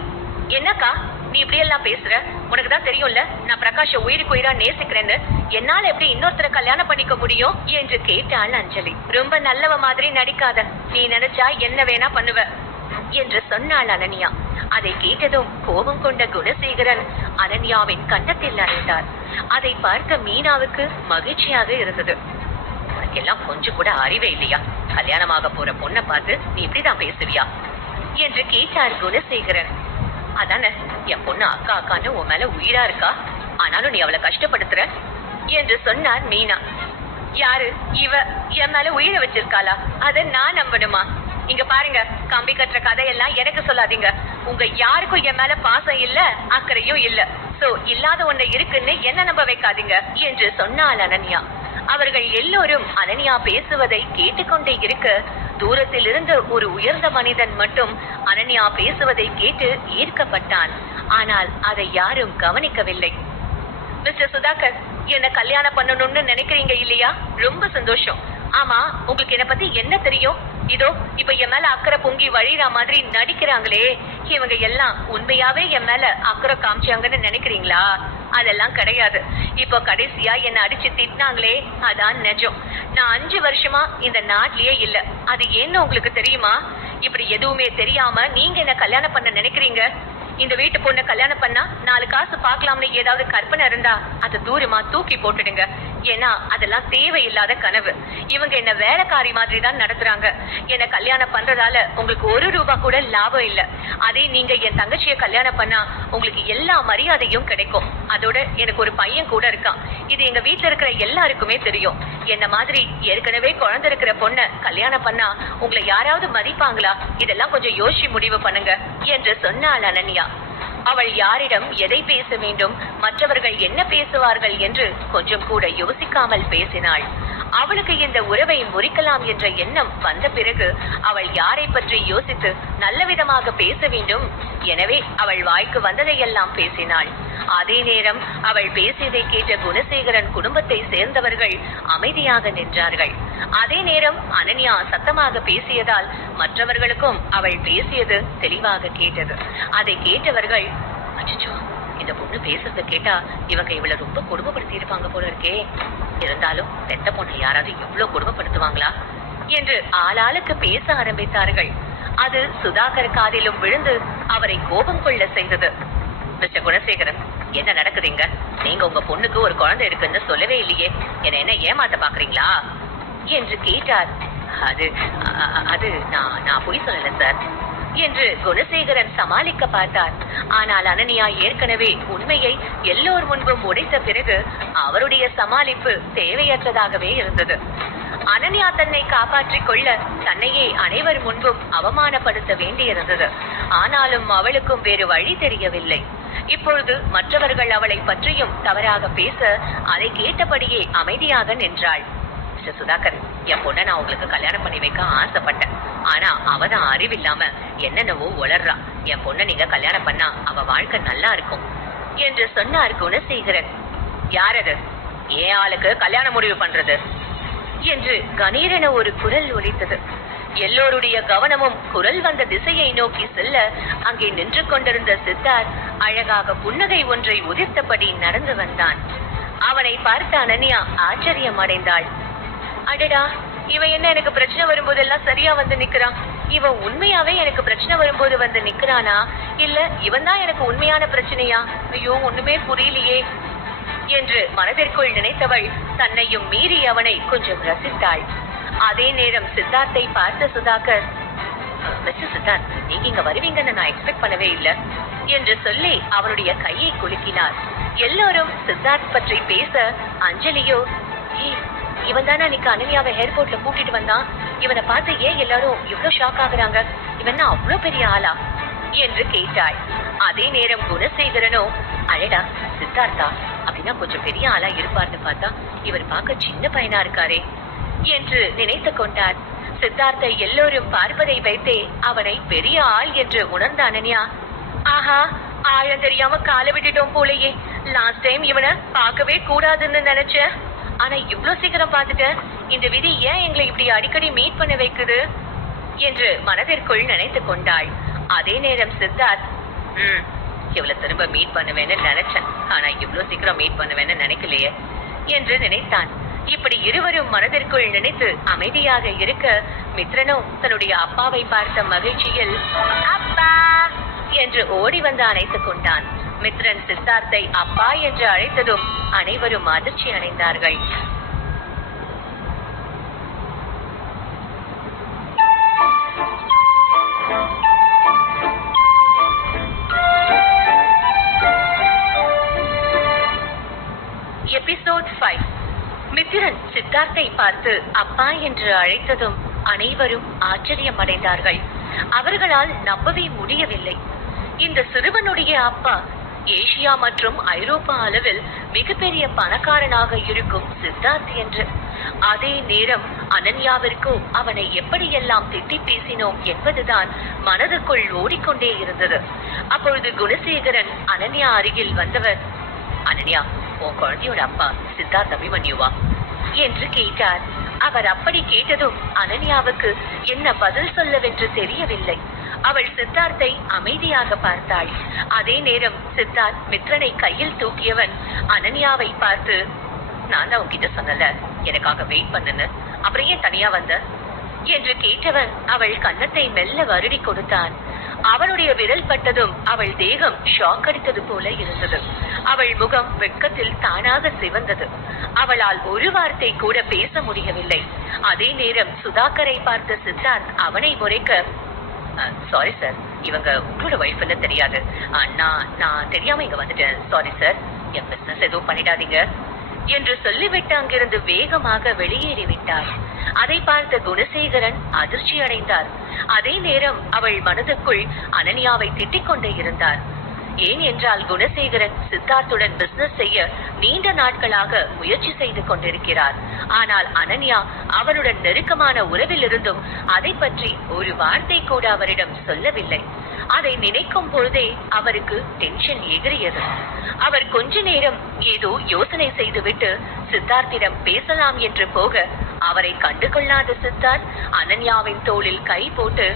என்னக்கா நீ இப்படி எல்லாம் பேசுற? உனக்குதான் தெரியும்ல நான் பிரகாஷ உயிருக்கு உயிரா நேசிக்கிறேன்னு. என்னால எப்படி இன்னொருத்தரை கல்யாணம் பண்ணிக்க முடியும் என்று கேட்டாள் அஞ்சலி. ரொம்ப நல்லவ மாதிரி நடிக்காத, நீ நினைச்சா என்ன வேணா பண்ணுவ என்று சொன்னாள் அனன்யா. அதை கேட்டதும் கோபம் கொண்ட குணசேகரன் அனன்யாவின் கன்னத்தில் அறைந்தார். அதை பார்க்க மீனாவுக்கு மகிழ்ச்சியாக இருந்தது. உனக்கெல்லாம் கொஞ்சம் கூட அறிவே இல்லையா? கல்யாணமாக போற பொண்ணை பார்த்து நீ இப்படிதான் பேசுவியா என்று கேட்டார் குணசேகரன். அதானே என் பொண்ணு அக்கா அக்கான்னு உன் மேல உயிரா இருக்கா, ஆனாலும் நீ அவளை கஷ்டப்படுத்துற என்று சொன்னார் மீனா. யாரு இவ என் மேல உயிரை வச்சிருக்காளா? அத நான் நம்பணுமா? இங்க பாருங்க, கம்பி கட்டுற கதையெல்லாம் எனக்கு சொல்லாதீங்க. உங்க யாருக்கும் என் மேல பாசம் இல்ல, அக்கறையும் இல்ல. சோ இல்லாத ஒண்ணு இருக்குன்னு என்ன நம்ப வைக்காதீங்க என்று சொன்னாள் அனன்யா. அவர்கள் எல்லோரும் அனன்யா பேசுவதை கேட்டுக்கொண்டே இருக்க, தூரத்தில் இருந்த ஒரு உயர்ந்த மனிதன் மட்டும் அனன்யா பேசுவதை கேட்டு ஈர்க்கப்பட்டான். ஆனால் அதை யாரும் கவனிக்கவில்லை. மிஸ்டர் சுதாகர், என்ன கல்யாணம் பண்ணணும்னு நினைக்கிறீங்க இல்லையா? ரொம்ப சந்தோஷம். ஆமா, உங்களுக்கு என்ன பத்தி என்ன தெரியும்? இதோ இப்ப என் மேல அக்கறை பொங்கி வழிற மாதிரி நடிக்கிறாங்களே, இவங்க எல்லாம் உண்மையாவே என் மேல அக்கறை காமிச்சாங்கன்னு நினைக்கிறீங்களா? அதெல்லாம் கிடையாது. இப்போ கடைசியா என்ன அடிச்சு திட்டினாங்களே, அதான் நிஜம். நான் 5 வருஷமா இந்த நாட்டிலேயே இல்ல. அது ஏன்னு உங்களுக்கு தெரியுமா? இப்படி எதுவுமே தெரியாம நீங்க என்ன கல்யாணம் பண்ண நினைக்கிறீங்க. இந்த வீட்டு பொண்ணை கல்யாணம் பண்ணா 4 காசு பாக்கலாம்னு ஏதாவது கற்பனை இருந்தா அதை தூரமா தூக்கி போட்டுடுங்க. ஏன்னா அதெல்லாம் தேவையில்லாத கனவு. இவங்க என்ன வேலைக்காரி மாதிரி தான் நடத்துறாங்க. என்ன கல்யாணம் பண்றதால உங்களுக்கு 1 ரூபாய் கூட லாபம் இல்ல. அதே நீங்க என் தங்கச்சிய கல்யாணம் பண்ணா உங்களுக்கு எல்லா மரியாதையும் கிடைக்கும். அதோட எனக்கு ஒரு பையன் கூட இருக்கான். இது எங்க வீட்டுல இருக்கிற எல்லாருக்குமே தெரியும். என்ன மாதிரி ஏற்கனவே குழந்தை இருக்கிற பொண்ண கல்யாணம் பண்ணா உங்களை யாராவது மதிப்பாங்களா? இதெல்லாம் கொஞ்சம் யோசிச்சு முடிவு பண்ணுங்க என்று சொன்னாள் அனன்யா. அவள் யாரிடம் எதை பேச வேண்டும், மற்றவர்கள் என்ன பேசுவார்கள் என்று கொஞ்சம் கூட யோசிக்காமல் பேசினாள். அவளுக்கு இந்த உறவை முறிக்கலாம் என்ற எண்ணம் வந்த பிறகு அவள் யாரை பற்றி யோசித்து நல்ல விதமாக பேச வேண்டும். எனவே அவள் வாய்க்கு வந்ததையெல்லாம் பேசினாள். அதே நேரம் அவள் பேசியதை கேட்ட குணசேகரன் குடும்பத்தை சேர்ந்தவர்கள் அமைதியாக நின்றார்கள். அதே நேரம் அனன்யா சத்தமாக பேசியதால் மற்றவர்களுக்கும் அவள் பேசியது தெளிவாக கேட்டது. அதை கேட்டவர்கள், அச்சோ இந்த பொண்ணு பேசுறத கேட்டா இவங்க இவளை ரொம்ப கொடுமைப்படுத்தி இருப்பாங்க போல இருக்கே, இருந்தாலும் பெத்த பொண்ணை யாராவது எவ்வளவு கொடுமைப்படுத்துவாங்களா என்று ஆளாளுக்கு பேச ஆரம்பித்தார்கள். அது சுதாகர் காதிலும் விழுந்து அவரை கோபம் கொள்ள செய்தது. மிஸ்டர் குணசேகரன், என்ன நடக்குதுங்க? நீங்க உங்க பொண்ணுக்கு ஒரு குழந்தை இருக்குன்னு சொல்லவே இல்லையே, என்ன ஏமாத்த பாக்குறீங்களா என்று கேட்டார். அது நான் பொய் சொல்லல சார் என்று குணசேகரன் சமாளிக்க பார்த்தார். ஆனால் அனன்யா ஏற்கனவே உண்மையை எல்லோர் முன்பும் உடைத்த பிறகு அவருடைய சமாளிப்பு தேவையற்றதாகவே இருந்தது. அனன்யா தன்னை காப்பாற்றிக் கொள்ள தன்னையே அனைவர் முன்பும் அவமானப்படுத்த வேண்டியிருந்தது. ஆனாலும் அவளுக்கும் வேறு வழி தெரியவில்லை. இப்பொழுது மற்றவர்கள் அவளை பற்றியும் தவறாக பேச அதை கேட்டபடியே அமைதியாக நின்றாள். மிஸ்டர் சுதாகர், என் பொண்ணை நான் உங்களுக்கு கல்யாணம் பண்ணி வைக்க ஆசைப்பட்டேன். ஆனா அவதான் அறிவில்லாம என்னென்னவோ உளர்றா. என் பொண்ணை நீங்க கல்யாணம் பண்ணா அவ வாழ்க்கை நல்லா இருக்கும் என்று சொன்னார் குணசேகரன். யார் அது? ஏன் ஆளுக்கு கல்யாணம் முடிவு பண்றது என்று கணீரென ஒரு குரல் ஒலித்தது. எல்லோருடைய கவனமும் குரல் வந்த திசையை நோக்கி செல்ல அங்கே நின்று கொண்டிருந்த சித்தார்த் அழகாக புன்னகை ஒன்றை உதிர்த்தபடி நடந்து வந்தான். அவனை பார்த்த அனன்யா ஆச்சரியம் அடைந்தாள். அடடா, இவன் என்ன எனக்கு பிரச்சனை வரும்போதெல்லாம் சரியா வந்து நிக்கிறான்? இவன் உண்மையாவே எனக்கு பிரச்சனை வரும்போது வந்து நிக்கிறானா, இல்ல இவன் தான் எனக்கு உண்மையான பிரச்சனையா? ஐயோ, ஒண்ணுமே புரியலையே என்று மனதிற்குள் நினைத்தவள் தன்னையும் மீறி அவனை கொஞ்சம் ரசித்தாள். அதே நேரம் சித்தார்த்தை பார்த்த சுதாகர், மிஸ்டர் சித்தார்த், நீங்க இங்க வருவீங்கன்னு நான் எக்ஸ்பெக்ட் பண்ணவே இல்ல என்று சொல்லி அவனுடைய கையை குலுக்கினார். எல்லோரும் சித்தார்த் பற்றி பேச அஞ்சலியோ, இவன் தானே அன்னைக்கு அனன்யாவை ஏர்போர்ட்ல கூட்டிட்டு வந்தான், இவனை பார்த்து ஏன் எல்லாரும் இவ்வளவு ஷாக் ஆகுறாங்க, இவன் அவ்வளவு பெரிய ஆளா என்று கேட்டாள். அதே நேரம் குணசேகரனோ, அழடா சித்தார்த்தா அப்படின்னா கொஞ்சம் பெரிய ஆளா இருப்பார்னு பார்த்தா இவர் பார்க்க சின்ன பையனா இருக்காரே என்று நினைத்து கொண்டார். சித்தார்த்தை எல்லோரும் பார்ப்பதை வைத்தே அவனை பெரிய ஆள் என்று உணர்ந்த அனன்யா, ஆஹா ஆழம் தெரியாம காலை விட்டுட்டோம் போலயே, லாஸ்ட் டைம் இவனை பார்க்கவே கூடாதுன்னு நினைச்சேன், ஆனா இவ்வளவு சீக்கிரம் பார்த்துட்டேன், இந்த விதி ஏன் எங்களை இப்படி அடிக்கடி மீட் பண்ண வைக்குது என்று மனதிற்குள் நினைத்து கொண்டாள். அதே நேரம் சித்தார்த், இவ்வளவு திரும்ப மீட் பண்ணுவேன்னு நினைச்சேன், ஆனா இவ்வளவு சீக்கிரம் மீட் பண்ணுவேன்னு நினைக்கலையே என்று நினைத்தான். இப்படி இருவரும் மனதிற்குள் நினைத்து அமைதியாக இருக்க மித்ரனோ தன்னுடைய அப்பாவை பார்த்த மகிழ்ச்சியில் அப்பா என்று ஓடி வந்து அணைத்துக் கொண்டான். மித்ரன் சித்தார்த்தை அப்பா என்று அழைத்ததும் அனைவரும் அதிர்ச்சி அடைந்தார்கள். எபிசோட் 5. மித்ரன் சித்தார்த்தை பார்த்து அப்பா என்று அழைத்ததும் அனைவரும் ஆச்சரியம் அடைந்தார்கள். அவர்களால் நம்பவே முடியவில்லை. இந்த சிறுவனுடைய அப்பா ஏசியா மற்றும் ஐரோப்பா அளவில் மிகப்பெரிய பணக்காரனாக இருக்கும் சித்தார்த் என்று. அதே நேரம் அனன்யாவிற்கு அவனை எப்படியெல்லாம் திட்டி பேசினோம் என்பதுதான் மனதுக்குள் ஓடிக்கொண்டே இருந்தது. அப்பொழுது குணசேகரன் அனன்யா அருகில் வந்தவர், அனன்யா, உன் குழந்தையோட அப்பா சித்தார்த் அபிமன்யுவா என்று கேட்டார். அவர் அப்படி கேட்டதும் அனன்யாவுக்கு என்ன பதில் சொல்லவென்று தெரியவில்லை. அவள் சித்தார்த்தை அமைதியாக பார்த்தாள். அதே நேரம் சித்தார்த் மித்ரனை கையில் தூக்கியவன் அனன்யாவை பார்த்து, நான் தான் உன்கிட்ட சொன்னல எனக்காக வெயிட் பண்ணுன்னு, அப்புறம் ஏன் தனியா வந்த என்று கேட்டவன் அவள் கன்னத்தை மெல்ல வருடி கொடுத்தான். அவனுடைய விரல் பட்டதும் அவள் தேகம் ஷாக் அடித்தது போல இருந்தது. அவள் முகம் வெட்கத்தில் தானாக சிவந்தது. அவளால் ஒரு வார்த்தை கூட பேச முடியவில்லை. அதே நேரம் சுதாகரை பார்த்த சித்தார்த் அவனை முறைக்க, சாரி சார், இவங்க உங்களோட வைஃப் என்ன தெரியாது, நான் தெரியாம இங்க வந்துட்டேன், சாரி சார், என் பிசினஸ் எதுவும் பண்ணிடாதீங்க என்று சொல்லிவிட்டு அங்கிருந்து வேகமாக வெளியேறிவிட்டார். அதை பார்த்த குணசேகரன் அதிர்ச்சி அடைந்தார். அதே நேரம் அவள் மனதுக்குள் அனன்யாவை திட்டிக் கொண்டே இருந்தார். ஏன் என்றால் குணசேகரன் சித்தார்த்துடன் பிசினஸ் செய்ய நீண்ட நாட்களாக முயற்சி செய்து கொண்டிருக்கிறார். ஆனால் அனன்யா அவனுடன் நெருக்கமான உறவில் இருந்தும் அதை பற்றி ஒரு வார்த்தை கூட அவரிடம் சொல்லவில்லை. அதை நினைக்கும் பொழுதே அவருக்கு டென்ஷன் எகிரியது. அவர் கொஞ்ச நேரம் ஏதோ யோசனை செய்துவிட்டு சித்தார்த்திடம் பேசலாம் என்று போக அவரை கண்டுகொள்ளாத சித்தார்த் அனன்யாவின் தோளில் கை போட்டு,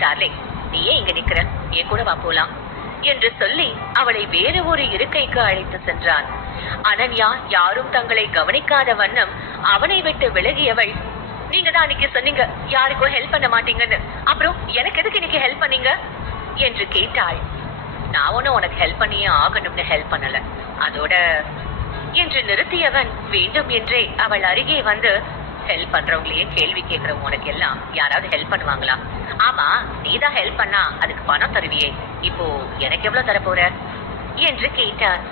டார்லிங், நீ ஏன் இங்க நிக்கிற, என் கூட வா போலாம் என்று சொல்லி அவளை வேறு ஒரு இருக்கைக்கு அழைத்து சென்றான். அனன்யா யாரும் தங்களை கவனிக்காத வண்ணம் அவனை விட்டு விலகியவள், நீங்க தான் அன்னைக்கு சொன்னீங்க யாருக்கும் ஹெல்ப் பண்ண மாட்டீங்கன்னு, அப்புறம் எனக்கு எதுக்கு இன்னைக்கு ஹெல்ப் பண்ணீங்க என்று கேட்டாள். நான் ஒன்னும் உனக்கு ஹெல்ப் பண்ணியே ஆகணும்னு ஹெல்ப் பண்ணல, அதோட என்று நிறுத்தியவன் வேண்டும் என்றே அவள் அருகே வந்து, ஹெல்ப் பண்றவங்களையே கேள்வி கேட்கிற உனக்கு எல்லாம் யாராவது ஹெல்ப் பண்ணுவாங்களா? ஆமா, நீதான் ஹெல்ப் பண்ணா அதுக்கு பணம் தருவியே, இப்போ எனக்கு எவ்வளவு தரப்போற என்று கேட்டார்.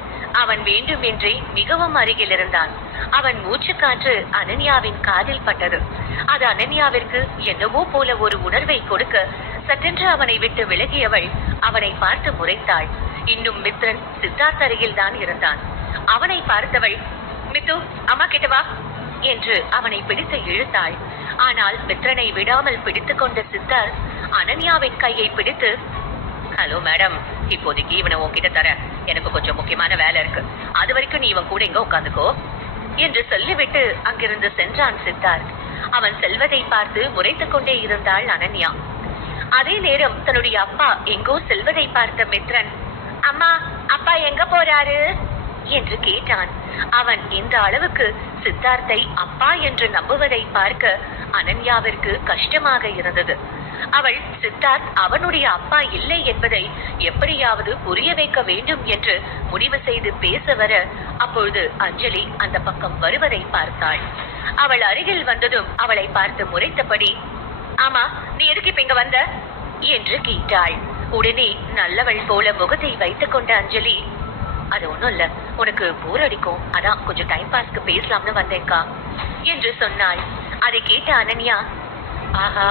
அவன் வேண்டுமென்றே மிகவும் அருகில் இருந்தான். அவன் மூச்சு காற்று அனன்யாவின் காதில் பட்டது. அது அனன்யாவிற்கு என்னவோ போல ஒரு உணர்வை கொடுக்க சட்டென்று அவனை விட்டு விலகியவள் அவனை பார்த்து முறைத்தாள். இன்னும் மித்ரன் சித்தார்த் அருகில் தான் இருந்தான். அவனை பார்த்தவள், மித்து, அம்மா கிட்ட வா என்று அவனை பிடித்து இழுத்தாள். ஆனால் மித்ரனை விடாமல் பிடித்து கொண்ட சித்தார்த் அனன்யாவின் கையை பிடித்து, ஹலோ மேடம், இப்போதைக்கு இவனை உன்கிட்ட தர, எனக்கு கொஞ்சம் முக்கியமான வேலை இருக்கு, அது வரைக்கும் நீ இவன் கூட எங்க உட்காந்துக்கோ என்று சொல்லிவிட்டு அங்கிருந்து சென்றான் சித்தார்த். அவன் செல்வதை பார்த்து முறைத்துக் கொண்டே இருந்தாள் அனன்யா. அதே நேரம் தன்னுடைய அப்பா எங்கோ செல்வதை பார்த்த மித்ரன், அம்மா, அப்பா எங்க போறாரு என்று கேட்டான். அவன் இந்த அளவுக்கு சித்தார்த்தை அப்பா என்று நம்புவதை பார்க்க அனன்யாவிற்கு கஷ்டமாக இருந்தது. அவள் சித்தார்த் அவனுடைய அப்பா இல்லை என்பதை எப்படியாவது புரிய வைக்க வேண்டும் என்று முடிவு செய்து பேச வர, அப்பொழுது அஞ்சலி அந்த பக்கம் வருவதை பார்த்தாள். அவள் அருகில் வந்ததும் அவளை பார்த்து முறைத்தபடி, ஆமா, நீ எதுக்கு இப்ப இங்க வந்த என்று கேட்டாள். உடனே நல்லவள் போல முகத்தை வைத்துக் கொண்ட அஞ்சலி, அது ஒண்ணும் இல்ல, உனக்கு போர் அடிக்கும், அதான் கொஞ்சம் டைம் பாஸ்க்கு பேசலாம்னு வந்தேன்கா என்று சொன்னாள். அதை கேட்ட அனன்யா, ஆஹா,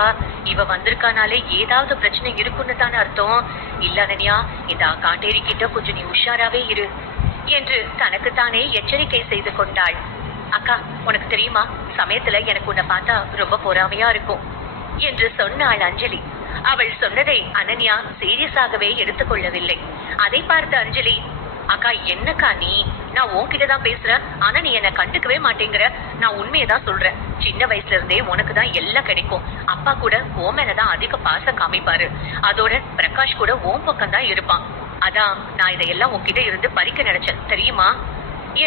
இவ வந்திருக்கானாலே ஏதாவது பிரச்சனை இருக்குன்னு தானே அர்த்தம். இல்ல அனன்யா, இந்த காட்டேரி கிட்ட கொஞ்சம் நீ உஷாராவே இரு என்று தனக்குத்தானே எச்சரிக்கை செய்து கொண்டாள். அக்கா, உனக்கு தெரியுமா, சமயத்துல எனக்கு உன்னை பார்த்தா ரொம்ப பொறாமையா இருக்கும் என்று சொன்னாள் அஞ்சலி. அவள் சொன்னதை அனன்யா சீரியஸாகவே எடுத்துக்கொள்ளவில்லை. அதை பார்த்த அஞ்சலி, அக்கா என்னக்கா நீ, நான் உன்கிட்டதான் பேசுறேன், ஆனா நீ என்ன கண்டுக்கவே மாட்டேங்கிற. நான் உண்மையதான் சொல்றேன், சின்ன வயசுல இருந்தே உனக்கு தான் எல்லாம் கிடைக்கும். அப்பா கூட உன் மேலதான் அதிக பாசம் காமிப்பாரு, அதோட பிரகாஷ் கூட உன் பக்கம் தான் இருப்பான். அதான் நான் இதையெல்லாம் உன்கிட்ட இருந்து பறிக்க நினைச்சேன் தெரியுமா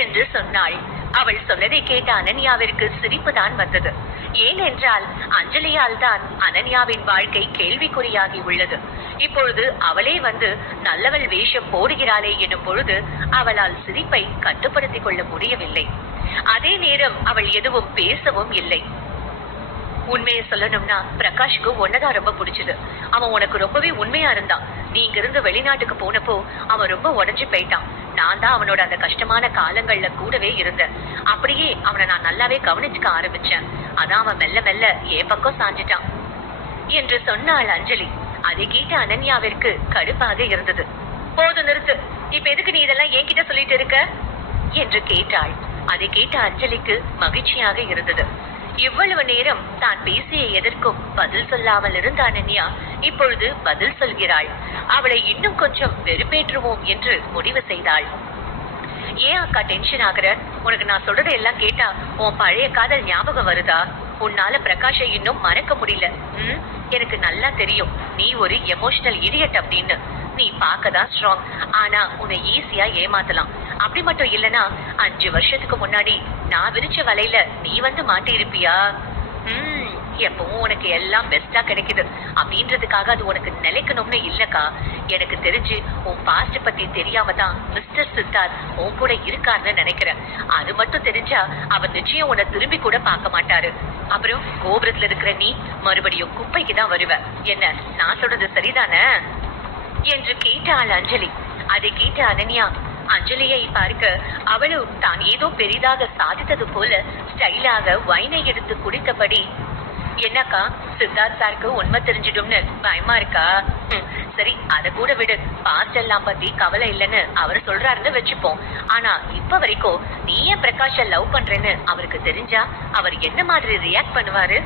என்று சொன்னாள். அவள் சொன்னதை கேட்ட அனன்யாவிற்கு சிரிப்பு தான் வந்தது. ஏனென்றால் அஞ்சலியால் தான் அனன்யாவின் வாழ்க்கை கேள்விக்குறியாகி உள்ளது. இப்பொழுது அவளே வந்து நல்லவள் வேஷம் போடுகிறாளே என்னும் பொழுது அவளால் சிரிப்பை கட்டுப்படுத்திக் கொள்ள முடியவில்லை. அதே நேரம் அவள் எதுவும் பேசவும் இல்லை. உண்மையை சொல்லணும்னா பிரகாஷ்க்கு ஒன்னதான் ரொம்ப பிடிச்சது. அவன் உனக்கு ரொம்பவே உண்மையா இருந்தான். நீ இங்கிருந்து வெளிநாட்டுக்கு போனப்போ அவன் ரொம்ப உடஞ்சு போயிட்டான். நான் தான் அவனோட அந்த கஷ்டமான காலங்கள்ல கூடவே இருந்தேன். அப்படியே அவனை நான் நல்லாவே கவனிச்சுக்க ஆரம்பிச்சேன். அதான் அவன் மெல்ல மெல்ல என் பக்கம் சாஞ்சிட்டான் என்று சொன்னாள் அஞ்சலி. அதை கேட்ட அனன்யாவிற்கு கடுப்பாக இருந்தது. போது நிறுத்து, இப்ப எதுக்கு நீ இதெல்லாம் என்கிட்ட சொல்லிட்டு இருக்க என்று கேட்டாள். அதை கேட்ட அஞ்சலிக்கு மகிழ்ச்சியாக இருந்தது. இவ்வளவு நேரம் தான் பேசிய எதற்கும் பதில் சொல்லாமல் இருந்த அனன்யா இப்பொழுது பதில் சொல்கிறாள். அவளை இன்னும் கொஞ்சம் வெறுப்பேற்றுவோம் என்று முடிவு செய்தாள். ஏன் அக்கா டென்ஷன் ஆகுற? உனக்கு நான் சொல்றதை எல்லாம் கேட்டா உன் பழைய காதல் ஞாபகம் வருதா? உன்னால பிரகாஷை இன்னும் மறக்க முடியல. எனக்கு நல்லா தெரியும் நீ ஒரு எமோஷனல் இடியட் அப்படின்னு. நீ பார்க்கதான் ஸ்ட்ராங், ஆனா உன்னை ஈஸியா ஏமாத்தலாம். அப்படி மட்டும் இல்லனா 5 வருஷத்துக்கு முன்னாடி நான் விரிச்ச வலையில நீ வந்து மாட்டி இருப்பியா? எப்பவும் உனக்கு எல்லாம் பெஸ்டா கிடைக்குது அப்படின்றதுக்காக அது உனக்கு நிலைக்கணும்னு இல்லக்கா. எனக்கு தெரிஞ்சு உன் பாஸ்ட் பத்தி தெரியாம தான் மிஸ்டர் சித்தார்த் உன் கூட இருக்காருன்னு நினைக்கிறேன். அது மட்டும் தெரிஞ்சா அவர் நிச்சயம் உன்னை திரும்பி கூட பார்க்க மாட்டாரு. அப்புறம் கோபுரத்துல இருக்கிற நீ மறுபடியும் குப்பைக்கு தான் வருவ. என்ன நான் சொல்றது சரிதானே என்று கேட்டாள் அஞ்சலி. அதை கேட்ட அனன்யா அஞ்சலியை பார்க்க அவளும் தான் ஏதோ பெரிதாக சாதித்தது போல ஸ்டைலாக வைனை எடுத்து குடித்தபடி, என்னக்கா சித்தார்த் சாருக்கு உண்மை தெரிஞ்சிடும்னு பயமா இருக்கா? சரி, அத கூட விடு, பாஸ்ட் எல்லாம் பத்தி கவலை இல்லைன்னு அவர் சொல்றாருன்னு வச்சுப்போம். ஆனா இப்ப வரைக்கும் நீ ஏன் பிரகாஷ லவ் பண்றேன்னு அவருக்கு தெரிஞ்சா அவர் என்ன மாதிரி ரியாக்ட் பண்ணுவாரு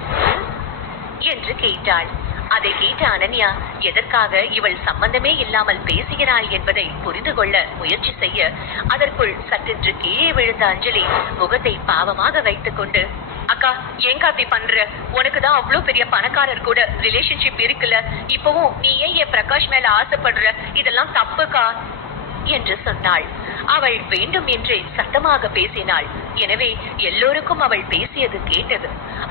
என்று கேட்டாள். அதை கேட்ட அனன்யா எதற்காக இவள் சம்பந்தமே இல்லாமல் பேசுகிறாள் என்பதை புரிந்து கொள்ள முயற்சி செய்ய அதற்குள் சட்டென்று கீழே விழுந்த அஞ்சலி முகத்தை பாவமாக வைத்துக் கொண்டு, அக்கா ஏங்க அப்படி பண்ற? உனக்குதான் அவ்வளவு பெரிய பணக்காரர் கூட ரிலேஷன்ஷிப் இருக்குல்ல, இப்பவும் நீ ஏன் என் பிரகாஷ் மேல ஆசைப்படுற? இதெல்லாம் தப்புக்கா என்று சொன்னாள். அவள் வேண்டும் என்றே சத்தமாக பேசினாள். எனவே எல்லோருக்கும் அவள் பேசியது கேட்டது.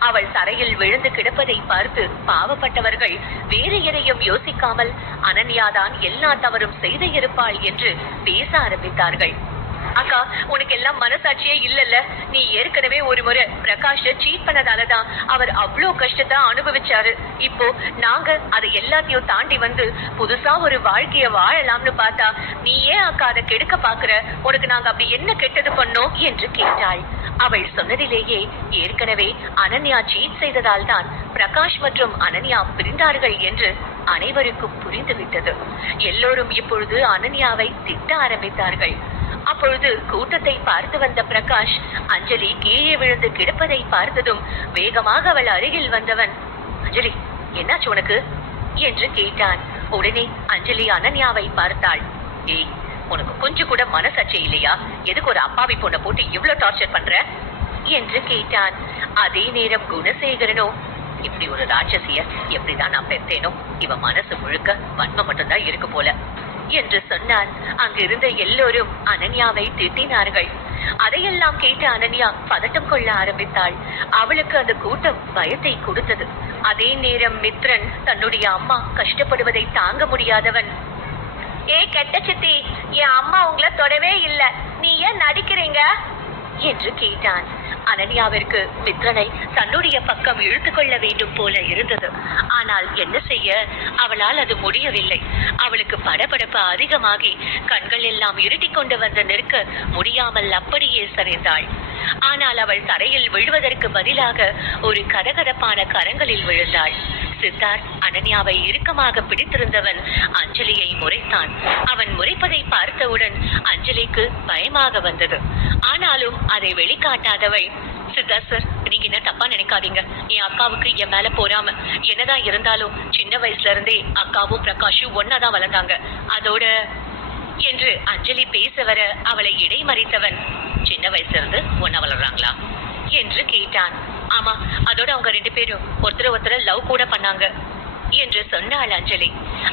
அவள் தரையில் விழுந்து கிடப்பதை பார்த்து பாவப்பட்டவர்கள் வேறு எதையும் யோசிக்காமல் அனன்யாதான் எல்லா தவறும் செய்து இருப்பாள் என்று பேச ஆரம்பித்தார்கள். அக்கா உனக்கு எல்லாம் மனசாட்சியே இல்லல்ல. நீ ஏற்கனவே ஒரு முறை பிரகாஷ சீட் பண்ணதாலதான் அவர் அவ்வளோ கஷ்டத்தை அனுபவிச்சாரு. இப்போ நாங்க அதை எல்லாத்தையும் தாண்டி வந்து புதுசா ஒரு வாழ்க்கைய வாழலாம்னு பார்த்தா நீ ஏன் அக்கா அதை கெடுக்க பாக்குற? உனக்கு நாங்க அப்படி என்ன கெட்டது பண்ணோம் என்று கேட்டாள். அவள் சொன்னதிலேயே ஏற்கனவே அனன்யா சீட் செய்ததால் தான் பிரகாஷ் மற்றும் அனன்யா பிரிந்தார்கள் என்று அனைவருக்கும் புரிந்துவிட்டது. எல்லோரும் இப்பொழுது அனன்யாவை திட்ட ஆரம்பித்தார்கள். அப்பொழுது கூட்டத்தை பார்த்து வந்த பிரகாஷ் அஞ்சலி கீழே விழுந்து கிடப்பதை பார்த்ததும் வேகமாக அவள் அருகில் வந்தவன், அஞ்சலி என்னாச்சு உனக்கு என்று கேட்டான். உடனே அஞ்சலி அனன்யாவை பார்த்தாள். ஏய், உனக்கு கொஞ்சம் கூட மனசாட்சி இல்லையா? எதுக்கு ஒரு அப்பாவி பொண்ணை போட்டு இவ்வளவு டார்ச்சர் பண்ற என்று கேட்டான். அதே நேரம் குணசேகரனோ, இப்படி ஒரு ராட்சசிய எப்படிதான் நான் பெற்றேனோ, இவ மனசு முழுக்க வன்மை மட்டும்தான் இருக்கு போல என்று சொன்னான். அங்கிருந்த எல்லோரும் அனன்யாவை திட்டினார்கள். அதையெல்லாம் கேட்ட அனன்யா பதட்டம் கொள்ள ஆரம்பித்தாள். அவளுக்கு அந்த கூட்டம் பயத்தை கொடுத்தது. அதே நேரம் மித்ரன் தன்னுடைய அம்மா கஷ்டப்படுவதை தாங்க முடியாதவன், ஏ கெட்ட சித்தி, என் அம்மா உங்களை தொடவே இல்ல, நீ ஏன் நடிக்கிறீங்க என்று கேட்டான். அனன்யாவிற்கு மித்ரனை தன்னுடைய பக்கம் இழுத்து கொள்ள வேண்டும் போல இருந்தது. ஆனால் என்ன செய்ய, அவளால் அது முடியவில்லை. அவளுக்கு படபடப்பு அதிகமாகி கண்கள் எல்லாம் இருட்டி கொண்டு வந்து நிற்க முடியாமல் அப்படியே சரிந்தாள். ஆனால் அவள் தரையில் விழுவதற்கு பதிலாக ஒரு கதகதப்பான கரங்களில் விழுந்தாள். சித்தார்த் அனன்யாவை இறுக்கமாக பிடித்திருந்தவன் அஞ்சலியை முறைத்தான். அவன் முறைப்பதை பார்த்தவுடன் அஞ்சலிக்கு பயமாக வந்தது. ஆனாலும் அதை வெளிக்காட்டாதவள், சித்தார்த் சார், நீங்க என்ன தப்பா நினைக்காதீங்க. என் அக்காவுக்கு என் மேல போறாம. என்னதான் இருந்தாலும் சின்ன வயசுல இருந்தே அக்காவும் பிரகாஷும் ஒன்னாதான் வளர்ந்தாங்க. அதோட என்று அஞ்சலி பேச வர அவளை இடைமறித்தவன், சின்ன வயசுல இருந்து ஒன்னா வளர்றாங்களா என்று கேட்டான். ஆமா, அதோட அவங்க 2 பேரும் ஒருத்தர லவ் கூட பண்ணாங்க என்று சொன்னாள் அஞ்சலி.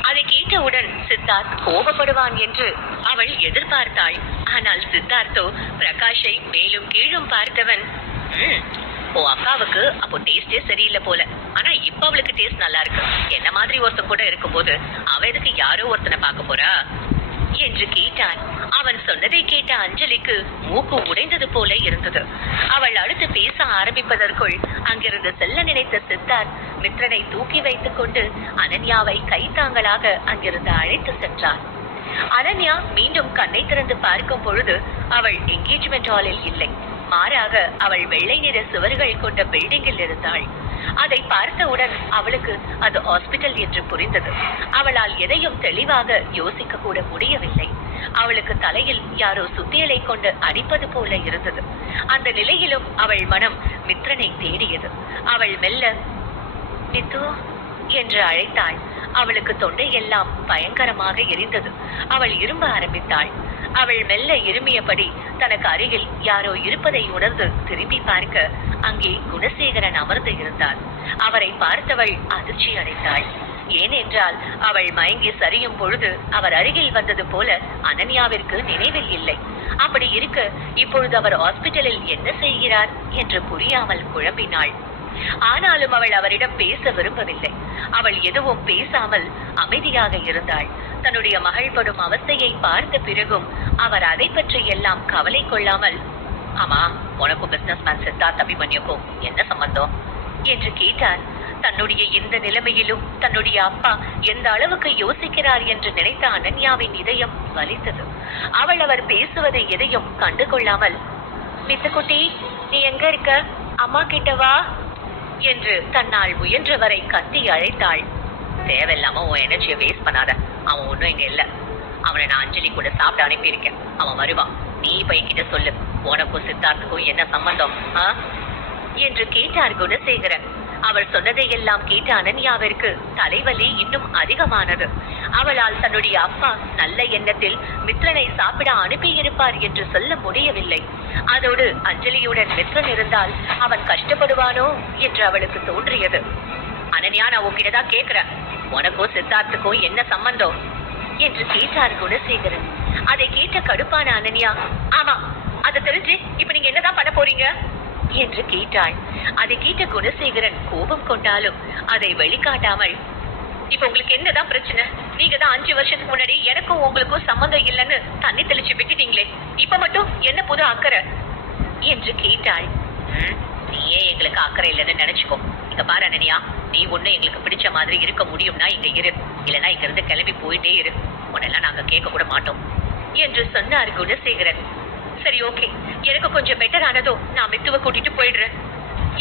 அதை கேட்டவுடன் சித்தார்த் கோபப்படுவான் என்று அவள் எதிர்பார்த்தாள். ஆனால் சித்தார்த்தோ பிரகாஷை மேலும் கீழும் பார்த்தவன், ஓ அக்காவுக்கு அப்போ டேஸ்டே சரியில்லை போல. ஆனா இப்ப அவளுக்கு டேஸ்ட் நல்லா இருக்கு. என்ன மாதிரி ஒருத்தன் கூட இருக்கும்போது அவ எதுக்கு யாரோ ஒருத்தனை பார்க்க போறா என்று கேட்டான். அவன் சொன்னதை கேட்ட அஞ்சலிக்கு மூக்கு உடைந்தது போல இருந்தது. அவள் அடுத்து பேச ஆரம்பிப்பதற்குள் அங்கிருந்து செல்ல நினைத்த சித்தார்த் மித்ரனை தூக்கி வைத்துக் கொண்டு அனன்யாவை கைத்தாங்களாக அங்கிருந்து அழைத்து சென்றார். அனன்யா மீண்டும் கண்ணை திறந்து பார்க்கும் பொழுது அவள் என்கேஜ்மெண்ட் ஹாலில் இல்லை. மாறாக அவள் வெள்ளை நிற சுவர்கள் கொண்ட பில்டிங்கில் இருந்தாள். அதை பார்த்தவுடன் அவளுக்கு அது ஹாஸ்பிட்டல் என்று புரிந்தது. அவளால் எதையும் தெளிவாக யோசிக்க கூட முடியவில்லை. அவளுக்கு தலையில் யாரோ சுத்தியலை கொண்டு அடிப்பது போல இருந்தது. அந்த நிலையிலும் அவள் மனம் மித்ரனை தேடியது. அவள் மெல்ல மித்து என்று அழைத்தாள். அவளுக்கு தொண்டையெல்லாம் பயங்கரமாக எரிந்தது. அவள் இரும்ப ஆரம்பித்தாள். அவள் மெல்ல இருமியபடி தனக்கு அருகில் யாரோ இருப்பதை உணர்ந்து திரும்பி பார்க்க அங்கே குணசேகரன் அமர்ந்து இருந்தார். அவரை பார்த்தவள் அதிர்ச்சி அடைந்தாள். ஏனென்றால் அவள் மயங்கி சரியும் பொழுது அவர் அருகில் வந்தது போல அனன்யாவிற்கு நினைவில் இல்லை. அப்படி இருக்க இப்பொழுது அவர் ஹாஸ்பிட்டலில் என்ன செய்கிறார் என்று புரியாமல் குழம்பினாள். ஆனாலும் அவள் அவரிடம் பேச விரும்பவில்லை. அவள் எதுவும் பேசாமல் அமைதியாக இருந்தாள். தன்னுடைய மகள் படும் அவஸ்தையை பார்த்த பிறகும் அவர் அதை பற்றி எல்லாம் கவலை கொள்ளாமல், ஆமா, உனக்கும் பிசினஸ் மேன் சித்தார்த் அபிமன்யுக்கும் என்ன சம்பந்தம் என்று கேட்டார். தன்னுடைய இந்த நிலைமையிலும் தன்னுடைய அப்பா எந்த அளவுக்கு யோசிக்கிறார் என்று நினைத்த அனன்யாவின் இதயம் வலித்தது. அவள் அவர் பேசுவதை எதையும் கண்டு கொள்ளாமல், மித்துக்குட்டி, நீ எங்க இருக்க? அம்மா கிட்ட வா என்று தன்னால் முயன்றவரை கத்தி அழைத்தாள். தேவையில்லாம உன் எனர்ஜியை வேஸ்ட் பண்ணாத. அவன் ஒன்னும் இங்க இல்ல. அவனை நான் அஞ்சலி கூட சாப்பிட்டு அனுப்பியிருக்கேன். அவன் வருவான். நீ போய் கிட்ட சொல்லு, உனக்கும் சித்தார்த்துக்கும் என்ன சம்பந்தம் என்று கேட்டார் குணசேகரன். அவள் சொன்னதை எல்லாம் கேட்ட அனன்யாவிற்கு தலைவலி இன்னும் அதிகமானது. அவளால் தன்னுடைய அப்பா நல்ல எண்ணத்தில் மித்ரனை சாப்பிட அனுப்பியிருப்பார் என்று சொல்ல முடியவில்லை. அதோடு அஞ்சலியுடன் மித்ரன் இருந்தால் அவன் கஷ்டப்படுவானோ என்று அவளுக்கு தோன்றியது. அனன்யா, நான் உன்கிட்டதான் கேக்குறேன், உனக்கும் சித்தார்த்துக்கும் என்ன சம்பந்தம் என்று கேட்டார் குணசேகரன். அதை கேட்ட கடுப்பான அனன்யா, ஆமா, அதை தெரிஞ்சு இப்ப நீங்க என்னதான் பண்ண போறீங்க என்று கேட்டாள். அதை கேட்ட குணசேகரன் கோபம் கொண்டாலும் அதை வெளிக்காட்டாமல், இப்ப உங்களுக்கு என்னதான் பிரச்சனை? நீங்க தான் 5 வருஷத்துக்கு முன்னாடி எனக்கும் உங்களுக்கும் சம்மந்தம் இல்லைன்னு தண்ணி தெளிச்சு விட்டுட்டீங்களே, இப்ப மட்டும் என்ன புது அக்கறை என்று கேட்டாள். நீயே எங்களுக்கு அக்கறை இல்லைன்னு நினைச்சுக்கோ. இங்க பாரு அனன்யா, நீ ஒண்ணு எங்களுக்கு பிடிச்ச மாதிரி இருக்க முடியும்னா இங்க இரு, இல்லைன்னா இங்க இருந்து கிளம்பி போயிட்டே இரு. உன்னெல்லாம் நாங்க கேட்க கூட மாட்டோம் என்று சொன்னார் குணசேகரன். சரி, ஓகே, எனக்கு கொஞ்சம் பெட்டர் ஆனதோ நான் மித்துவை கூட்டிட்டு போயிடுறேன்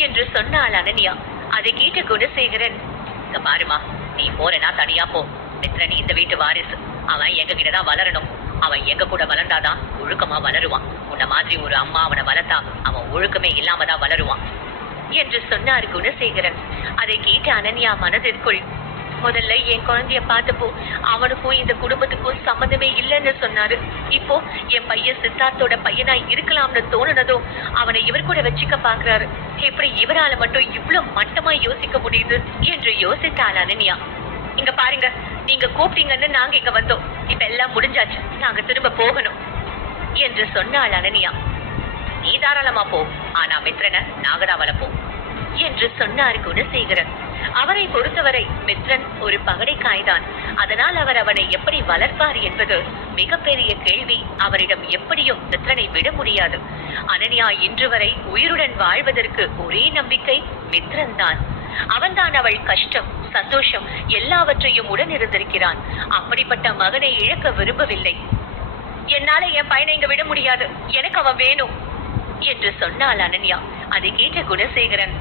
என்று சொன்னாள் அனன்யா. அதை கேட்ட குணசேகரன், இங்க பாருமா, நீ போறனா தனியா போ. மித்ரன் இந்த வீட்டு வாரிசு. அவன் எங்க கிட்டதான் வளரணும். அவன் எங்க கூட வளர்ந்தாதான் ஒழுக்கமா வளருவான். உன்ன மாதிரி ஒரு அம்மா அவனை வளர்த்தா அவன் ஒழுக்கமே இல்லாம தான் வளருவான் என்று சொன்னார் குணசேகரன். அதை கேட்ட அனன்யா மனதிற்குள், முதல்ல என் குழந்தைய பார்த்தப்போ அவனுக்கும் இந்த குடும்பத்துக்கும் சம்மந்தமே இல்லைன்னு சொன்னாரு. இப்போ என் பையன் சித்தார்த்தோட பையனா இருக்கலாம்னு தோணுனதும் அவனை இவர் கூட வச்சுக்க பாக்குறாரு. எப்படி இவரால மட்டும் இவ்வளவு மட்டமா யோசிக்க முடியுது என்று யோசித்தாள் அனன்யா. இங்க பாருங்க, நீங்க கூப்பிட்டீங்கன்னு நாங்க இங்க வந்தோம். இப்ப எல்லாம் முடிஞ்சாச்சு, நாங்க திரும்ப போகணும் என்று சொன்னாள் அனன்யா. நீ தாராளமா போ, ஆனா மித்ரனை நாங்க தான் வளர்ப்போம் என்று சொன்னார் குணசேகரன். அவரை பொறுத்தவரை மித்ரன் ஒரு பகடைக்காய்தான். அதனால் அவர் அவனை எப்படி வளர்ப்பார் என்பது மிகப்பெரிய கேள்வி. அவரிடம் எப்படியும் மித்ரனை விட முடியாது. அனன்யா இன்று வரை உயிருடன் வாழ்வதற்கு ஒரே நம்பிக்கை மித்ரன் தான். அவன்தான் அவள் கஷ்டம், சந்தோஷம் எல்லாவற்றையும் உடன் இருந்திருக்கிறான். அப்படிப்பட்ட மகனை இழக்க விரும்பவில்லை. என்னால என் பையனை இங்க விட முடியாது, எனக்கு அவன் வேணும் என்று சொன்னாள் அனன்யா. அதை கேட்ட குணசேகரன்,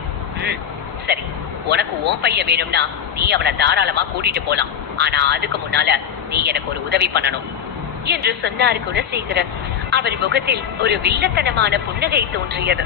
சரி, உனக்கு உன் பையன் வேணும்னா நீ அவனை தாராளமா கூட்டிட்டு போலாம். ஆனா அதுக்கு முன்னால நீ எனக்கு ஒரு உதவி பண்ணணும் என்று சொன்னார் குணசேகரன். அவர் முகத்தில் ஒரு வில்லத்தனமான புன்னகை தோன்றியது.